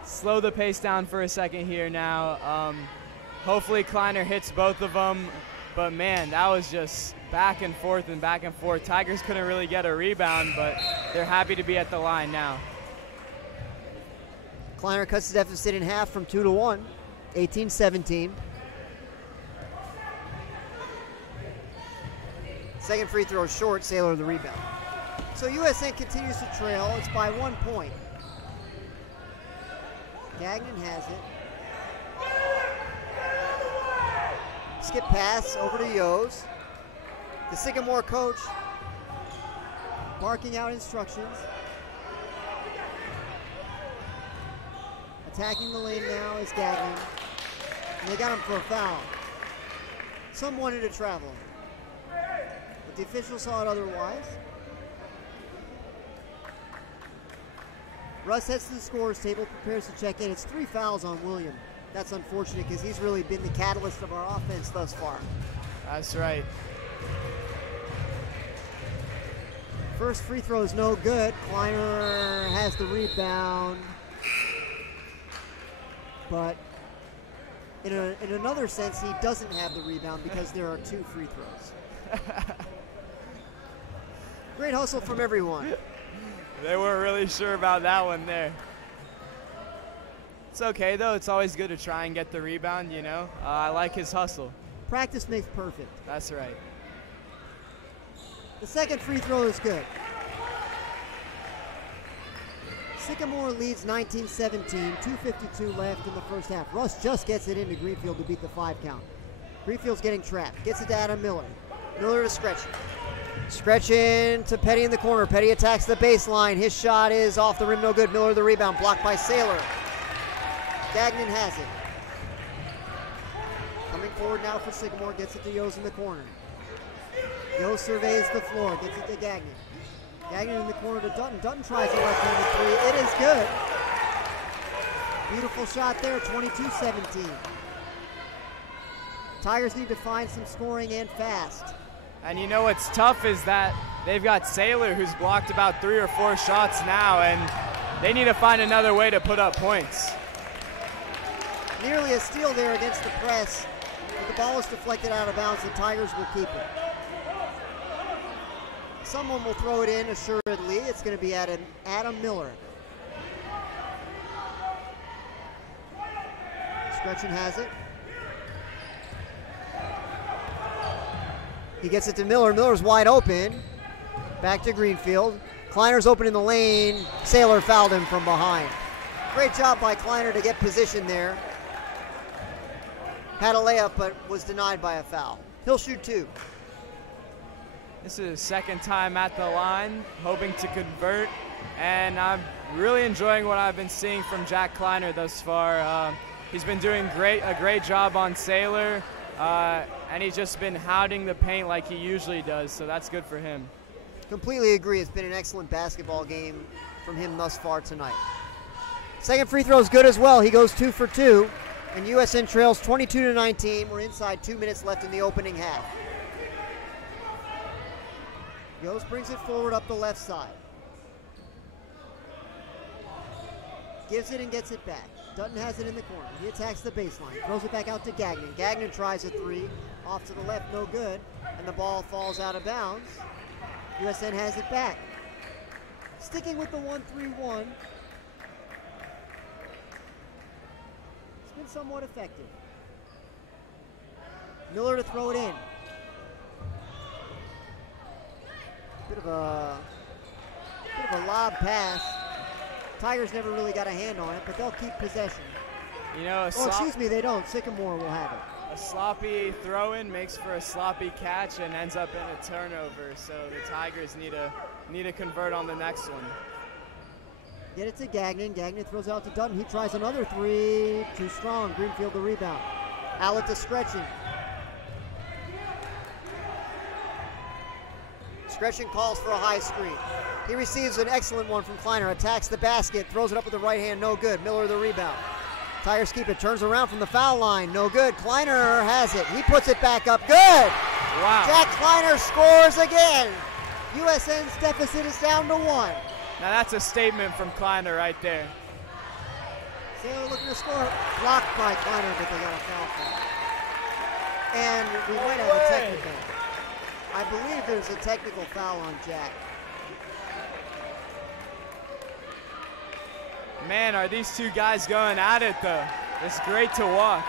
slow the pace down for a second here now. Hopefully Kleiner hits both of them, but man, that was just back and forth and back and forth. Tigers couldn't really get a rebound, but they're happy to be at the line now. Kleiner cuts the deficit in half from 2 to 1, 18-17. Second free throw short, Sailor the rebound. So USN continues to trail. It's by 1 point. Gagnon has it. Skip pass over to Yost. The Sycamore coach barking out instructions. Attacking the lane now is Gagnon. And they got him for a foul. Some wanted to travel. But the officials saw it otherwise. Russ heads to the scorer's table, prepares to check in. It's 3 fouls on William. That's unfortunate because he's really been the catalyst of our offense thus far. That's right. First free throw is no good. Kleiner has the rebound. But in another sense, he doesn't have the rebound because there are 2 free throws. Great hustle from everyone. They weren't really sure about that one there. It's okay, though. It's always good to try and get the rebound, you know. I like his hustle. Practice makes perfect. That's right. The second free throw is good. Sycamore leads 19-17, 2:52 left in the first half. Russ just gets it into Greenfield to beat the 5 count. Greenfield's getting trapped. Gets it to Adam Miller. Miller to Scretchen. Scretchen to Petty in the corner. Petty attacks the baseline. His shot is off the rim, no good. Miller the rebound, blocked by Sailor. Gagnon has it. Coming forward now for Sycamore, gets it to Yost in the corner. Yost surveys the floor, gets it to Gagnon. Gagnon in the corner to Dutton. Dutton tries a left-handed 3. It is good. Beautiful shot there, 22-17. Tigers need to find some scoring and fast. And you know what's tough is that they've got Sailor, who's blocked about 3 or 4 shots now, and they need to find another way to put up points. Nearly a steal there against the press, but the ball was deflected out of bounds. The Tigers will keep it. Someone will throw it in, assuredly. It's going to be Adam Miller. Scretchen has it. He gets it to Miller. Miller's wide open. Back to Greenfield. Kleiner's open in the lane. Sailor fouled him from behind. Great job by Kleiner to get position there. had a layup but was denied by a foul. He'll shoot 2. This is his second time at the line, hoping to convert, and I'm really enjoying what I've been seeing from Jack Kleiner thus far. He's been doing a great job on Sailor, and he's just been hounding the paint like he usually does, so that's good for him. Completely agree. It's been an excellent basketball game from him thus far tonight. Second free throw is good as well. He goes 2 for 2, and USN trails 22-19. We're inside 2 minutes left in the opening half. Yost brings it forward up the left side. Gives it and gets it back. Dutton has it in the corner. He attacks the baseline. Throws it back out to Gagnon. Gagnon tries a 3. Off to the left, no good. And the ball falls out of bounds. USN has it back. Sticking with the 1-3-1. It's been somewhat effective. Miller to throw it in. Bit of a lob pass. Tigers never really got a hand on it, but they'll keep possession. You know, excuse me, they don't. Sycamore will have it. A sloppy throw-in makes for a sloppy catch and ends up in a turnover. So the Tigers need to convert on the next one. Get it to Gagnon. Gagnon throws out to Dutton. He tries another 3. Too strong. Greenfield the rebound. Allett to Scretchen. Scretchen calls for a high screen. He receives an excellent one from Kleiner. Attacks the basket. Throws it up with the right hand. No good. Miller the rebound. Tigers keep it. Turns around from the foul line. No good. Kleiner has it. He puts it back up. Good. Wow. Jack Kleiner scores again. USN's deficit is down to 1. Now that's a statement from Kleiner right there. Sailor looking to score. Blocked by Kleiner, but they got a foul call. And we might have a technical. I believe there's a technical foul on Jack. Man, are these two guys going at it, though. It's great to watch.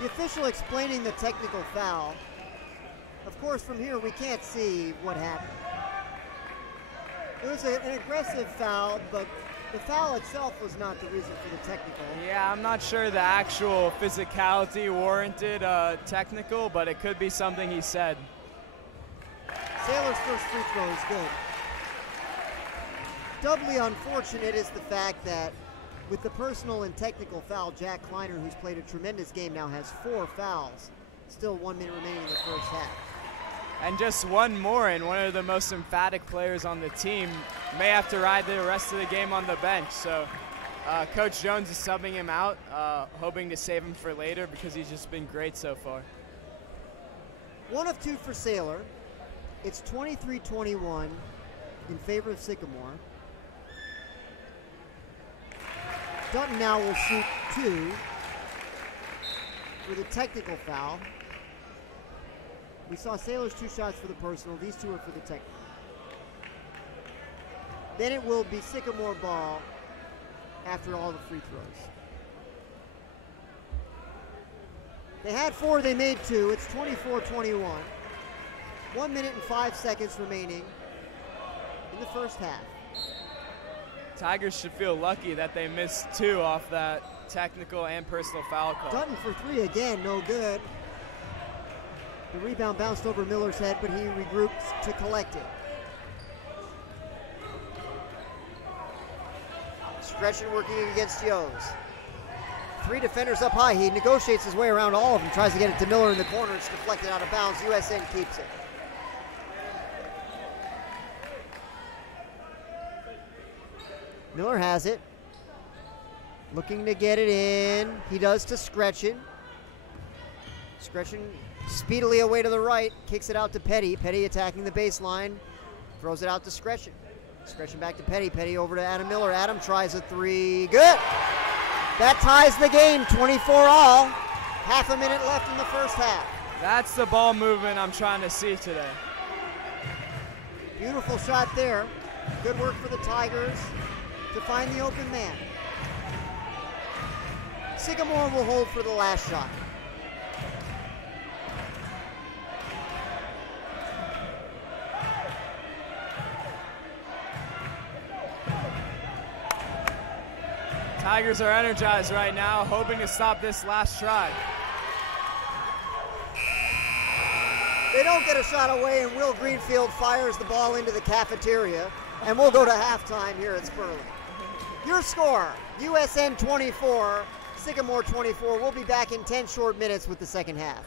The official explaining the technical foul. Of course, from here, we can't see what happened. It was an aggressive foul, but the foul itself was not the reason for the technical. Yeah, I'm not sure the actual physicality warranted technical, but it could be something he said. Sailor's first free throw is good. Doubly unfortunate is the fact that with the personal and technical foul, Jack Kleiner, who's played a tremendous game now, has 4 fouls. Still 1 minute remaining in the first half. And just one more, and one of the most emphatic players on the team may have to ride the rest of the game on the bench. So Coach Jones is subbing him out, hoping to save him for later because he's just been great so far. 1 of 2 for Sailor. It's 23-21 in favor of Sycamore. Dutton now will shoot 2 with a technical foul. We saw Sailor's 2 shots for the personal. These 2 are for the technical. Then it will be Sycamore ball after all the free throws. They had 4, they made 2. It's 24-21. 1 minute and 5 seconds remaining in the first half. Tigers should feel lucky that they missed 2 off that technical and personal foul call. Dutton for 3 again, no good. The rebound bounced over Miller's head, but he regroups to collect it. Scretchen working against Yost. 3 defenders up high. He negotiates his way around all of them, tries to get it to Miller in the corner. It's deflected out of bounds. USN keeps it. Miller has it. Looking to get it in. He does to Scretchen. Scretchen speedily away to the right, kicks it out to Petty. Petty attacking the baseline, throws it out to Scretchen. Scretchen back to Petty. Petty over to Adam Miller. Adam tries a 3. Good! That ties the game, 24 all. Half a minute left in the first half. That's the ball movement I'm trying to see today. Beautiful shot there. Good work for the Tigers to find the open man. Sycamore will hold for the last shot. Tigers are energized right now, hoping to stop this last try. They don't get a shot away, and Will Greenfield fires the ball into the cafeteria, and we'll go to halftime here at Sperling. Your score, USN 24, Sycamore 24. We'll be back in 10 short minutes with the second half.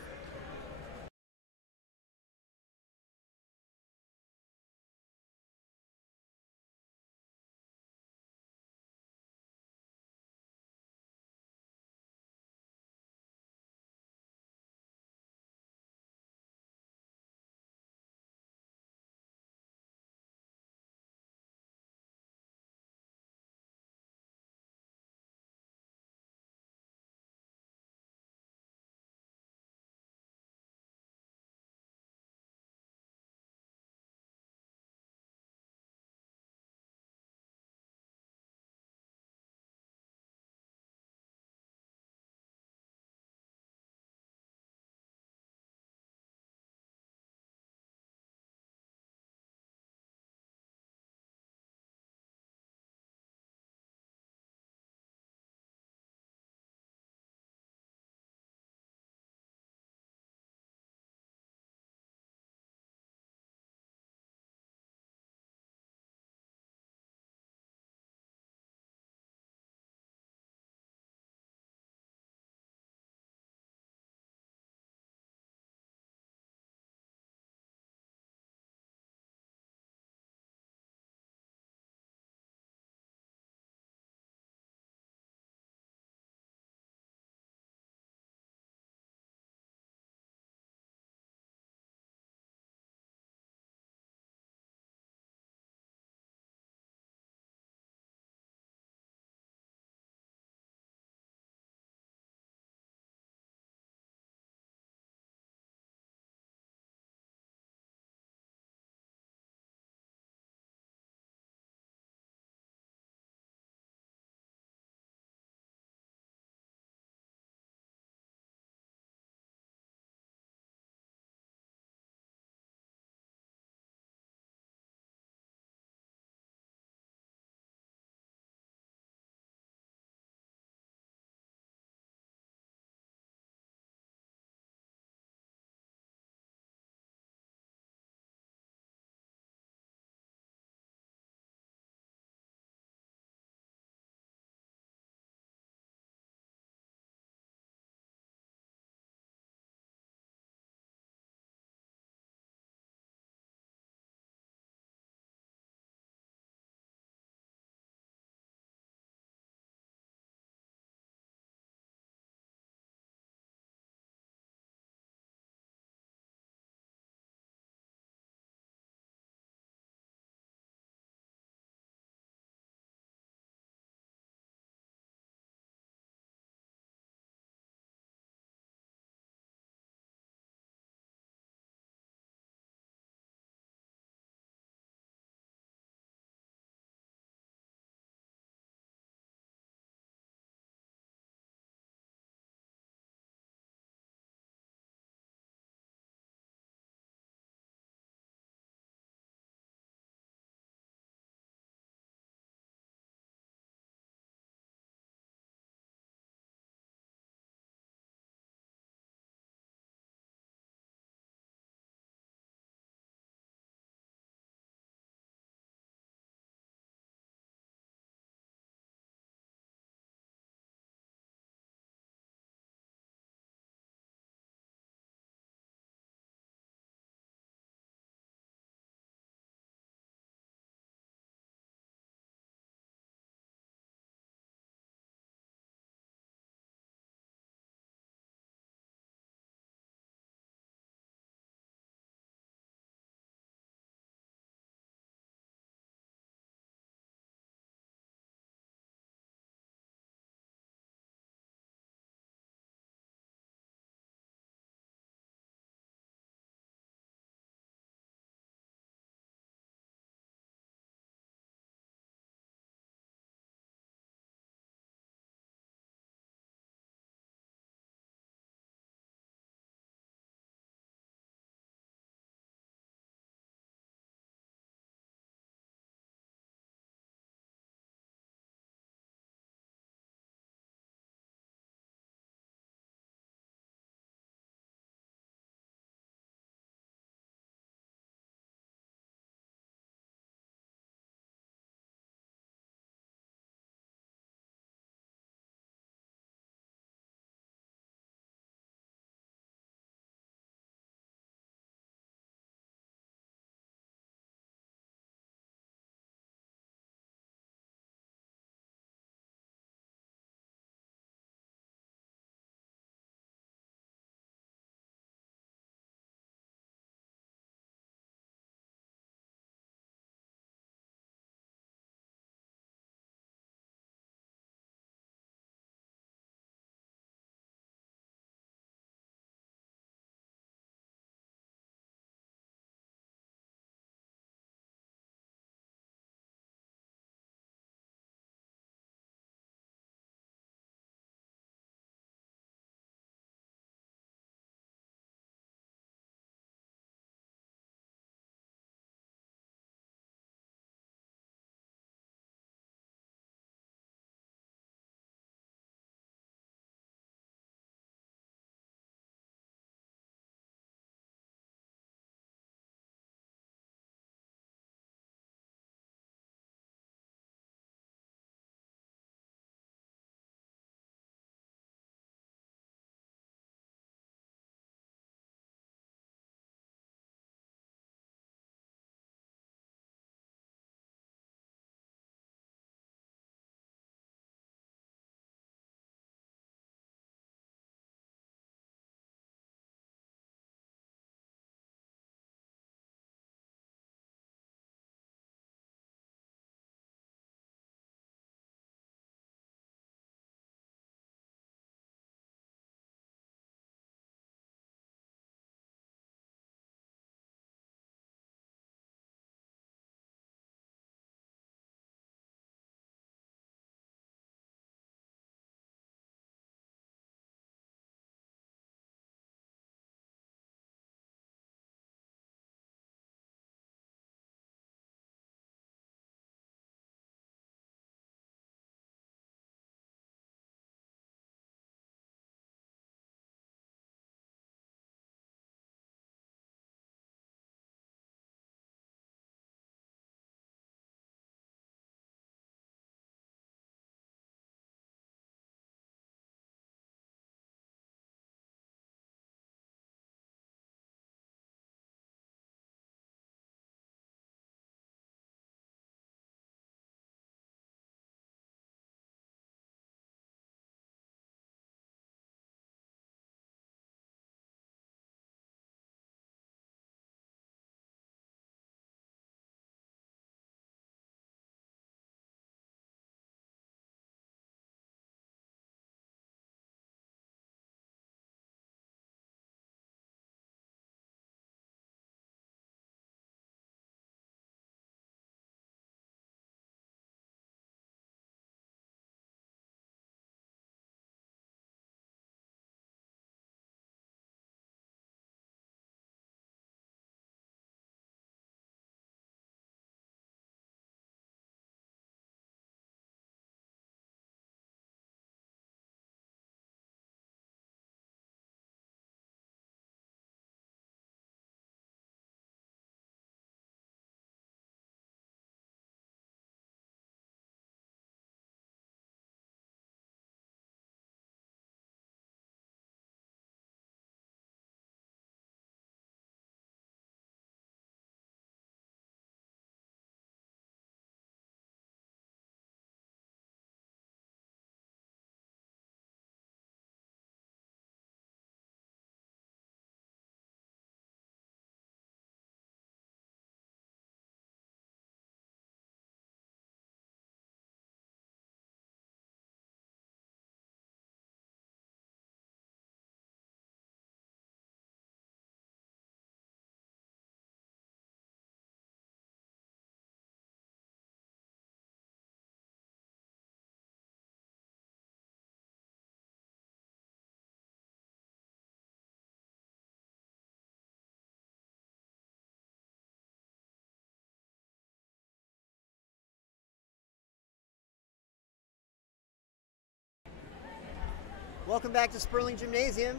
Welcome back to Sperling Gymnasium.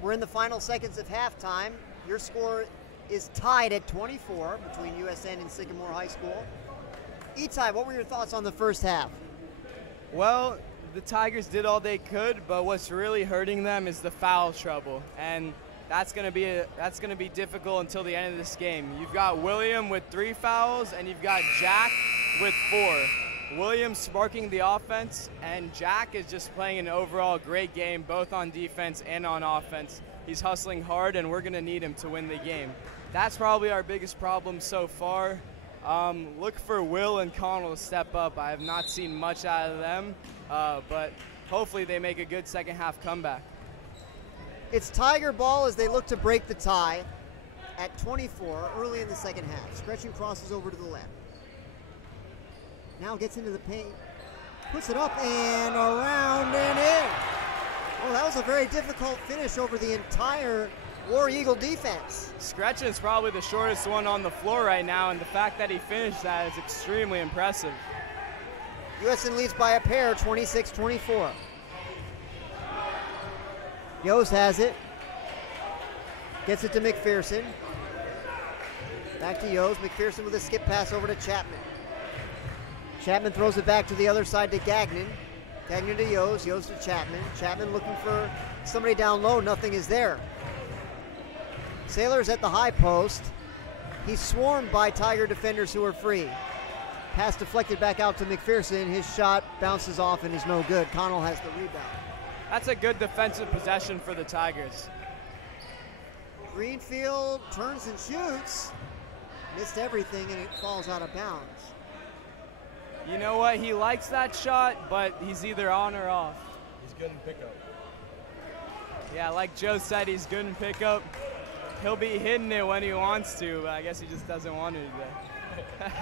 We're in the final seconds of halftime. Your score is tied at 24 between USN and Sycamore High School. Etai, what were your thoughts on the first half? Well, the Tigers did all they could, but what's really hurting them is the foul trouble, and that's going to be difficult until the end of this game. You've got William with 3 fouls, and you've got Jack with 4. William's sparking the offense, and Jack is just playing an overall great game, both on defense and on offense. He's hustling hard, and we're going to need him to win the game. That's probably our biggest problem so far. Look for Will and Connell to step up. I have not seen much out of them, but hopefully they make a good second half comeback. It's Tiger ball as they look to break the tie at 24 early in the second half. Stretching crosses over to the left. Now gets into the paint, puts it up and around and in. Oh, that was a very difficult finish over the entire War Eagle defense. Scretchen's probably the shortest one on the floor right now, and the fact that he finished that is extremely impressive. USN leads by a pair, 26-24. Yost has it. Gets it to McPherson. Back to Yost. McPherson with a skip pass over to Chapman. Chapman throws it back to the other side to Gagnon. Gagnon to Yost. Yost to Chapman. Chapman looking for somebody down low. Nothing is there. Saylor's at the high post. He's swarmed by Tiger defenders who are free. Pass deflected back out to McPherson. His shot bounces off and is no good. Connell has the rebound. That's a good defensive possession for the Tigers. Greenfield turns and shoots. Missed everything and it falls out of bounds. You know what? He likes that shot, but he's either on or off. He's good in pickup. Yeah, like Joe said, he's good in pickup. He'll be hitting it when he wants to, but I guess he just doesn't want to today.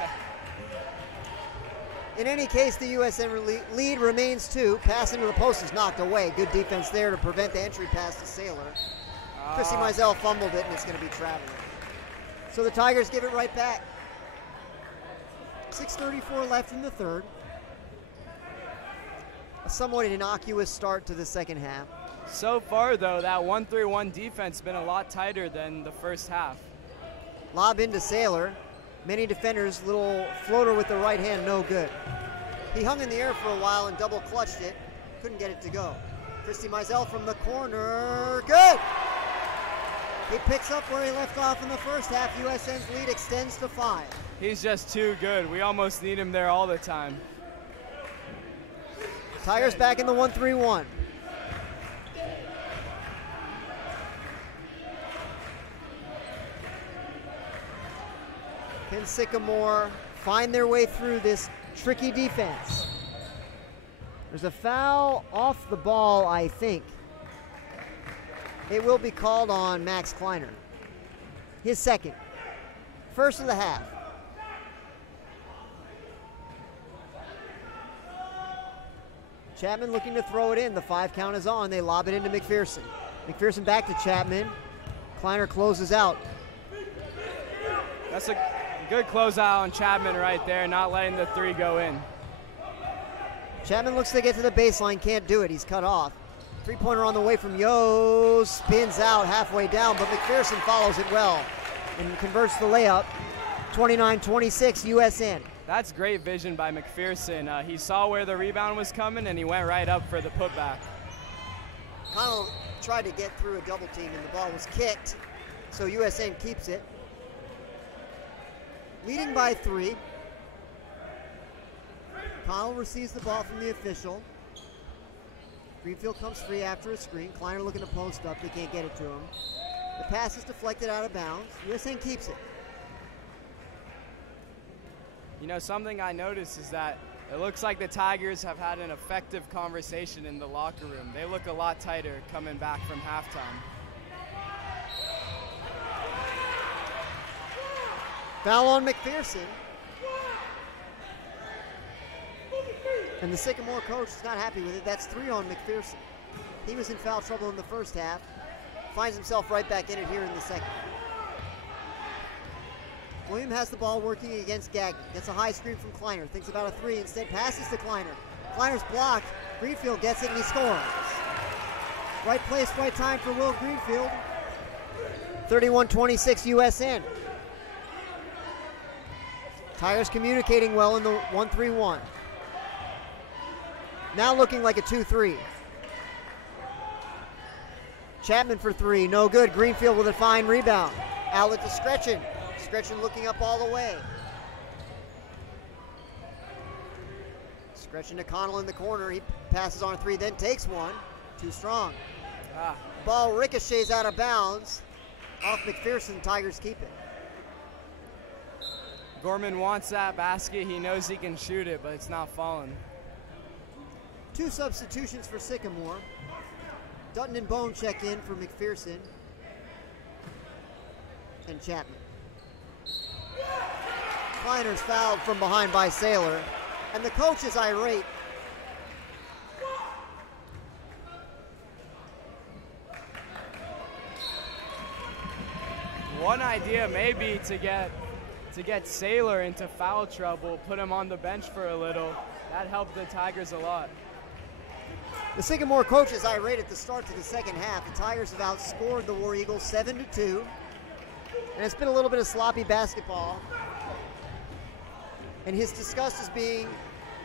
In any case, the USN lead remains 2. Pass into the post is knocked away. Good defense there to prevent the entry pass to Saylor. Chrissy Mizell fumbled it, and it's going to be traveling. So the Tigers give it right back. 6:34 left in the third. A somewhat innocuous start to the second half. So far, though, that 1-3-1 defense has been a lot tighter than the first half. Lob into Saylor. Many defenders, little floater with the right hand, no good. He hung in the air for a while and double clutched it. Couldn't get it to go. Christy Mizell from the corner, good! He picks up where he left off in the first half. USN's lead extends to 5. He's just too good. We almost need him there all the time. Tigers back in the 1-3-1. Can Sycamore find their way through this tricky defense? There's a foul off the ball, I think. It will be called on Max Kleiner. His second. First of the half. Chapman looking to throw it in. The 5 count is on. They lob it into McPherson. McPherson back to Chapman. Kleiner closes out. That's a good closeout on Chapman right there, not letting the 3 go in. Chapman looks to get to the baseline, can't do it. He's cut off. 3-pointer on the way from Yost. Spins out halfway down, but McPherson follows it well and converts the layup. 29-26 USN. That's great vision by McPherson. He saw where the rebound was coming, and he went right up for the putback. Connell tried to get through a double team, and the ball was kicked, so USN keeps it. Leading by 3. Connell receives the ball from the official. Greenfield comes free after a screen. Kleiner looking to post up. They can't get it to him. The pass is deflected out of bounds. USN keeps it. You know, something I noticed is that it looks like the Tigers have had an effective conversation in the locker room. They look a lot tighter coming back from halftime. Foul on McPherson. And the Sycamore coach is not happy with it. That's 3 on McPherson. He was in foul trouble in the first half. Finds himself right back in it here in the second. William has the ball working against Gagnon. Gets a high screen from Kleiner. Thinks about a 3. Instead passes to Kleiner. Kleiner's blocked. Greenfield gets it and he scores. Right place, right time for Will Greenfield. 31-26 USN. Tigers communicating well in the 1-3-1. Now looking like a 2-3. Chapman for three, no good. Greenfield with a fine rebound. Outlet to Scretchen. Scretchen looking up all the way. Scretchen to Connell in the corner. He passes on a three, then takes one. Too strong. Ball ricochets out of bounds. Off McPherson, Tigers keep it. Gorman wants that basket. He knows he can shoot it, but it's not falling. Two substitutions for Sycamore. Dutton and Bone check in for McPherson and Chapman. Kleiner's fouled from behind by Saylor, and the coach is irate. One idea may be to get Saylor into foul trouble, put him on the bench for a little. That helped the Tigers a lot. The Sycamore coach is irate at the start to the second half. The Tigers have outscored the War Eagles 7-2. And it's been a little bit of sloppy basketball. And his disgust is being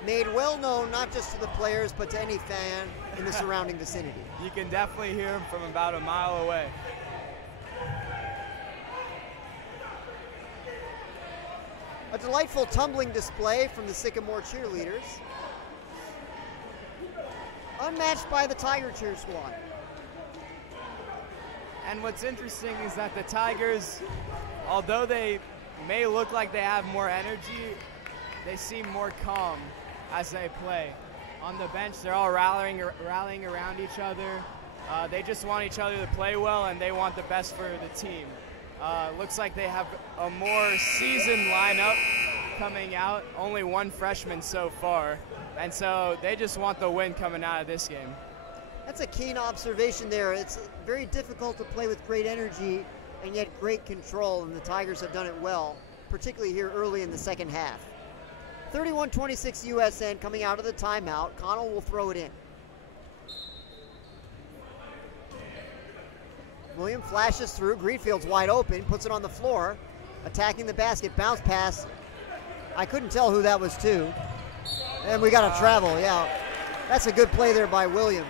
made well known, not just to the players, but to any fan in the surrounding vicinity. You can definitely hear him from about a mile away. A delightful tumbling display from the Sycamore cheerleaders. Unmatched by the Tiger cheer squad. And what's interesting is that the Tigers, although they may look like they have more energy, they seem more calm as they play. On the bench, they're all rallying around each other. They just want each other to play well, and they want the best for the team. Looks like they have a more seasoned lineup coming out, only one freshman so far. And so they just want the win coming out of this game. That's a keen observation there. It's very difficult to play with great energy and yet great control, and the Tigers have done it well, particularly here early in the second half. 31-26 USN coming out of the timeout. Connell will throw it in. William flashes through. Greenfield's wide open, puts it on the floor, attacking the basket. Bounce pass. I couldn't tell who that was to. And we got to travel, yeah. That's a good play there by William.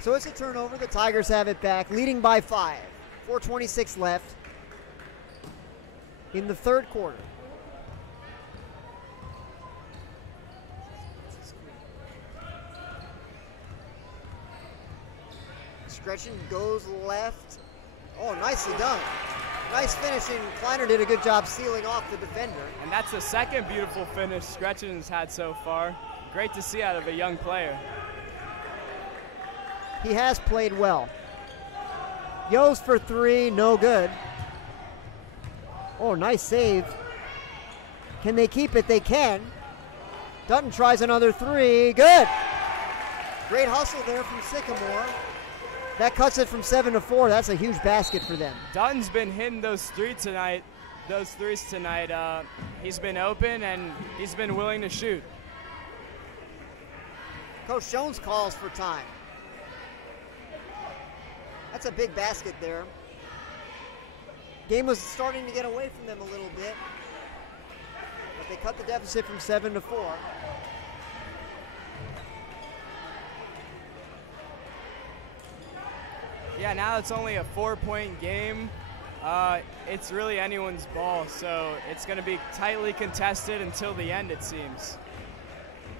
So it's a turnover. The Tigers have it back, leading by 5. 4:26 left in the third quarter. Scretchen goes left. Oh, nicely done. Nice finishing. Kleiner did a good job sealing off the defender. And that's the second beautiful finish Scretchen's had so far. Great to see out of a young player. He has played well. Yo's for three, no good. Oh, nice save. Can they keep it? They can. Dutton tries another three. Good. Great hustle there from Sycamore. That cuts it from 7-4. That's a huge basket for them. Dutton's been hitting those threes tonight. He's been open and he's been willing to shoot. Coach Jones calls for time. That's a big basket there. Game was starting to get away from them a little bit, but they cut the deficit from 7-4. Yeah, now it's only a 4-point game. It's really anyone's ball, so it's going to be tightly contested until the end, it seems.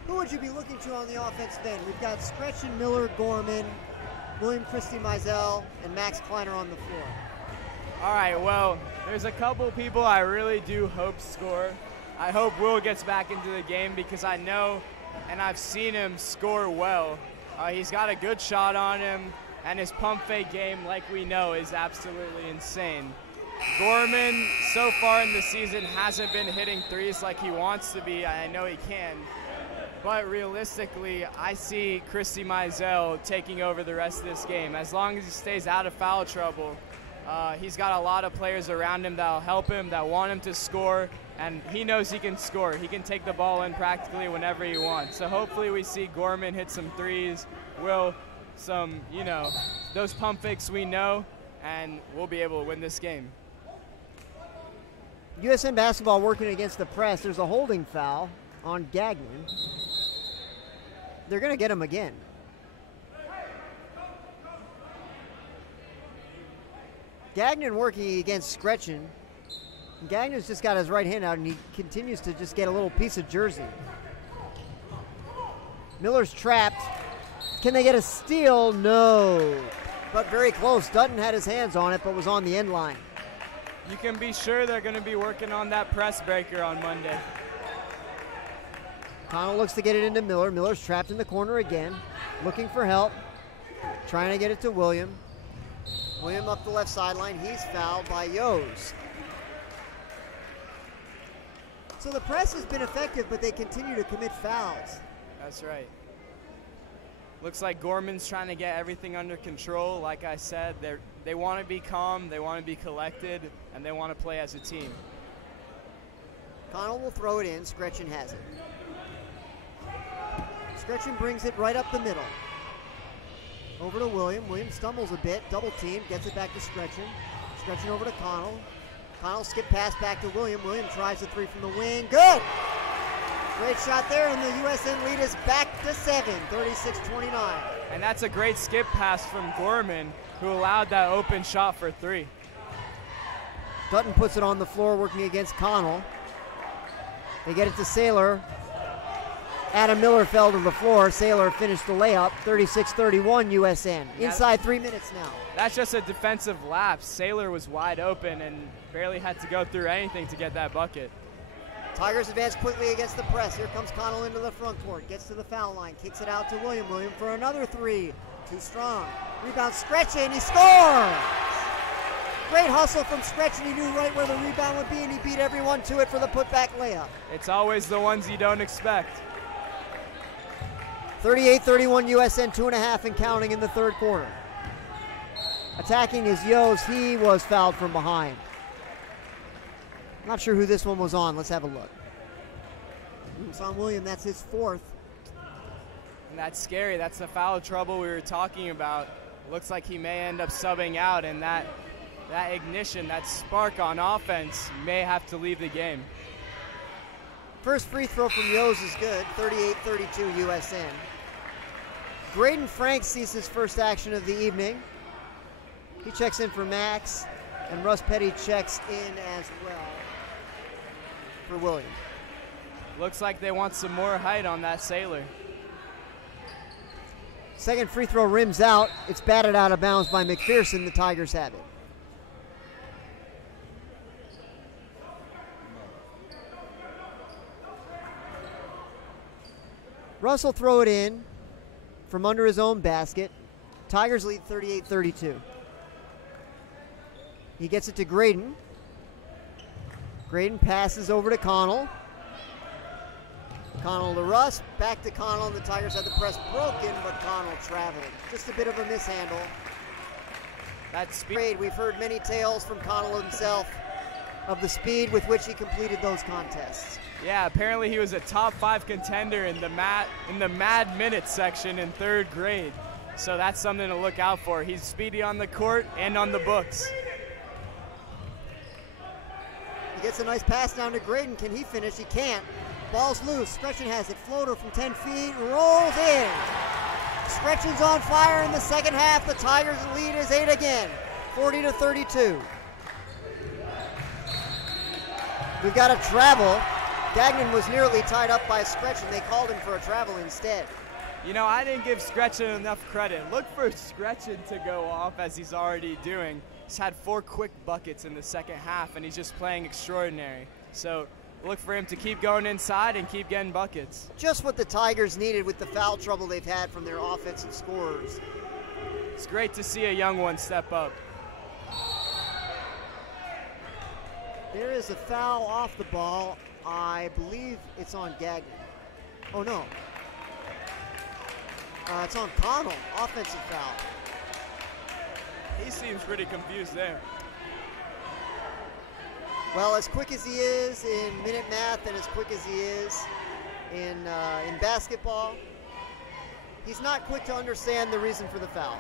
Who would you be looking to on the offensive end? We've got Scretchen, Miller, Gorman, William Christie Mizell, and Max Kleiner on the floor. All right, well, there's a couple people I really do hope score. I hope Will gets back into the game because I know and I've seen him score well. He's got a good shot on him, and his pump fake game, like we know, is absolutely insane. Gorman, so far in the season, hasn't been hitting threes like he wants to be. I know he can. But realistically, I see Christy Mizell taking over the rest of this game. As long as he stays out of foul trouble, He's got a lot of players around him that'll help him, that want him to score, and he knows he can score. He can take the ball in practically whenever he wants. So hopefully we see Gorman hit some threes, Will some, those pump fakes we know, and we'll be able to win this game. USN basketball working against the press. There's a holding foul on Gagnon. They're going to get him again. Gagnon working against Scretchen. Gagnon's just got his right hand out, and he continues to just get a little piece of jersey. Miller's trapped. Can they get a steal? No. But very close. Dutton had his hands on it, but was on the end line. You can be sure they're going to be working on that press breaker on Monday. Connell looks to get it into Miller. Miller's trapped in the corner again, looking for help, trying to get it to William. William up the left sideline. He's fouled by Yos. So the press has been effective, but they continue to commit fouls. That's right. Looks like Gorman's trying to get everything under control. Like I said, they want to be calm, they want to be collected, and they want to play as a team. Connell will throw it in. Scretchen has it. Scretchen brings it right up the middle. Over to William. William stumbles a bit, double team, gets it back to Scretchen. Scretchen over to Connell. Connell skip pass back to William. William tries the three from the wing. Good! Great shot there, and the USN lead is back to 7, 36-29. And that's a great skip pass from Gorman, who allowed that open shot for three. Dutton puts it on the floor, working against Connell. They get it to Saylor. Adam Miller fell to the floor. Saylor finished the layup, 36-31 USN. Inside 3 minutes now. That's just a defensive lapse. Saylor was wide open and barely had to go through anything to get that bucket. Tigers advance quickly against the press. Here comes Connell into the front court. Gets to the foul line. Kicks it out to William. William for another three. Too strong. Rebound Scretchen. He scores! Great hustle from Scretchen. He knew right where the rebound would be, and he beat everyone to it for the putback layup. It's always the ones you don't expect. 38-31 USN, 2.5 and counting in the third quarter. Attacking is Yos. He was fouled from behind. Not sure who this one was on. Let's have a look. It's on William. That's his fourth. And that's scary. That's the foul trouble we were talking about. Looks like he may end up subbing out, and that ignition, that spark on offense may have to leave the game. First free throw from Yos is good. 38-32 USN. Graydon Frank sees his first action of the evening. He checks in for Max, and Russ Petty checks in as well for William. Looks like they want some more height on that Sailor. Second free throw rims out. It's batted out of bounds by McPherson. The Tigers have it. Russ will throw it in from under his own basket. Tigers lead 38-32. He gets it to Graydon. Graydon passes over to Connell. Connell to Russ, back to Connell, and the Tigers had the press broken, but Connell traveled. Just a bit of a mishandle. That's speed. We've heard many tales from Connell himself of the speed with which he completed those contests. Yeah, apparently he was a top 5 contender in the Mad Minutes section in 3rd grade. So that's something to look out for. He's speedy on the court and on the books. He gets a nice pass down to Graydon. Can he finish? He can't. Ball's loose. Scretchen has it. Floater from 10 feet. Rolls in. Scretchen's on fire in the second half. The Tigers' lead is 8 again. 40-32. We've got a travel. Gagnon was nearly tied up by Scretchen. They called him for a travel instead. You know, I didn't give Scretchen enough credit. Look for Scretchen to go off as he's already doing. He's had 4 quick buckets in the second half, and he's just playing extraordinary. So look for him to keep going inside and keep getting buckets. Just what the Tigers needed with the foul trouble they've had from their offensive scorers. It's great to see a young one step up. There is a foul off the ball. I believe it's on Gagnon. Oh, no. It's on Connell. Offensive foul. He seems pretty confused there. Well, as quick as he is in minute math and as quick as he is in basketball, he's not quick to understand the reason for the foul.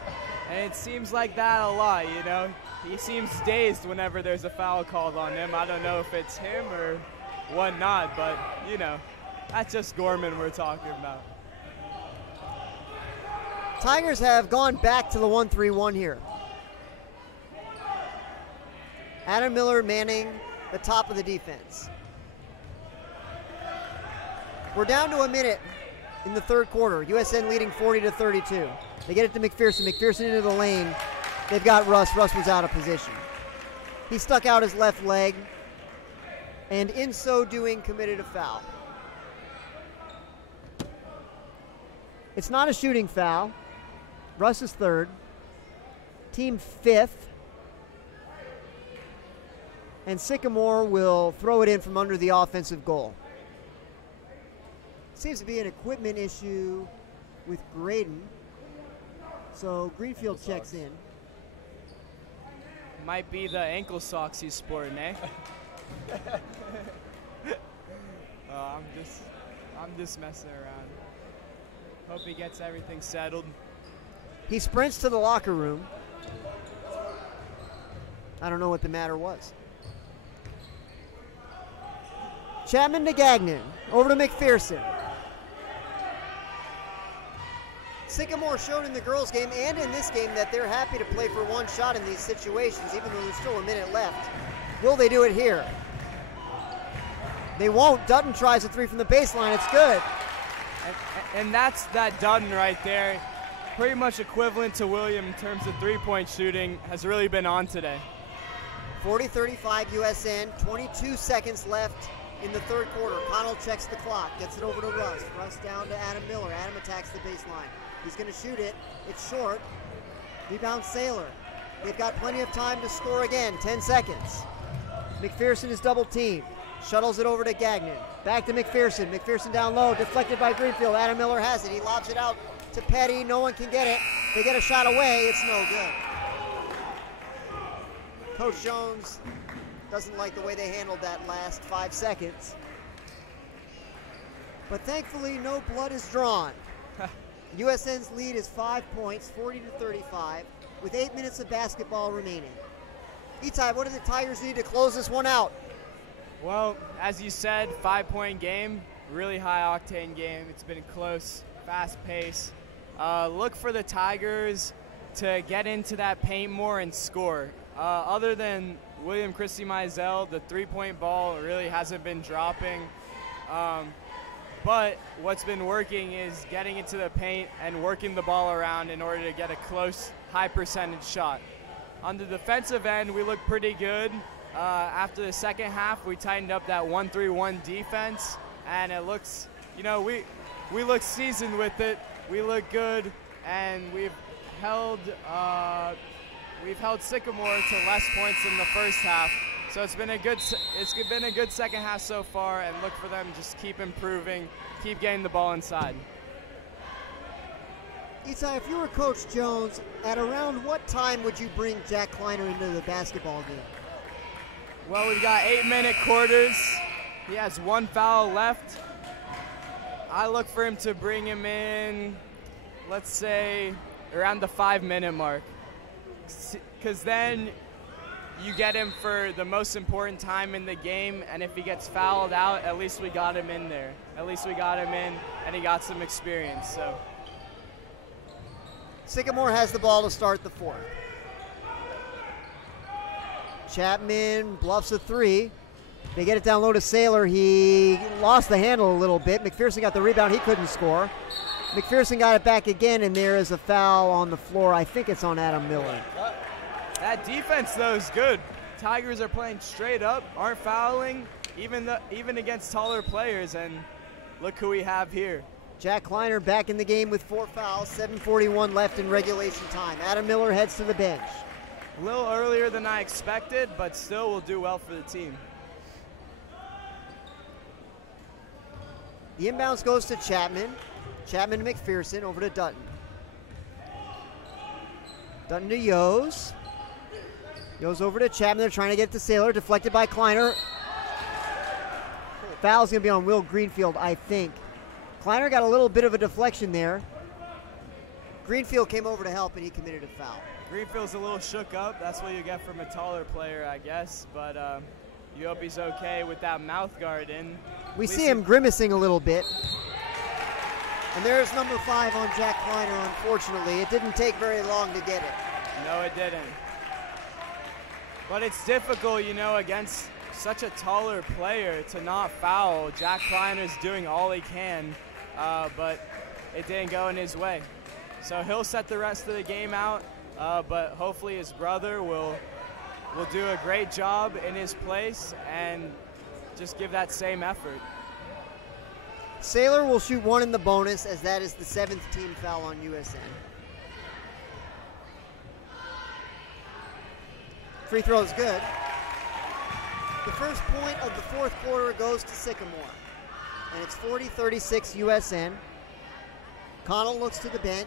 And it seems like that a lot, you know. He seems dazed whenever there's a foul called on him. I don't know if it's him or whatnot, but, you know, that's just Gorman we're talking about. Tigers have gone back to the 1-3-1 here. Adam Miller manning the top of the defense. We're down to a minute in the third quarter. USN leading 40-32. They get it to McPherson. McPherson into the lane. They've got Russ. Russ was out of position. He stuck out his left leg, and in so doing committed a foul. It's not a shooting foul. Russ is third. Team fifth. And Sycamore will throw it in from under the offensive goal. Seems to be an equipment issue with Graydon. So Greenfield checks in. Might be the ankle socks he's sporting, eh? I'm just messing around. Hope he gets everything settled. He sprints to the locker room. I don't know what the matter was. Chapman to Gagnon. Over to McPherson. Sycamore showed in the girls' game and in this game that they're happy to play for one shot in these situations, even though there's still a minute left. Will they do it here? They won't. Dutton tries a three from the baseline. It's good. And that's that Dutton right there. Pretty much equivalent to William in terms of three-point shooting. Has really been on today. 40-35 USN. 22 seconds left in the third quarter. Connell checks the clock. Gets it over to Russ. Russ down to Adam Miller. Adam attacks the baseline. He's going to shoot it. It's short. Rebound Saylor. They've got plenty of time to score again. 10 seconds. McPherson is double teamed. Shuttles it over to Gagnon. Back to McPherson. McPherson down low. Deflected by Greenfield. Adam Miller has it. He lobs it out to Petty. No one can get it. They get a shot away. It's no good. Coach Jones doesn't like the way they handled that last 5 seconds. But thankfully, no blood is drawn. USN's lead is 5 points, 40-35, with 8 minutes of basketball remaining. Etai, what do the Tigers need to close this one out? Well, as you said, 5-point game, really high-octane game. It's been close, fast pace. Look for the Tigers to get into that paint more and score. Other than William Christie Mizell, the three-point ball really hasn't been dropping. But what's been working is getting into the paint and working the ball around in order to get a close, high-percentage shot. On the defensive end, we look pretty good. After the second half, we tightened up that 1-3-1 defense, and it looks, you know, we look seasoned with it. We look good, and we've held Sycamore to less points in the first half. So it's been a good second half so far, and look for them to just keep improving, keep getting the ball inside. Etai, if you were Coach Jones, at around what time would you bring Jack Kleiner into the basketball game? Well, we've got 8-minute quarters. He has one foul left. I look for him to bring him in, let's say, around the 5-minute mark. Because then you get him for the most important time in the game, and if he gets fouled out, at least we got him in there. At least we got him in, and he got some experience. So Sycamore has the ball to start the fourth. Chapman bluffs a three. They get it down low to Saylor. He lost the handle a little bit. McPherson got the rebound. He couldn't score. McPherson got it back again, and there is a foul on the floor. I think it's on Adam Miller. That defense, though, is good. Tigers are playing straight up, aren't fouling, even against taller players, and look who we have here. Jack Kleiner back in the game with 4 fouls, 7:41 left in regulation time. Adam Miller heads to the bench. A little earlier than I expected, but still will do well for the team. The inbounds goes to Chapman. Chapman to McPherson, over to Dutton. Dutton to Yos. Goes over to Chapman. They're trying to get it to Saylor. Deflected by Kleiner. Foul's going to be on Will Greenfield, I think. Kleiner got a little bit of a deflection there. Greenfield came over to help, and he committed a foul. Greenfield's a little shook up. That's what you get from a taller player, I guess. But you hope he's okay with that mouth guard in. We see him grimacing a little bit. And there's number 5 on Jack Kleiner, unfortunately. It didn't take very long to get it. No, it didn't. But it's difficult, you know, against such a taller player to not foul. Jack Kleiner's doing all he can, but it didn't go in his way. So he'll set the rest of the game out, but hopefully his brother will do a great job in his place and just give that same effort. Saylor will shoot 1 in the bonus, as that is the 7th team foul on USN. Free throw is good. The first point of the 4th quarter goes to Sycamore, and it's 40-36 USN. Connell looks to the bench.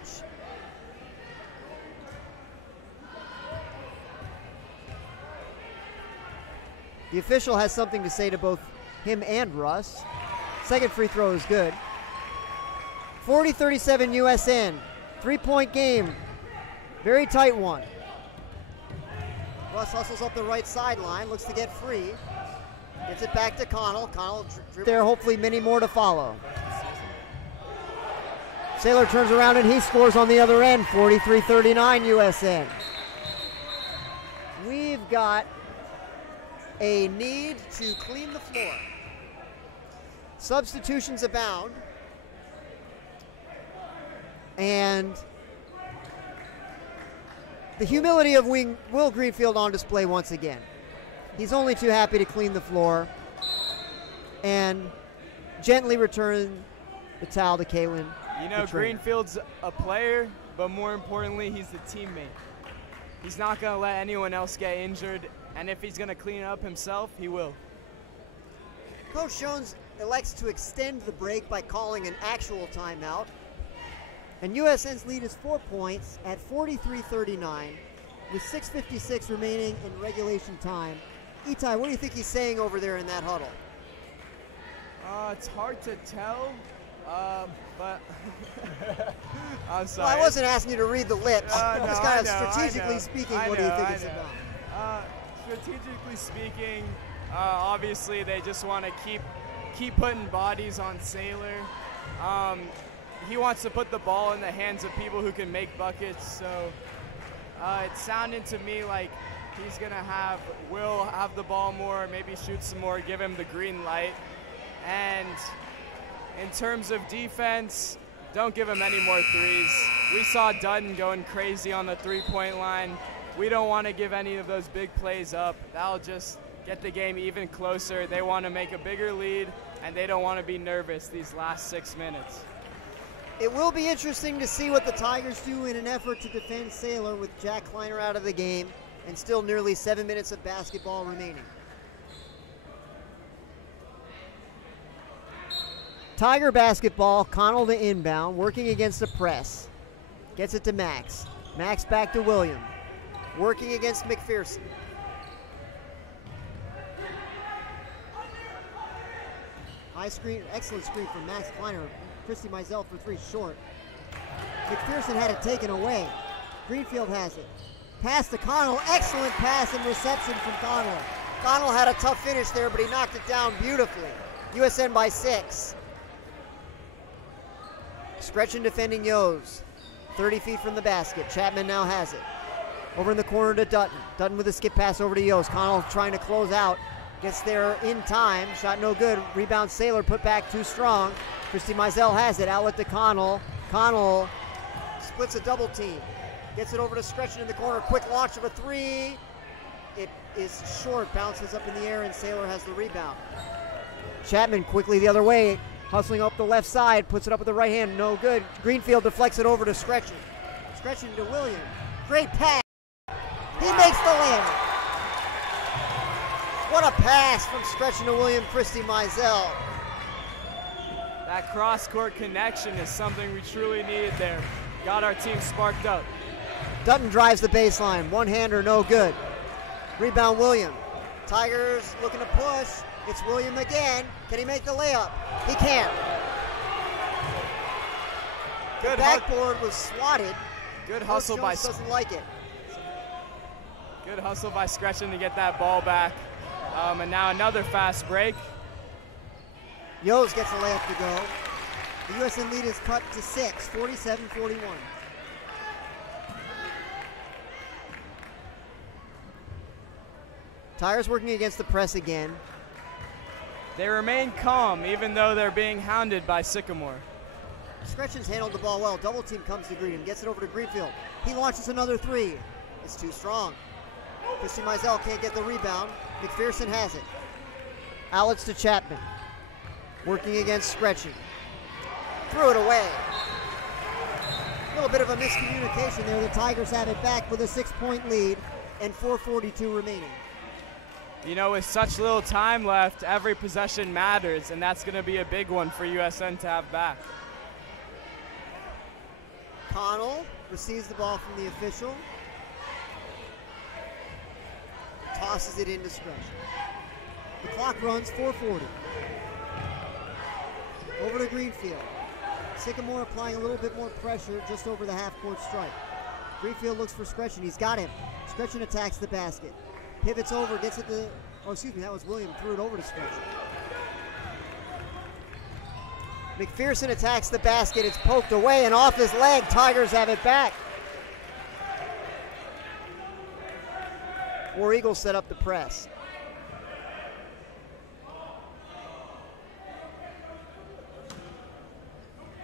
The official has something to say to both him and Russ. Second free throw is good. 40-37 USN. 3-point game. Very tight one. Russ hustles up the right sideline, looks to get free. Gets it back to Connell. Connell there, hopefully many more to follow. Saylor turns around and he scores on the other end, 43-39 USN. We've got a need to clean the floor. Substitutions abound. And the humility of Will Greenfield on display once again. He's only too happy to clean the floor and gently return the towel to Kalen. You know, Greenfield's a player, but more importantly, he's the teammate. He's not going to let anyone else get injured, and if he's going to clean it up himself, he will. Coach Jones elects to extend the break by calling an actual timeout. And USN's lead is 4 points at 43-39 with 6:56 remaining in regulation time. Itai, what do you think he's saying over there in that huddle? It's hard to tell, but I'm sorry. Well, I wasn't asking you to read the lips. Just kind of strategically speaking, what do you think it's about? Strategically speaking, obviously they just want to keep putting bodies on Saylor. He wants to put the ball in the hands of people who can make buckets, so it sounded to me like he's going to Will have the ball more, maybe shoot some more, give him the green light. And in terms of defense, don't give him any more threes. We saw Dutton going crazy on the three-point line. We don't want to give any of those big plays up. That'll just get the game even closer. They want to make a bigger lead, and they don't want to be nervous these last 6 minutes. It will be interesting to see what the Tigers do in an effort to defend Saylor with Jack Kleiner out of the game and still nearly 7 minutes of basketball remaining. Tiger basketball, Connell to inbound, working against the press. Gets it to Max. Max back to William. Working against McPherson. High screen, excellent screen from Max Kleiner. Christy Mizell for 3 short. McPherson had it taken away. Greenfield has it. Pass to Connell. Excellent pass and reception from Connell. Connell had a tough finish there, but he knocked it down beautifully. USN by 6. Scretchen defending Yos. 30 feet from the basket. Chapman now has it. Over in the corner to Dutton. Dutton with a skip pass over to Yos. Connell trying to close out. Gets there in time. Shot no good. Rebound Saylor. Put back too strong. Christy Mizell has it. Outlet to Connell. Connell splits a double team. Gets it over to Scretchen in the corner. Quick launch of a 3. It is short. Bounces up in the air, and Saylor has the rebound. Chapman quickly the other way. Hustling up the left side. Puts it up with the right hand. No good. Greenfield deflects it over to Scretchen. Scretchen to William. Great pass. He makes the layup. What a pass from Scretchen to William. Christy Mizell. That cross-court connection is something we truly needed there. Got our team sparked up. Dutton drives the baseline. One-hander, no good. Rebound, William. Tigers looking to push. It's William again. Can he make the layup? He can't. The backboard was swatted. Good hustle by doesn't like it. Good hustle by Scretchen to get that ball back. And now another fast break. Yos gets a layup to go. The USN lead is cut to 6, 47-41. Tigers working against the press again. They remain calm even though they're being hounded by Sycamore. Scretchen's handled the ball well. Double team comes to greet him. Gets it over to Greenfield. He launches another three. It's too strong. Christian Mizell can't get the rebound. McPherson has it. Alex to Chapman. Working against Scretchen. Threw it away. A little bit of a miscommunication there. The Tigers have it back with a 6-point lead and 4:42 remaining. You know, with such little time left, every possession matters, and that's going to be a big one for USN to have back. Connell receives the ball from the official. Tosses it into Scretchen. The clock runs 4:40. Over to Greenfield. Sycamore applying a little bit more pressure just over the half-court stripe. Greenfield looks for Scretchen. He's got him. Scretchen attacks the basket. Pivots over, gets it to, oh, excuse me, that was William. Threw it over to Scretchen. McPherson attacks the basket. It's poked away and off his leg. Tigers have it back. War Eagles set up the press.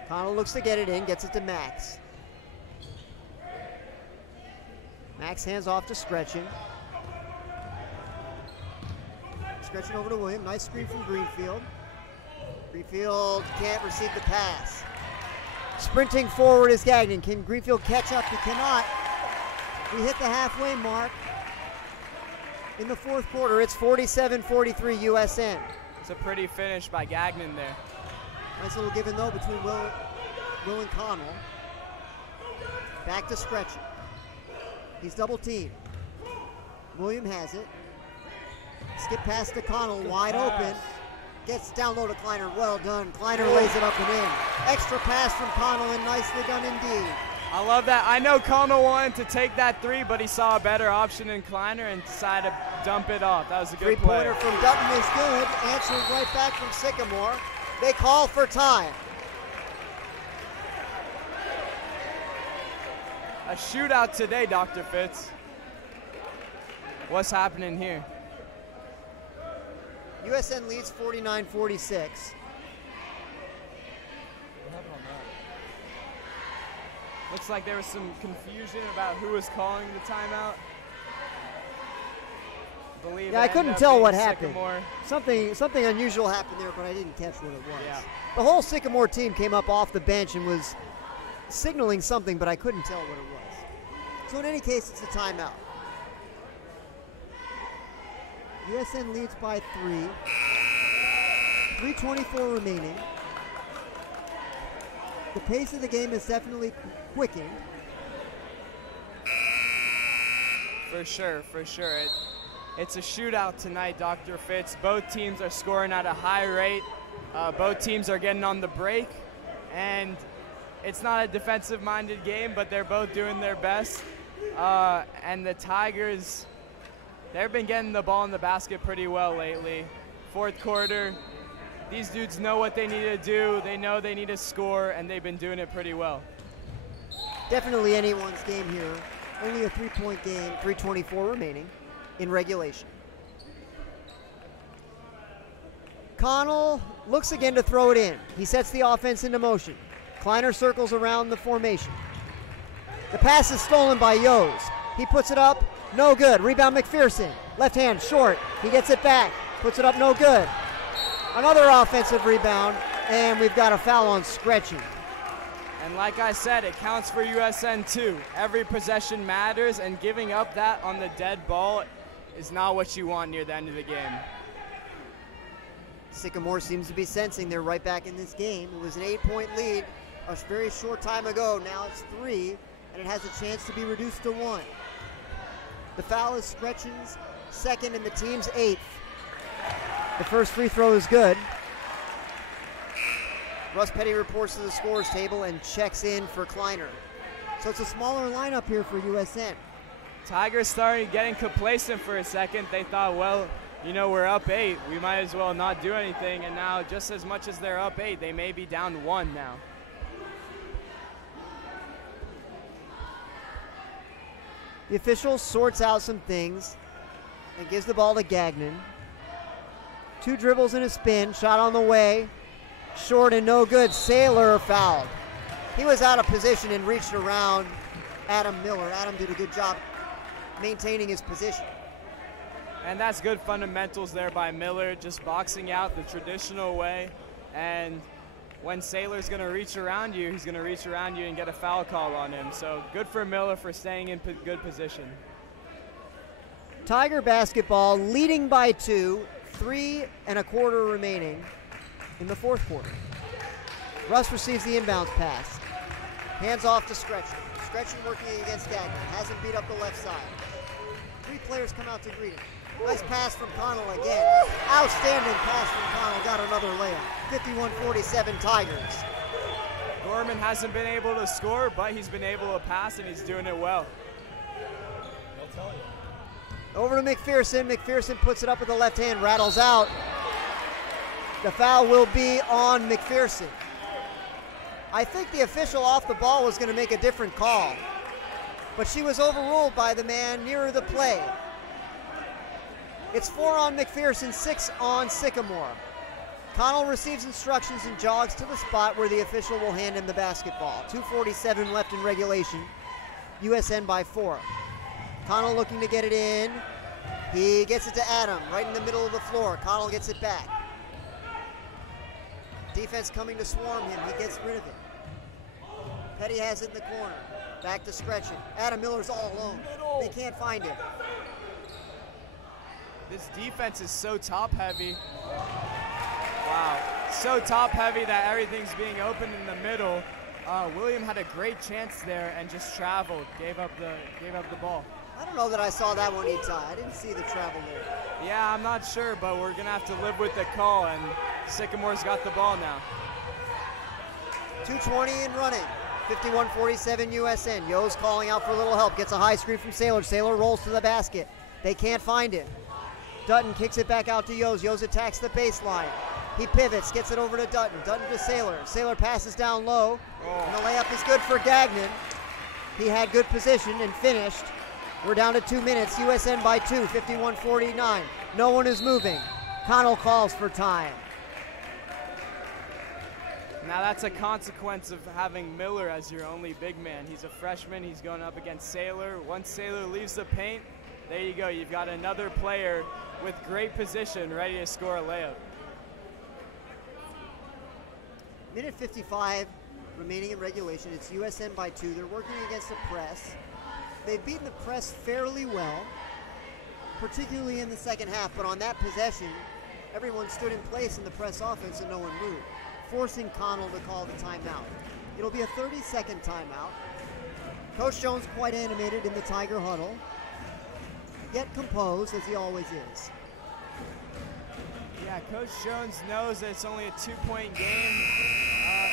Connell looks to get it in, gets it to Max. Max hands off to Scretchen. Scretchen over to William. Nice screen from Greenfield. Greenfield can't receive the pass. Sprinting forward is Gagnon. Can Greenfield catch up? He cannot. We hit the halfway mark in the fourth quarter. It's 47-43 USN. It's a pretty finish by Gagnon there. Nice little give and though between Will and Connell. Back to Scretchen. He's double teamed. William has it. Skip pass to Connell, wide open. Gets down low to Kleiner, well done. Kleiner lays it up and in. Extra pass from Connell and nicely done indeed. I love that. I know Connell wanted to take that three, but he saw a better option in Kleiner and decided to dump it off. That was a good play. Three-pointer from Dutton is good. Answering right back from Sycamore. They call for time. A shootout today, Dr. Fitz. What's happening here? USN leads 49-46. What happened on that? Looks like there was some confusion about who was calling the timeout. Yeah, I couldn't tell what happened. Something unusual happened there, but I didn't catch what it was. Yeah. The whole Sycamore team came up off the bench and was signaling something, but I couldn't tell what it was. So in any case, it's a timeout. USN leads by 3. 3:24 remaining. The pace of the game is definitely quickened. For sure, for sure. It's a shootout tonight, Dr. Fitz. Both teams are scoring at a high rate. Both teams are getting on the break. And it's not a defensive-minded game, but they're both doing their best. And the Tigers, they've been getting the ball in the basket pretty well lately. Fourth quarter, these dudes know what they need to do. They know they need to score, and they've been doing it pretty well. Definitely anyone's game here. Only a 3-point game, 3:24 remaining in regulation. Connell looks again to throw it in. He sets the offense into motion. Kleiner circles around the formation. The pass is stolen by Yos. He puts it up, no good. Rebound McPherson. Left hand, short. He gets it back, puts it up, no good. Another offensive rebound, and we've got a foul on Scretchen. And like I said, it counts for USN too. Every possession matters, and giving up that on the dead ball is not what you want near the end of the game. Sycamore seems to be sensing they're right back in this game. It was an 8-point lead a very short time ago. Now it's 3, and it has a chance to be reduced to 1. The foul is Scretchen's second and the team's 8th. The first free throw is good. Russ Petty reports to the scores table and checks in for Kleiner. So it's a smaller lineup here for USN. Tigers started getting complacent for a second. They thought, well, you know, we're up 8. We might as well not do anything. And now, just as much as they're up 8, they may be down 1 now. The official sorts out some things and gives the ball to Gagnon. 2 dribbles and a spin, shot on the way. Short and no good. Saylor fouled. He was out of position and reached around Adam Miller. Adam did a good job maintaining his position. And that's good fundamentals there by Miller, just boxing out the traditional way. And when Saylor's going to reach around you, he's going to reach around you and get a foul call on him. So good for Miller for staying in good position. Tiger basketball leading by 2, 3 1/4 remaining in the fourth quarter. Russ receives the inbounds pass. Hands off to Stretchin. Stretchin working against Gagnon. Hasn't beat up the left side. 3 players come out to greet him. Nice pass from Connell again. Outstanding pass from Connell. Got another layup. 51-47 Tigers. Gorman hasn't been able to score, but he's been able to pass, and he's doing it well. They'll tell you. Over to McPherson. McPherson puts it up with the left hand, rattles out. The foul will be on McPherson. I think the official off the ball was going to make a different call, but she was overruled by the man nearer the play. It's 4 on McPherson, 6 on Sycamore. Connell receives instructions and jogs to the spot where the official will hand him the basketball. 2:47 left in regulation. USN by 4. Connell looking to get it in. He gets it to Adam, right in the middle of the floor. Connell gets it back. Defense coming to swarm him. He gets rid of it. Petty has it in the corner. Back to Stretchin. Adam Miller's all alone. They can't find him. This defense is so top-heavy. Wow, so top-heavy that everything's being open in the middle. William had a great chance there and just traveled, gave up the ball. I don't know that I saw that one, Itai. I didn't see the travel there. Yeah, I'm not sure, but we're gonna have to live with the call, and Sycamore's got the ball now. 2:20 and running. 51-47 USN. Yo's calling out for a little help. Gets a high screen from Saylor. Saylor rolls to the basket. They can't find him. Dutton kicks it back out to Yos. Yos attacks the baseline. He pivots, gets it over to Dutton. Dutton to Saylor. Saylor passes down low. And the layup is good for Gagnon. He had good position and finished. We're down to 2 minutes. USN by 2, 51-49. No one is moving. Connell calls for time. Now that's a consequence of having Miller as your only big man. He's a freshman. He's going up against Saylor. Once Saylor leaves the paint, there you go. You've got another player with great position ready to score a layup. Minute 55 remaining in regulation. It's USN by 2. They're working against the press. They've beaten the press fairly well, particularly in the second half, but on that possession, everyone stood in place in the press offense and no one moved, forcing Connell to call the timeout. It'll be a 30-second timeout. Coach Jones quite animated in the Tiger huddle, yet composed as he always is. Yeah, Coach Jones knows that it's only a 2-point game,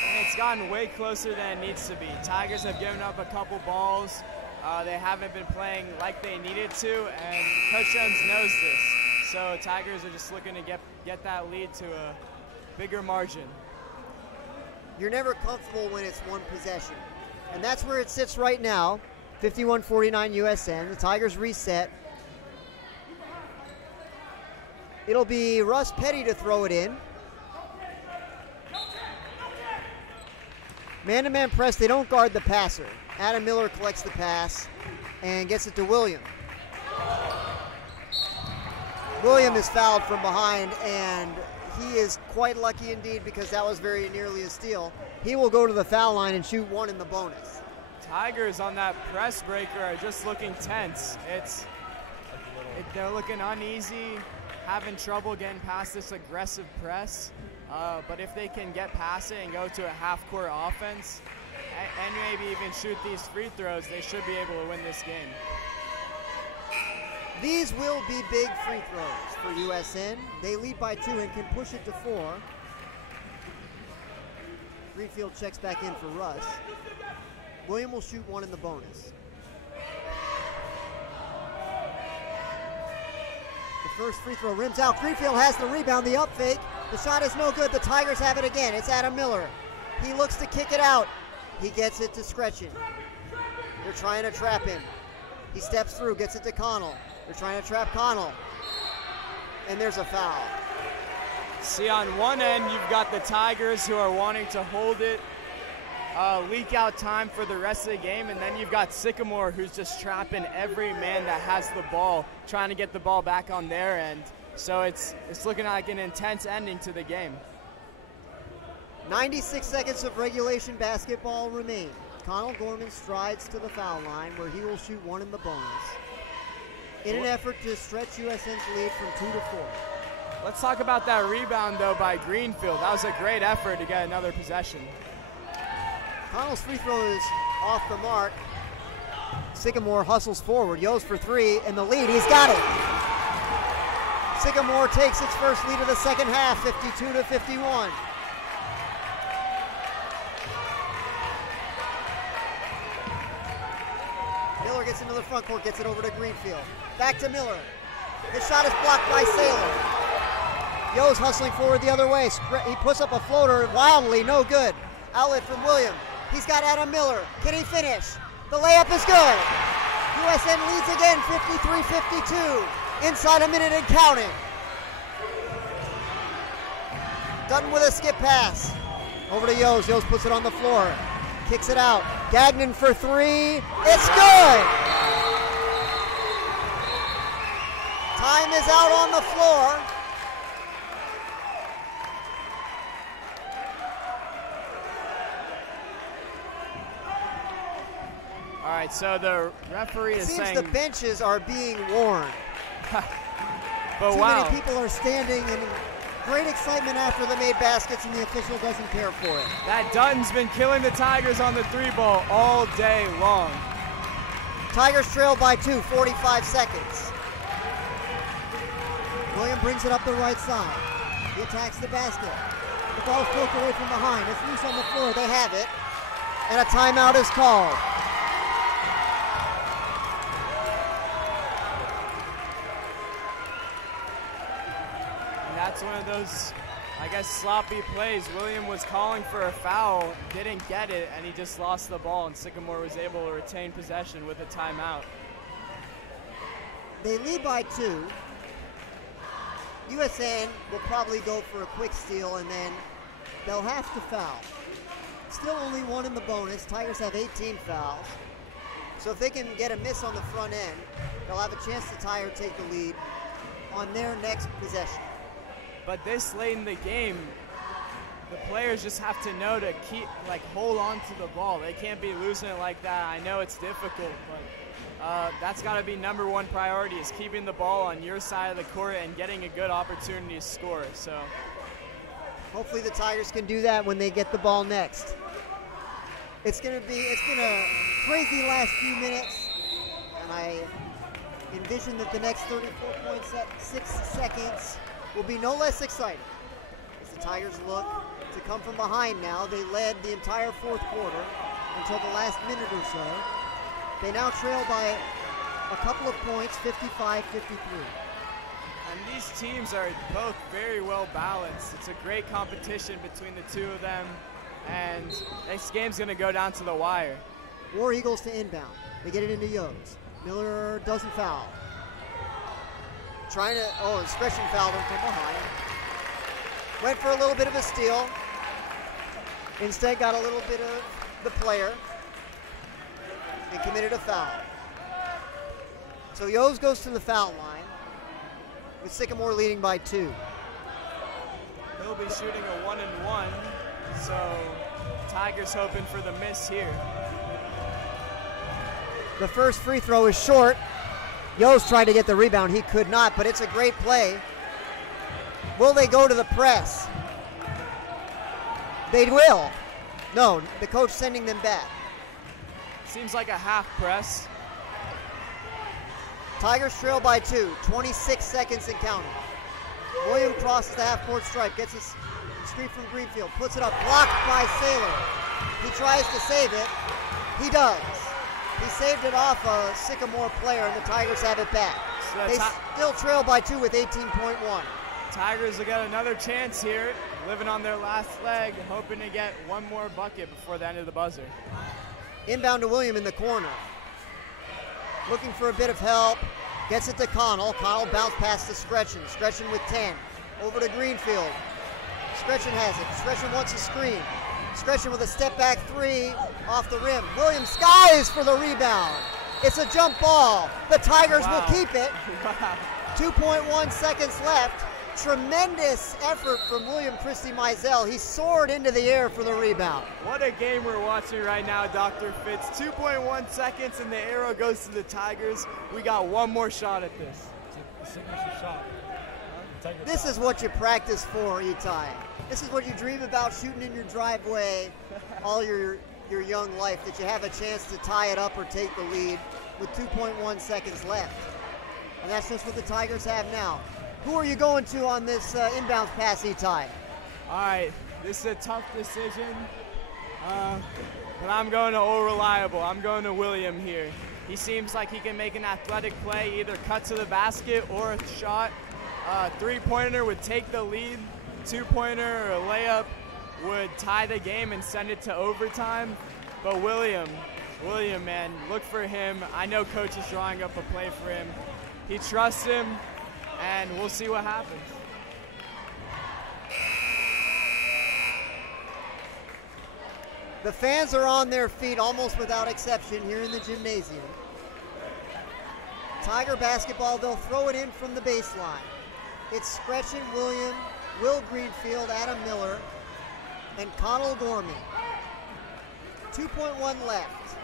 and it's gotten way closer than it needs to be. Tigers have given up a couple balls. They haven't been playing like they needed to, and Coach Jones knows this. So Tigers are just looking to get that lead to a bigger margin. You're never comfortable when it's one possession, and that's where it sits right now. 51-49 USN. The Tigers reset. It'll be Russ Petty to throw it in. Man-to-man press, they don't guard the passer. Adam Miller collects the pass and gets it to William. William is fouled from behind, and he is quite lucky indeed because that was very nearly a steal. He will go to the foul line and shoot one in the bonus. Tigers on that press breaker are just looking tense. They're looking uneasy, having trouble getting past this aggressive press. But if they can get past it and go to a half-court offense and maybe even shoot these free throws, they should be able to win this game. These will be big free throws for USN. They lead by 2 and can push it to 4. Greenfield checks back in for Russ. William will shoot 1 in the bonus. The first free throw rims out. Greenfield has the rebound, the up fake. The shot is no good. The Tigers have it again. It's Adam Miller. He looks to kick it out. He gets it to Scretchen. They're trying to trap him. He steps through, gets it to Connell. They're trying to trap Connell. And there's a foul. See, on one end, you've got the Tigers who are wanting to hold it, leak out time for the rest of the game, and then you've got Sycamore who's just trapping every man that has the ball, trying to get the ball back on their end. So it's looking like an intense ending to the game. 96 seconds of regulation basketball remain. Connell Gorman strides to the foul line where he will shoot 1 in the bonus in an effort to stretch USN's lead from 2 to 4. Let's talk about that rebound, though, by Greenfield. That was a great effort to get another possession. Connell's free throw is off the mark. Sycamore hustles forward. Yo's for 3 and the lead. He's got it. Sycamore takes its first lead of the second half, 52 to 51. Miller gets into the front court, gets it over to Greenfield. Back to Miller. His shot is blocked by Saylor. Yo's hustling forward the other way. He puts up a floater wildly, no good. Outlet from William. He's got Adam Miller. Can he finish? The layup is good. USN leads again, 53-52. Inside a minute and counting. Dutton with a skip pass. Over to Yo's. Yo's puts it on the floor. Kicks it out. Gagnon for 3. It's good! Time is out on the floor. All right, so the referee is saying... It seems the benches are being worn. But Too wow. many people are standing in great excitement after the made baskets, and the official doesn't care for it. That Dutton's been killing the Tigers on the 3-ball all day long. Tigers trail by 2, 45 seconds. William brings it up the right side. He attacks the basket. The ball's poked away from behind. It's loose on the floor. They have it. And a timeout is called. And that's one of those, I guess, sloppy plays. William was calling for a foul, didn't get it, and he just lost the ball, and Sycamore was able to retain possession with a timeout. They lead by 2. USN will probably go for a quick steal, and then they'll have to foul. Still only 1 in the bonus. Tigers have 18 fouls. So if they can get a miss on the front end, they'll have a chance to tie or take the lead on their next possession. But this late in the game, the players just have to know to hold on to the ball. They can't be losing it like that. I know it's difficult, but that's got to be number 1 priority, is keeping the ball on your side of the court and getting a good opportunity to score. So hopefully the Tigers can do that when they get the ball next. It's been a crazy last few minutes, and I envision that the next 34.6 seconds will be no less exciting. As the Tigers look to come from behind now, they led the entire 4th quarter until the last minute or so. They now trail by a couple of points, 55-53. And these teams are both very well balanced. It's a great competition between the two of them, and this game's going to go down to the wire. War Eagles to inbound. They get it into Yo's. Miller doesn't foul. Scretchen fouled him from behind. Went for a little bit of a steal. Instead got a little bit of the player and committed a foul. So Yo's goes to the foul line with Sycamore leading by 2. He'll be shooting a 1-and-1, so Tigers hoping for the miss here. The first free throw is short. Yo's tried to get the rebound. He could not, but it's a great play. Will they go to the press? They will. No, the coach sending them back. Seems like a half press. Tigers trail by 2, 26 seconds and counting. William crosses the half-court stripe, gets a screen from Greenfield, puts it up, blocked by Saylor. He tries to save it. He does. He saved it off a Sycamore player, and the Tigers have it back. So They still trail by 2 with 18.1. Tigers will get another chance here, living on their last leg, hoping to get one more bucket before the end of the buzzer. Inbound to William in the corner. Looking for a bit of help. Gets it to Connell. Connell bounce pass to Scretchen. Scretchen with 10. Over to Greenfield. Scretchen has it. Scretchen wants a screen. Scretchen with a step back 3 off the rim. William skies for the rebound. It's a jump ball. The Tigers will keep it. 2.1 seconds left. Tremendous effort from William Christie Mizell. He soared into the air for the rebound. What a game we're watching right now, Dr. Fitz. 2.1 seconds and the arrow goes to the Tigers. We got one more shot at this. It's a signature shot. This is what you practice for, Itai. This is what you dream about, shooting in your driveway all your young life, that you have a chance to tie it up or take the lead with 2.1 seconds left. And that's just what the Tigers have now. Who are you going to on this inbounds pass, Itai? All right, this is a tough decision, but I'm going to Old Reliable. I'm going to William here. He seems like he can make an athletic play, either cut to the basket or a shot. Three-pointer would take the lead. Two-pointer or a layup would tie the game and send it to overtime. But William, man, look for him. I know Coach is drawing up a play for him. He trusts him, and we'll see what happens. The fans are on their feet almost without exception here in the gymnasium. Tiger basketball, they'll throw it in from the baseline. It's Scretchen, William, Will Greenfield, Adam Miller, and Connell Gorman. 2.1 left.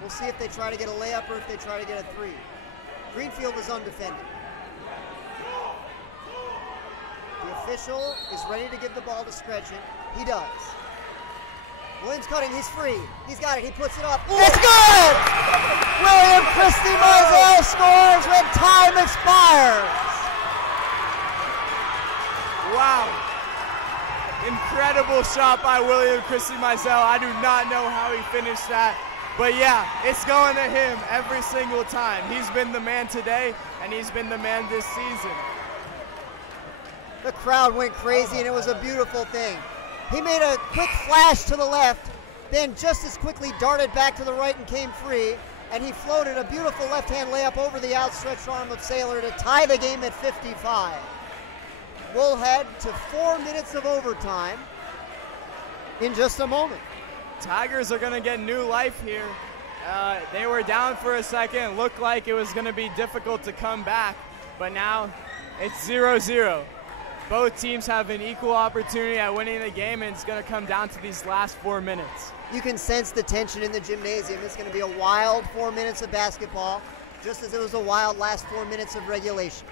We'll see if they try to get a layup or if they try to get a 3. Greenfield is undefended. The official is ready to give the ball to Scretchen. He does. Williams cutting, he's free. He's got it, he puts it up. It's good! William Christie Mizell scores when time expires. Wow. Incredible shot by William Christie Mizell. I do not know how he finished that. But yeah, it's going to him every single time. He's been the man today, and he's been the man this season. The crowd went crazy, and it was a beautiful thing. He made a quick flash to the left, then just as quickly darted back to the right and came free, and he floated a beautiful left-hand layup over the outstretched arm of Saylor to tie the game at 55. We'll head to 4 minutes of overtime in just a moment. Tigers are going to get new life here. They were down for a second. Looked like it was going to be difficult to come back, but now it's 0-0. Both teams have an equal opportunity at winning the game, and it's going to come down to these last 4 minutes. You can sense the tension in the gymnasium. It's going to be a wild 4 minutes of basketball, just as it was a wild last 4 minutes of regulation.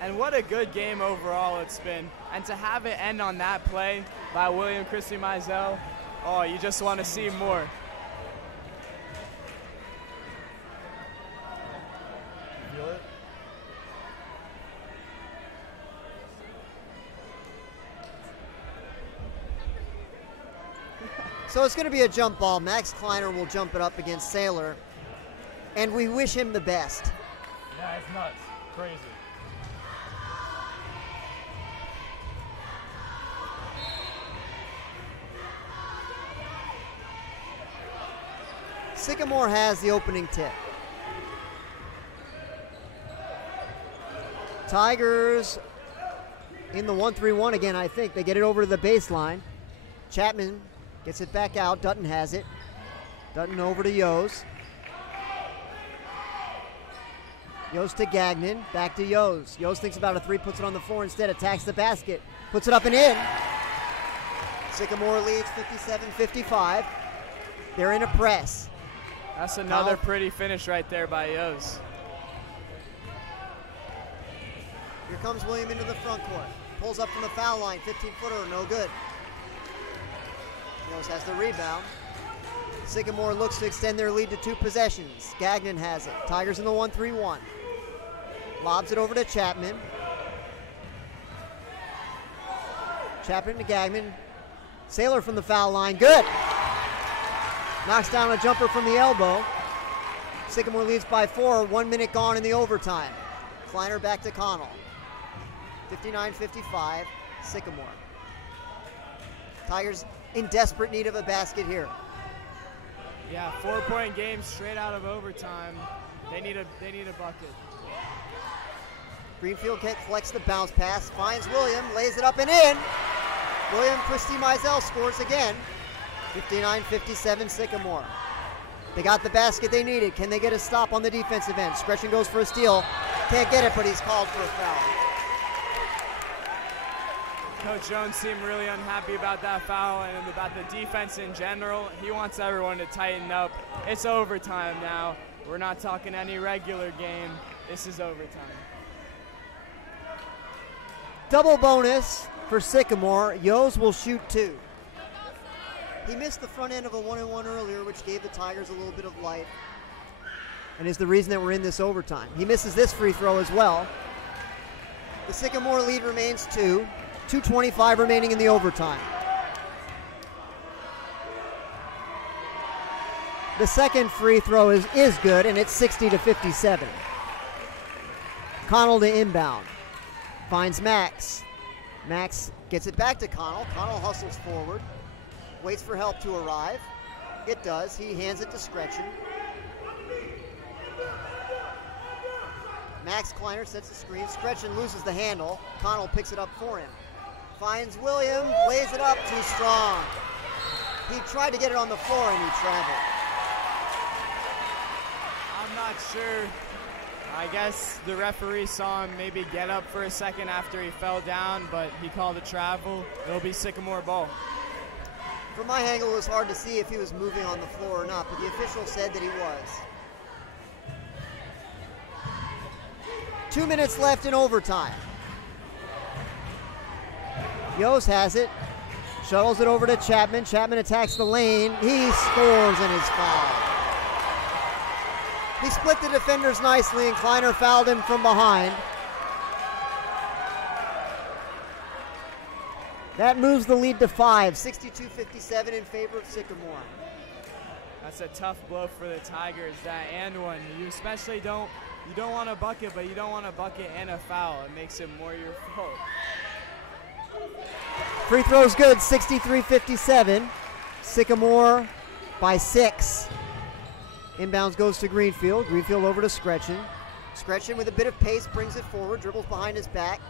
And what a good game overall it's been. And to have it end on that play by William Christie Mizell, oh, you just want to see more. Feel it? So it's going to be a jump ball. Max Kleiner will jump it up against Saylor, and we wish him the best. Yeah, it's nuts. Crazy. Sycamore has the opening tip. Tigers in the 1-3-1 again, I think. They get it over to the baseline. Chapman gets it back out. Dutton has it. Dutton over to Yos. Yos to Gagnon. Back to Yos. Yos thinks about a 3, puts it on the floor instead, attacks the basket. Puts it up and in. Sycamore leads 57-55. They're in a press. That's another pretty finish right there by Yos. Here comes William into the front court. Pulls up from the foul line. 15-footer, no good. Yos has the rebound. Sycamore looks to extend their lead to 2 possessions. Gagnon has it. Tigers in the 1-3-1. Lobs it over to Chapman. Chapman to Gagnon. Sailor from the foul line. Good. Knocks down a jumper from the elbow. Sycamore leads by 4. 1 minute gone in the overtime. Kleiner back to Connell. 59-55. Sycamore. Tigers in desperate need of a basket here. Yeah, 4-point game straight out of overtime. They need a bucket. Greenfield collects the bounce pass, finds William, lays it up and in. William Christy Mizell scores again. 59-57 Sycamore. They got the basket they needed. Can they get a stop on the defensive end? Scretchen goes for a steal. Can't get it, but he's called for a foul. Coach Jones seemed really unhappy about that foul and about the defense in general. He wants everyone to tighten up. It's overtime now. We're not talking any regular game. This is overtime. Double bonus for Sycamore. Yos will shoot 2. He missed the front end of a 1-and-1 earlier, which gave the Tigers a little bit of life and is the reason that we're in this overtime. He misses this free throw as well. The Sycamore lead remains 2. 2:25 remaining in the overtime. The second free throw is good, and it's 60-57. Connell to inbound. Finds Max. Max gets it back to Connell. Connell hustles forward. Waits for help to arrive. It does. He hands it to Scretchen. Max Kleiner sets the screen. Scretchen loses the handle. Connell picks it up for him. Finds William, lays it up, too strong. He tried to get it on the floor and he traveled. I'm not sure. I guess the referee saw him maybe get up for a second after he fell down, but he called a travel. It'll be Sycamore ball. From my angle, it was hard to see if he was moving on the floor or not, but the official said that he was. 2 minutes left in overtime. Yos has it. Shuttles it over to Chapman. Chapman attacks the lane. He scores and is fouled. He split the defenders nicely and Kleiner fouled him from behind. That moves the lead to 5. 62-57 in favor of Sycamore. That's a tough blow for the Tigers, that and one. You especially don't want a bucket, but you don't want a bucket and a foul. It makes it more your fault. Free throw's good, 63-57. Sycamore by 6. Inbounds goes to Greenfield. Greenfield over to Scretchen. Scretchen with a bit of pace brings it forward, dribbles behind his back.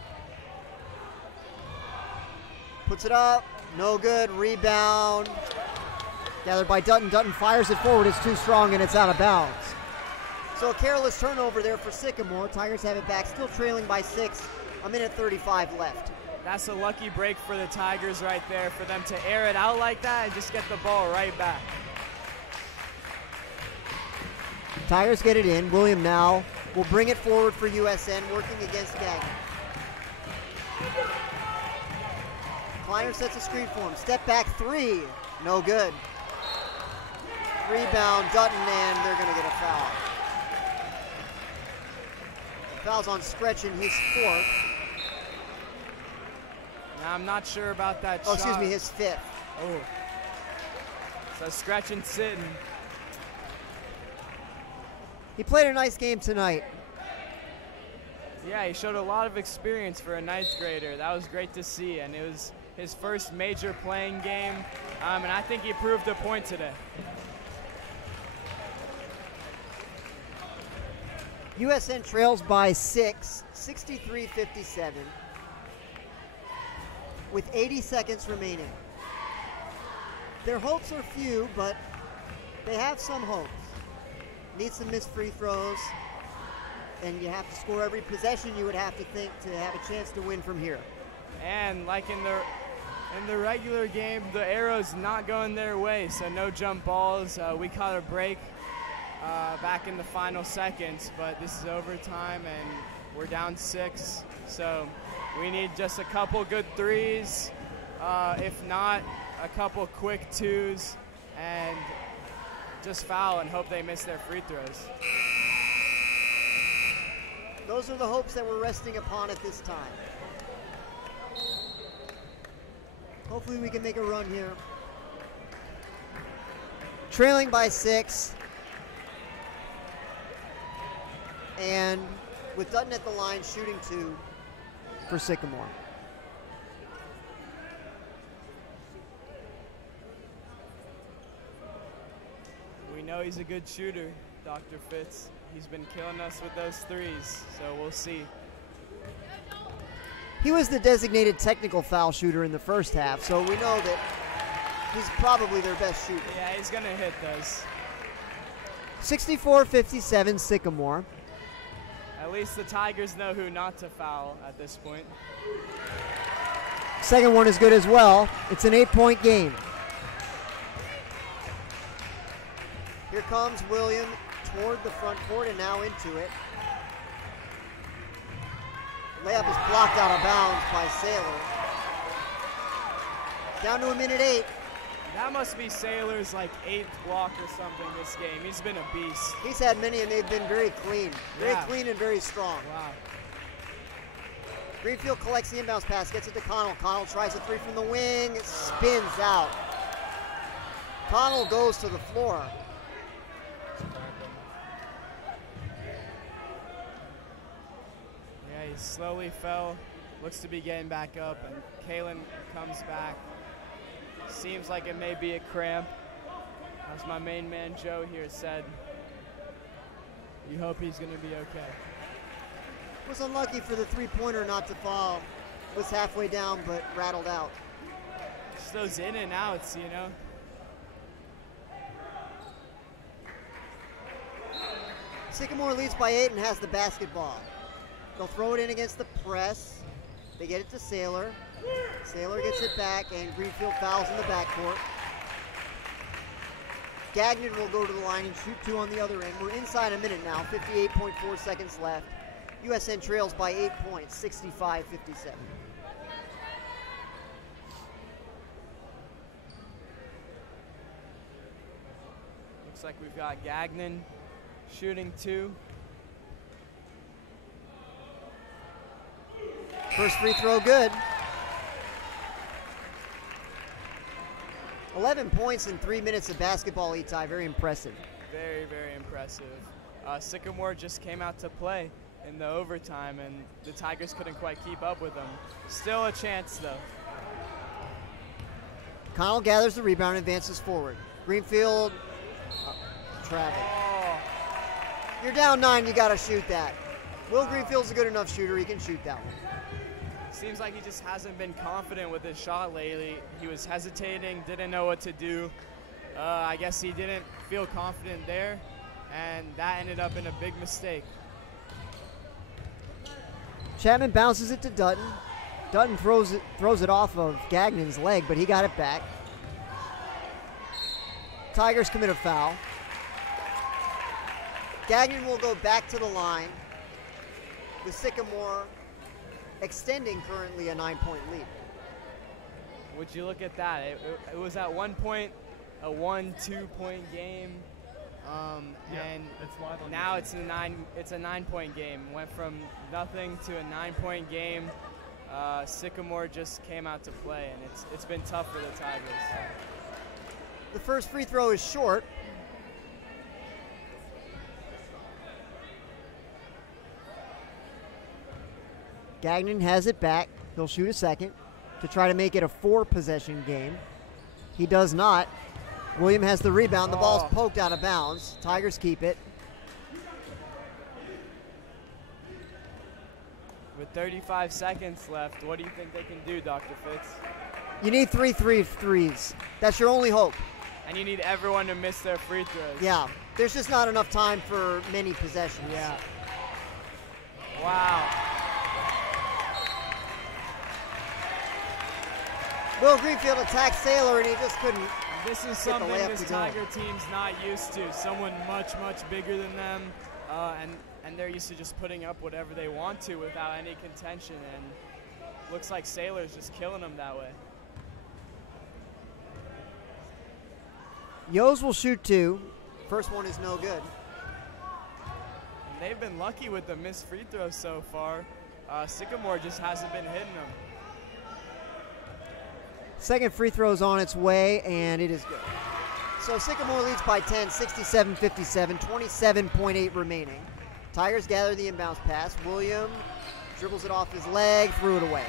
Puts it up, no good, rebound. Gathered by Dutton. Dutton fires it forward, it's too strong and it's out of bounds. So a careless turnover there for Sycamore. Tigers have it back, still trailing by 6. A minute 35 left. That's a lucky break for the Tigers right there, for them to air it out like that and just get the ball right back. Tigers get it in. William now will bring it forward for USN, working against Gagnon. Kleiner sets a screen for him. Step back 3. No good. Rebound, Dutton, and they're going to get a foul. Foul's on Scretchen, his 4th. Now, I'm not sure about that shot. Oh, excuse me, his 5th. Oh. So Scretchen sitting. He played a nice game tonight. Yeah, he showed a lot of experience for a 9th grader. That was great to see, and it was his first major playing game, and I think he proved a point today. USN trails by 6, 63-57, with 80 seconds remaining. Their hopes are few, but they have some hopes. Need some missed free throws, and you have to score every possession, you would have to think, to have a chance to win from here. And like in the regular game, the arrow's not going their way, so no jump balls. We caught a break back in the final seconds, but this is overtime and we're down 6, so we need just a couple good threes, if not a couple quick 2s, and just foul and hope they miss their free throws. Those are the hopes that we're resting upon at this time. Hopefully we can make a run here. Trailing by 6. And with Dutton at the line, shooting 2 for Sycamore. We know he's a good shooter, Dr. Fitz. He's been killing us with those threes, so we'll see. He was the designated technical foul shooter in the first half, so we know that he's probably their best shooter. Yeah, he's going to hit those. 64-57 Sycamore. At least the Tigers know who not to foul at this point. Second one is good as well. It's an 8-point game. Here comes William toward the front court and now into it. Layup is blocked out of bounds by Saylor. Down to a minute 8. That must be Saylor's like 8th block or something this game. He's been a beast. He's had many and they've been very clean. Very clean and very strong. Wow. Greenfield collects the inbounds pass, gets it to Connell. Connell tries a 3 from the wing, it spins out. Connell goes to the floor. Yeah, he slowly fell, looks to be getting back up, and Kalen comes back. Seems like it may be a cramp. As my main man Joe here said, you hope he's going to be okay. Was unlucky for the 3-pointer not to fall. Was halfway down, but rattled out. Just those in and outs, you know. Sycamore leads by 8 and has the basketball. They'll throw it in against the press. They get it to Saylor. Saylor gets it back, and Greenfield fouls in the backcourt. Gagnon will go to the line and shoot 2 on the other end. We're inside a minute now, 58.4 seconds left. USN trails by 8 points, 65-57. Looks like we've got Gagnon shooting 2. First free throw good. 11 points in 3 minutes of basketball, Itai. Very impressive. Very, very impressive. Sycamore just came out to play in the overtime, and the Tigers couldn't quite keep up with them. Still a chance, though. Connell gathers the rebound and advances forward. Greenfield, travel. Oh, You're down 9, you got to shoot that. Will Greenfield's a good enough shooter, he can shoot that one. seems like he just hasn't been confident with his shot lately. He was hesitating, didn't know what to do. I guess he didn't feel confident there, and that ended up in a big mistake. Chapman bounces it to Dutton. Dutton throws it off of Gagnon's leg, but he got it back. Tigers commit a foul. Gagnon will go back to the line with Sycamore extending currently a 9-point lead. Would you look at that? It was at one point a 1-2 point game, and now it's a 9-point game. Went from nothing to a 9-point game. Sycamore just came out to play, and it's been tough for the Tigers. The first free throw is short. Gagnon has it back. He'll shoot a second to try to make it a 4-possession game. He does not. William has the rebound. The ball's poked out of bounds. Tigers keep it. With 35 seconds left, what do you think they can do, Dr. Fitz? You need 3 threes. That's your only hope. And you need everyone to miss their free throws. Yeah, there's just not enough time for many possessions. Yeah. Wow. Will Greenfield attacks Saylor, and he just couldn't. This is get the something layup this to go. Tiger team's not used to. Someone much, much bigger than them, and they're used to just putting up whatever they want to without any contention. And looks like Saylor's just killing them that way. Yos will shoot 2. First one is no good. And they've been lucky with the missed free throws so far. Sycamore just hasn't been hitting them. Second free throw's on its way, and it is good. So Sycamore leads by 10, 67-57, 27.8 remaining. Tigers gather the inbounds pass. William dribbles it off his leg, threw it away.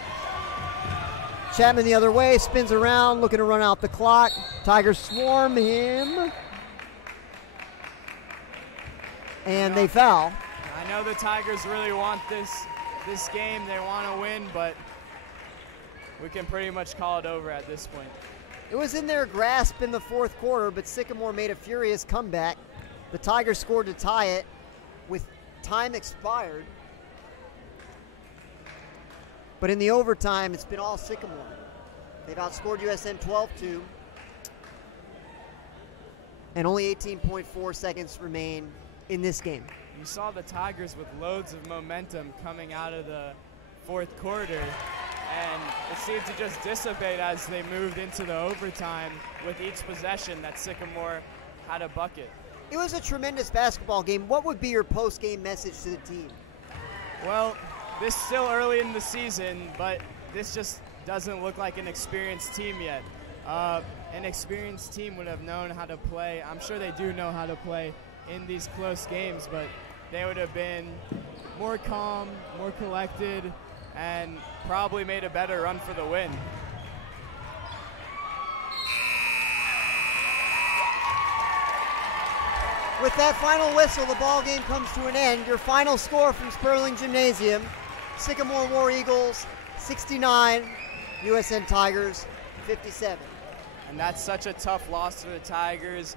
Chapman the other way, spins around, looking to run out the clock. Tigers swarm him. And they foul. I know the Tigers really want this game. They want to win, but we can pretty much call it over at this point. It was in their grasp in the fourth quarter, but Sycamore made a furious comeback. The Tigers scored to tie it with time expired. But in the overtime, it's been all Sycamore. They've outscored USN 12-2. And only 18.4 seconds remain in this game. You saw the Tigers with loads of momentum coming out of the fourth quarter, and it seemed to just dissipate as they moved into the overtime with each possession that Sycamore had a bucket. It was a tremendous basketball game. What would be your post-game message to the team? Well, this is still early in the season, but this just doesn't look like an experienced team yet. An experienced team would have known how to play. I'm sure they do know how to play in these close games, but they would have been more calm, more collected, and probably made a better run for the win. With that final whistle, the ball game comes to an end. Your final score from Sperling Gymnasium: Sycamore War Eagles 69, USN Tigers 57. And that's such a tough loss for the Tigers.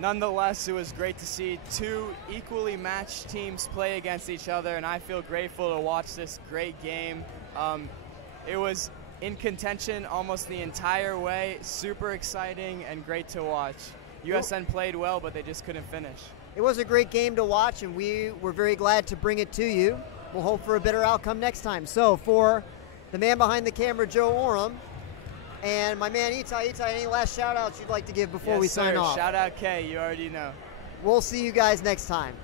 Nonetheless, it was great to see two equally matched teams play against each other, and I feel grateful to watch this great game. It was in contention almost the entire way, super exciting and great to watch. USN played well, but they just couldn't finish. It was a great game to watch, and we were very glad to bring it to you. We'll hope for a better outcome next time. So for the man behind the camera, Joe Oram, and my man Itai, any last shout-outs you'd like to give before we sign off? Shout out Kay, you already know. We'll see you guys next time.